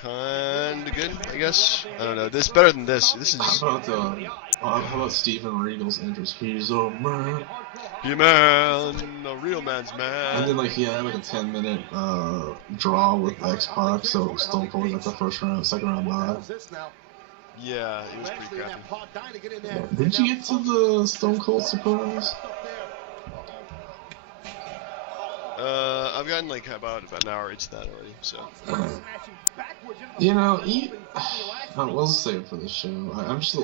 kind of good, I guess. I don't know. This is better than this. This is... How about Steven Regal's entrance? He's a man. Yeah, man. A real man's man. And then, like, he had like a 10-minute draw with X-Pac, so Stone Cold got the second round bye. Yeah, it was pretty crappy. Yeah. Did you get to the Stone Cold surprise? I've gotten like about an hour into that already, so. You know, we'll save it for the show. I'm just.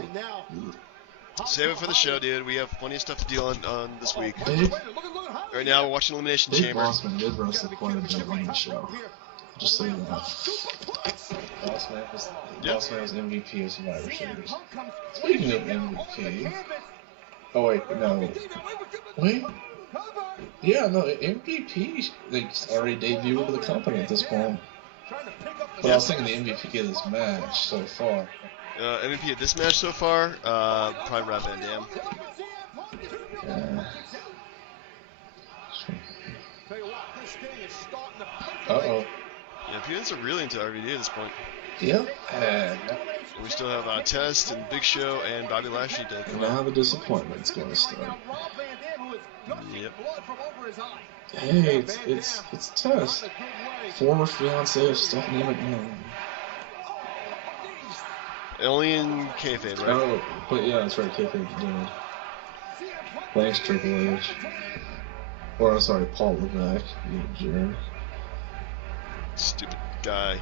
Save it for the show, dude. We have plenty of stuff to deal on this week. Big Right now, we're watching Elimination Chamber. Bossman did wrestle quite a bit on the show. Just saying that. Bossman was MVP of Survivor Series. Speaking of MVP. Oh wait, no. Wait. Yeah, no, MVP like already debuted with the company at this point. But I was thinking the MVP of this match so far. MVP of this match so far, probably Rob Van Dam. Uh-oh. Yeah, people are really into RVD at this point. Yep. We still have Test and Big Show and Bobby Lashley to come now out. the disappointment's going to start. Yep. Hey, it's Test. Former fiance of Stephanie McMahon. Only in kayfabe, right? Oh, but yeah, that's right, kayfabe's dead. Thanks, Triple H. Or, I'm sorry, Paul Levesque, you jerk. Stupid guy.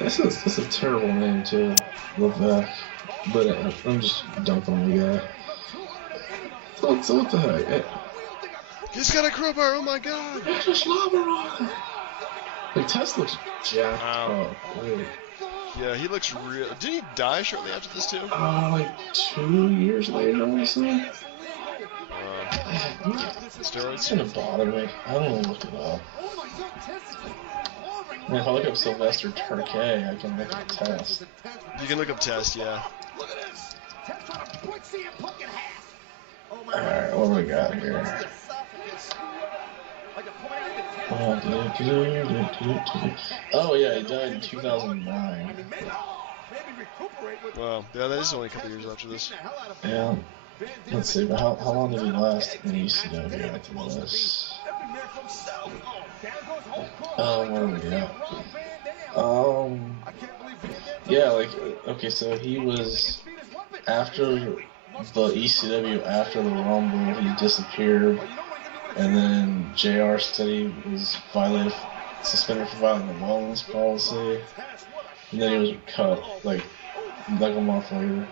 That's a terrible name too, Levesque. But I'm just dumping on the guy. So what the heck? He's got a crowbar. Oh my God! Just lava on. Like Test looks jacked up. Wait. Yeah, he looks real. Did he die shortly after this too? Like 2 years later, I want to say. Steroids? It's gonna bother me. I don't want to look it up. I mean, if I look up Sylvester Turkey, I can look up Test. You can look up Test, yeah. Alright, what do we got here? Oh yeah, he died in 2009. Wow, yeah, that is only a couple years after this. Yeah. Let's see, but how long did he last in ECW after this? Where are we at? Yeah, like, okay, so he was, after the ECW, after the Rumble, he disappeared, and then JR said he was suspended for violating the wellness policy, and then he was cut, like a month later.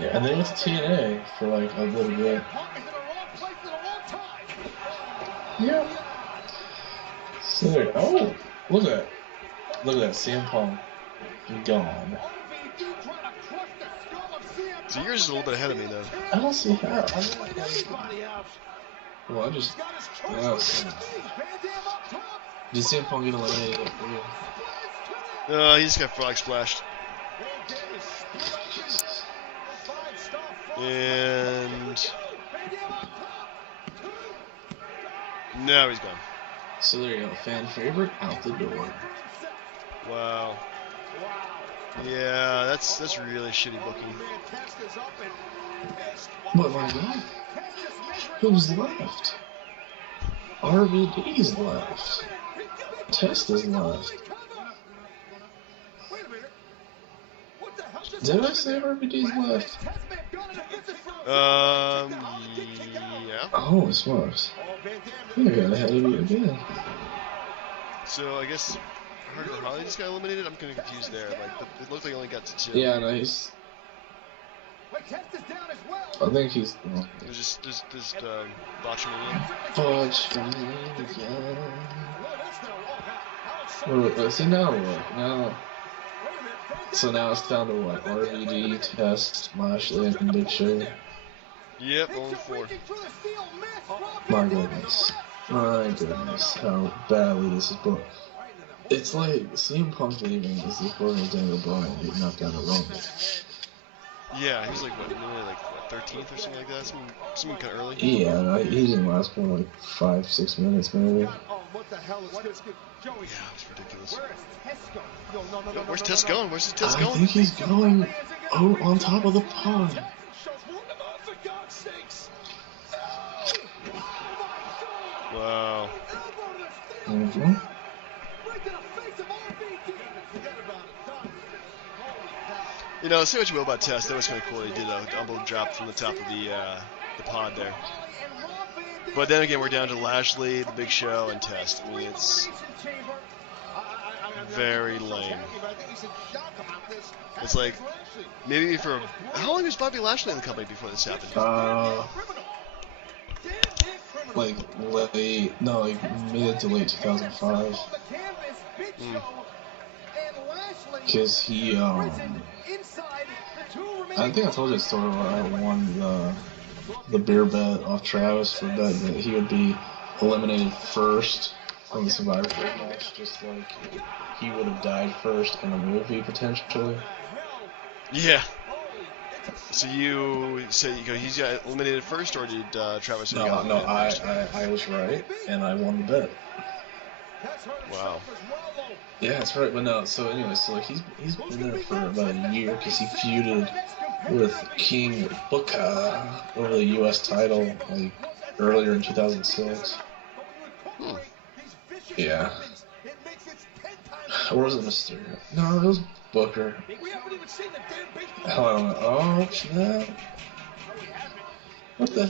Yeah, and then he went to TNA for like a little bit. Yeah. So there, oh, look at that, CM Punk, gone. So yours is a little bit ahead of me though. I don't see how. Well, did CM Punk get eliminated? He just got frog splashed. And now he's gone. So there you go, fan favorite out the door. Wow. Yeah, that's really shitty booking. But my God, who's left? RVD's left. Test is left. Did I say RVD's left? Yeah. Oh, smokes. I got ahead of you again. So I guess Harley just got eliminated. I'm kind of confused there. Like it looked like he only got to 2. Yeah, nice. I think he's. Well, it was just Botchamania. Botchamania. So now what? Now. So now it's down to what? RVD, Test, Lashley, and Big Show. Yep, only 4. My goodness. My goodness, how badly this is booked. It's like CM Punk leaving is the equivalent of Daniel Bryan getting knocked down a Rumble. Yeah, he was like, what, like 13th or something like that? Something kind of early? Yeah, he didn't last more like 5-6 minutes maybe. Yeah, it's ridiculous. Where's Test going? Where's Test going? I think he's going out on top of the pond. Wow. Mm-hmm. You know, say what you will about Test, that was kind of cool. He did a double drop from the top of the pod there. But then again, we're down to Lashley, the Big Show, and Test. I mean, it's very lame. It's like, maybe for... How long was Bobby Lashley in the company before this happened? Like mid to late 2005. Because he, I think I told you a story where I won the beer bet off Travis for betting that he would be eliminated first from the Survivor Series match, just like he would have died first in the movie potentially. Yeah. So you say he's got eliminated first, or did Travis? No, I was right, and I won the bet. Wow. Yeah, that's right. But no, so anyway, so like he's been there for about a year because he feuded with King Booker over the U.S. title like earlier in 2006. Yeah. Or was it Mysterio? No, it was Booker. Hell, I don't know. Oh, snap. What the?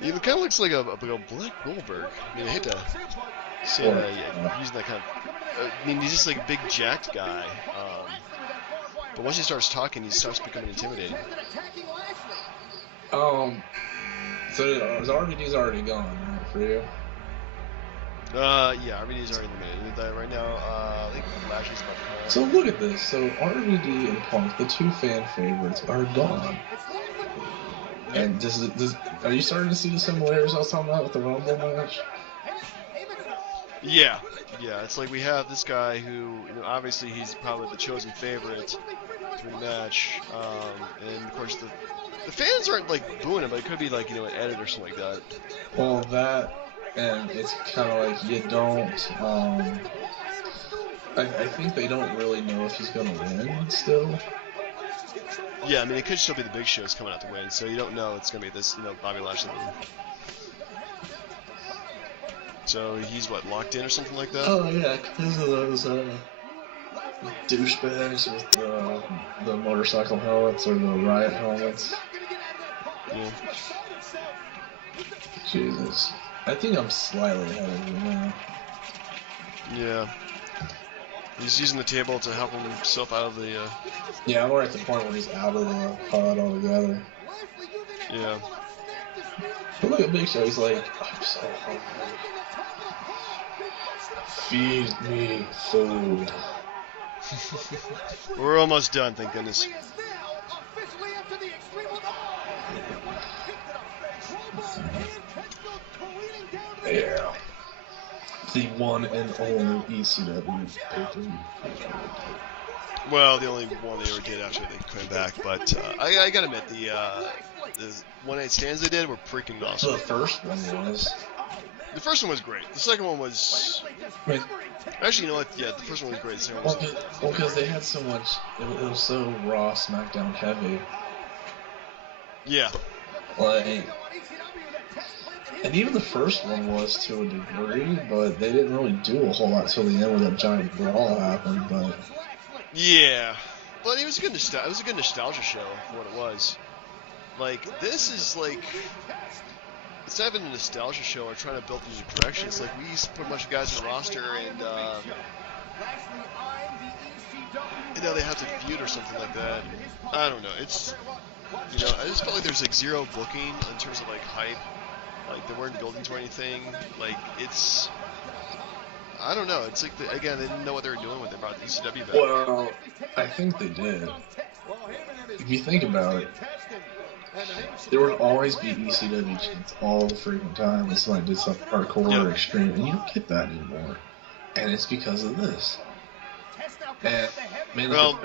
He kind of looks like a Black Goldberg. I mean, I hate to So, yeah, using that kind of. I mean, he's just like a big jacked guy. But once he starts talking, he starts becoming intimidating. So his RVD's already gone, right, for you? Yeah, RVD's already eliminated. Right now, I think Lashley's about to come out. So look at this. So RVD and Punk, the two fan favorites, are gone. And are you starting to see the similarities I was talking about with the Rumble match? Yeah, it's like we have this guy who, obviously he's probably the chosen favorite to the match, and of course the fans aren't like booing him, but it could be like, an edit or something like that. Well, that, and it's kind of like you don't, I think they don't really know if he's going to win still. Yeah, I mean, it could still be the Big Show's coming out to win, so you don't know it's going to be this, Bobby Lashley win. So he's, locked in or something like that? Oh, yeah, because of those douchebags with the motorcycle helmets or the riot helmets. Yeah. Jesus. I think I'm slightly ahead of you now. Yeah. He's using the table to help himself out of the... Yeah, we're at the point where he's out of the pod altogether. Yeah. But look at Big Show, he's like, I'm so hungry. Feed me food. We're almost done, thank goodness. Yeah. The one and only ECW pay-per-view. Well, the only one they ever did after they came back, but I gotta admit, the one-night stands they did were freaking awesome. The first one was. The first one was great. The second one was... Right. Actually, you know what? Yeah, the first one was great. The second one was... Well, because they had so much... It was so Raw, SmackDown heavy. Yeah. Like... And even the first one was to a degree, but they didn't really do a whole lot till the end where that giant brawl happened, but... Yeah. But it was a good nostalgia show for what it was. Like, this is like... It's not even a nostalgia show or trying to build a new direction. It's like we used to put a bunch of guys in the roster and, they have to feud or something like that. I don't know. It's, I just felt like there's like zero booking in terms of like hype. Like they weren't building to anything. Like it's, I don't know. It's like, again, they didn't know what they were doing when they brought the ECW back. Well, I think they did. If you think about it, there would always be ECW chants all the freaking time. It's like this hardcore or extreme, and you don't get that anymore. And it's because of this. And well,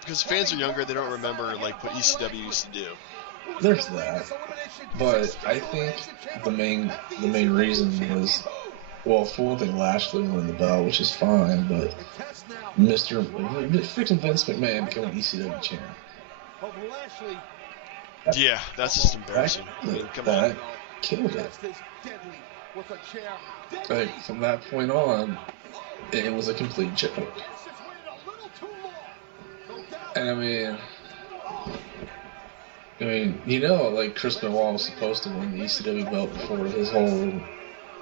because fans are younger, they don't remember like what ECW used to do. There's that, but I think the main reason was, well, for one thing, Lashley won the belt, which is fine, but freaking Vince McMahon becoming ECW champ. Yeah, that's just embarrassing. That killed it. Like, from that point on, it was a complete joke. And I mean, like Chris Benoit was supposed to win the ECW belt before his whole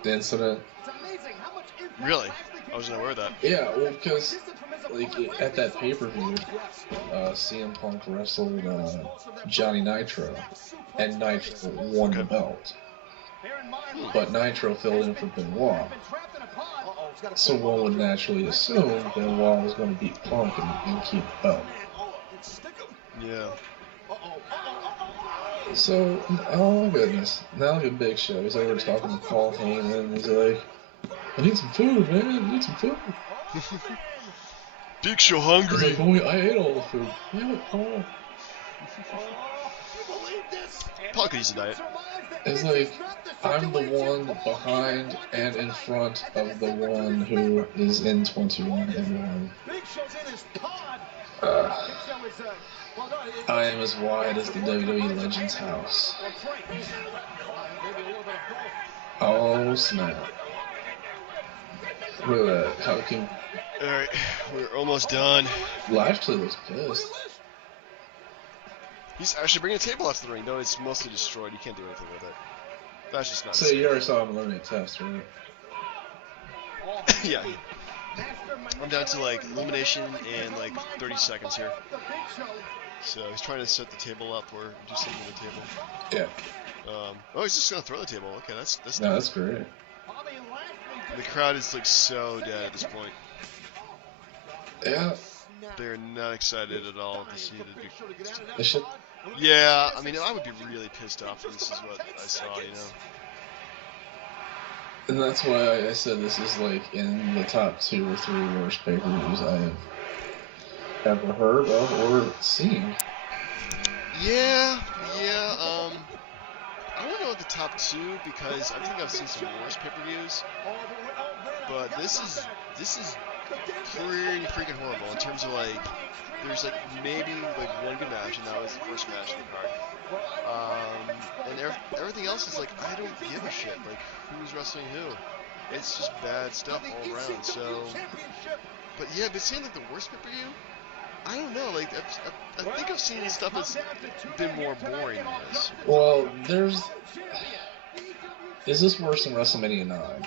incident. Really? I wasn't aware of that. Yeah, well, because like at that pay-per-view, CM Punk wrestled Johnny Nitro, and Nitro won the belt. But Nitro filled in for Benoit. So one would naturally assume Benoit was going to beat Punk and keep the belt. Yeah. So, oh my goodness. Now look at Big Show. He's over talking to Paul Heyman, and he's like, I need some food, man. I need some food. Big Show hungry. He's like, oh, I ate all the food. Yeah, Paul. Paul could use a diet. It's like, I'm the one behind and in front of the one who is in 21 and 1. I am as wide as the WWE Legends house. Oh, snap. Look at that. How can... Alright, we're almost done. Lashley looks pissed. He's actually bringing a table off the ring, though it's mostly destroyed. You can't do anything with it. That's just not... So you already saw him eliminate Test, right? Yeah. I'm down to like elimination and like 30 seconds here. So he's trying to set the table up or do something with the table. Yeah. Oh, he's just gonna throw the table. Okay, that's No, that's great. The crowd is like so dead at this point. Yeah. They're not excited at all to see They should. Yeah, I mean, I would be really pissed off if this is what I saw, you know. And that's why I said this is like in the top 2 or 3 worst pay-per-views I have ever heard of or seen. Yeah. I don't know at the top 2 because I think I've seen some worse pay-per-views, but this is pretty freaking horrible in terms of like, there's like maybe like one good match, and that was the first match in the card. And everything else is like, I don't give a shit. Like, who's wrestling who? It's just bad stuff all around. So, but yeah, but seeing like the worst pay-per-view, I don't know. Like, I think I've seen stuff that's been more boring than this. Well, is this worse than WrestleMania 9?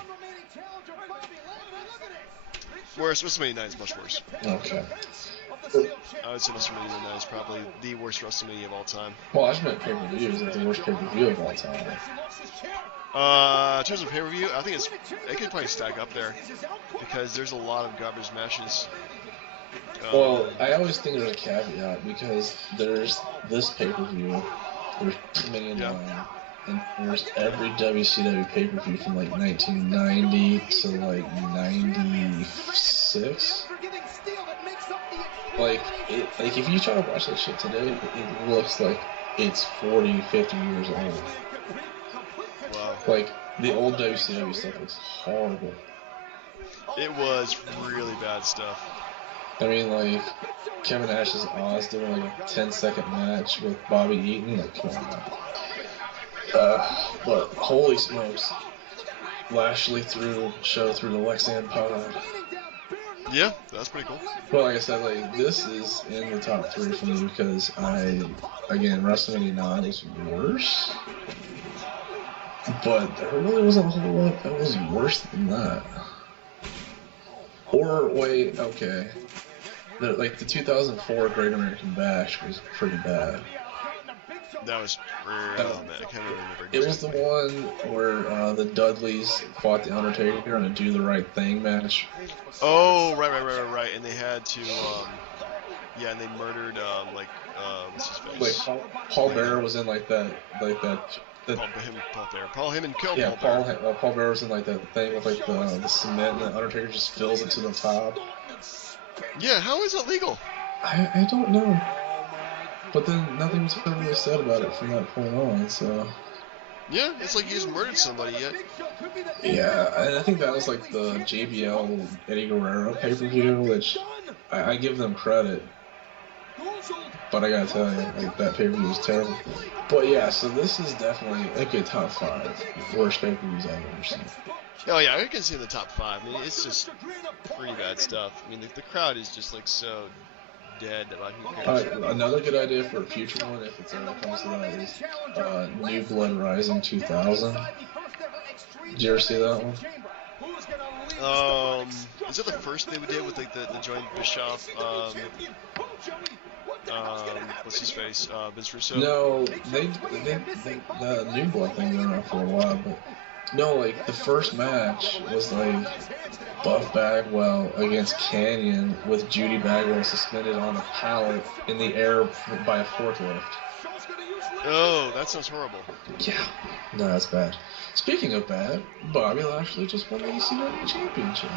Worse. WrestleMania 9 is much worse. Okay. I would say WrestleMania 9 is probably the worst WrestleMania of all time. Well, I just meant pay-per-view. Is it the worst pay-per-view of all time? In terms of pay-per-view, I think it could probably stack up there because there's a lot of garbage matches. Well, I always think there's a caveat because there's this pay-per-view, there's WrestleMania 9, and there's every WCW pay-per-view from like 1990 to like 96. Like if you try to watch that shit today, it looks like it's 40, 50 years old. Wow. Like, the old WCW stuff looks horrible. It was really bad stuff. I mean, like, Kevin Nash's Oz doing like a 10-second match with Bobby Eaton, like, come on now. But holy smokes, Lashley show through the Lexan pod. Yeah, that's pretty cool. But like I said, like, this is in the top 3 for me because again, WrestleMania 9 was worse. But there really wasn't a whole lot that was worse than that. Or, wait, okay. Like, the 2004 Great American Bash was pretty bad. That was really bad. I can't remember. It was the one where the Dudleys fought The Undertaker on a Do the Right Thing match. Oh, right. And they had to, and they murdered, what's his face? Like, Paul Bearer was in, Paul Heyman killed yeah, Paul Bearer. Paul Bearer was in, like, that thing with, like, the cement, and the Undertaker just fills it to the top. Yeah, how is it legal? I don't know. But then nothing was ever really said about it from that point on, so... Yeah, it's like you just murdered somebody yet. Yeah, and I think that was like the JBL Eddie Guerrero pay-per-view, which I give them credit. But I gotta tell you, like, that pay-per-view was terrible. But yeah, so this is definitely a good top 5 worst pay-per-views I've ever seen. Oh yeah, I can see in the top 5. I mean, it's just pretty bad stuff. I mean, the crowd is just like so dead about who cares. Another good idea for a future one, if it's ever comes to that, is New Blood Rising 2000. Did you ever see that one? Is that the first they did with like the joint Bischoff? What's his face? Vince Russo? No, the New Blood thing went on for a while, but no, like the first match was like Buff Bagwell against Canyon with Judy Bagwell suspended on a pallet in the air by a forklift. Oh, that sounds horrible. Yeah, no, that's bad. Speaking of bad, Bobby Lashley just won the ECW Championship.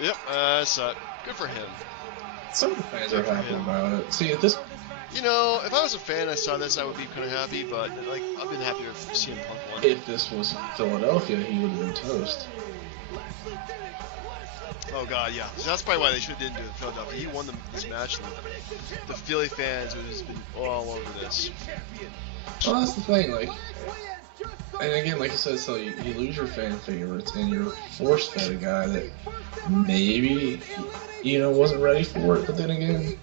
Yep, I saw it. Good for him. Some of the fans are happy about it. See, at this... You know, if I was a fan, I saw this, I would be kind of happy, but, like, I've been happy with CM Punk one. If this was Philadelphia, he would have been toast. Oh, God, yeah. So that's probably why they should have didn't do it in Philadelphia. He won this match, and the Philly fans would have just been all over this. Well, that's the thing, like... And again, like I said, so you lose your fan favorites, and you're force-fed a guy that maybe, wasn't ready for it. But then again,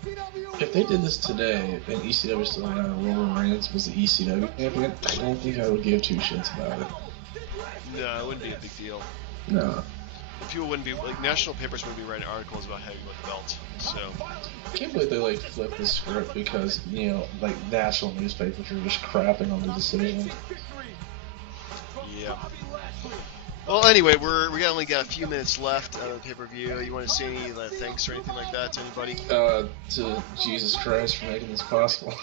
if they did this today, and ECW still had Roman Reigns was the ECW champion, I don't think I would give two shits about it. No, it wouldn't be a big deal. No. People wouldn't be, like, national papers wouldn't be writing articles about heavyweight belt, so. I can't believe they, like, flipped the script because, you know, like, national newspapers are just crapping on the decision. Yeah. Well, anyway, we only got a few minutes left out of the pay-per-view. You want to say any thanks or anything like that to anybody? To Jesus Christ for making this possible.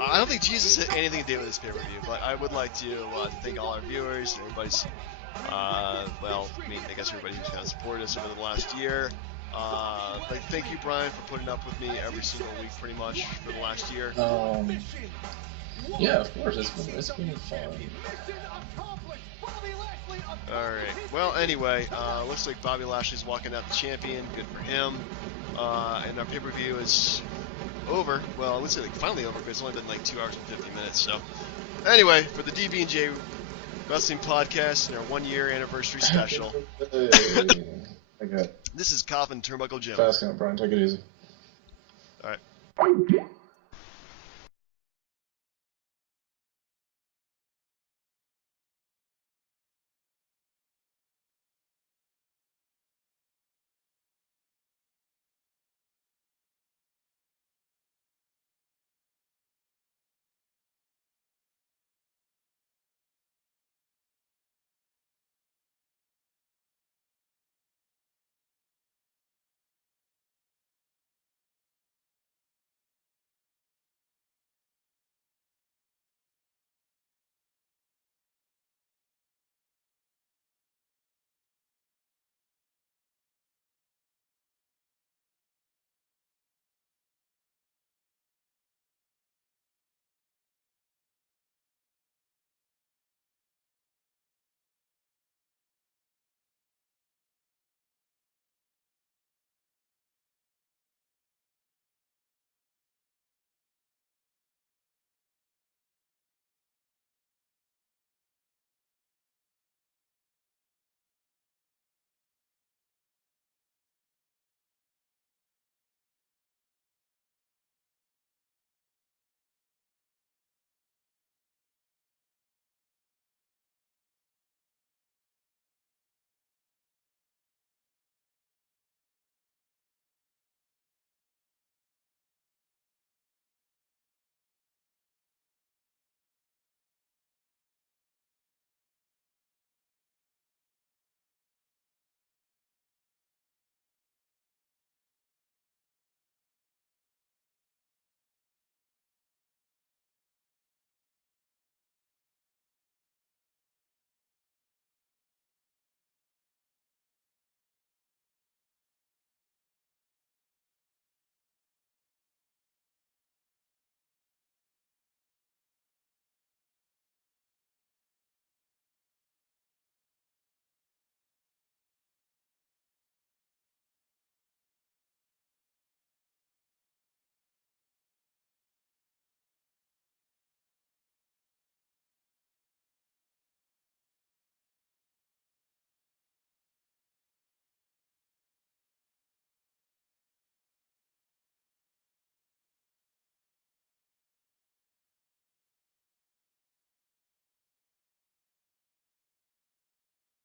I don't think Jesus had anything to do with this pay-per-view, but I would like to thank all our viewers and everybody's, well, I mean, I guess everybody who's kind of supported us over the last year. Like, thank you, Brian, for putting up with me every single week, pretty much, for the last year. Yeah, of course, it's been fun. Alright, well, anyway, looks like Bobby Lashley's walking out the champion. Good for him. And our pay-per-view is over. Well, I would say like finally over, because it's only been like 2 hours and 50 minutes. So, anyway, for the DB&J Wrestling Podcast and our 1-year anniversary special. Okay. This is Coffin Turnbuckle Jim. Fast count, Brian. Take it easy. Alright.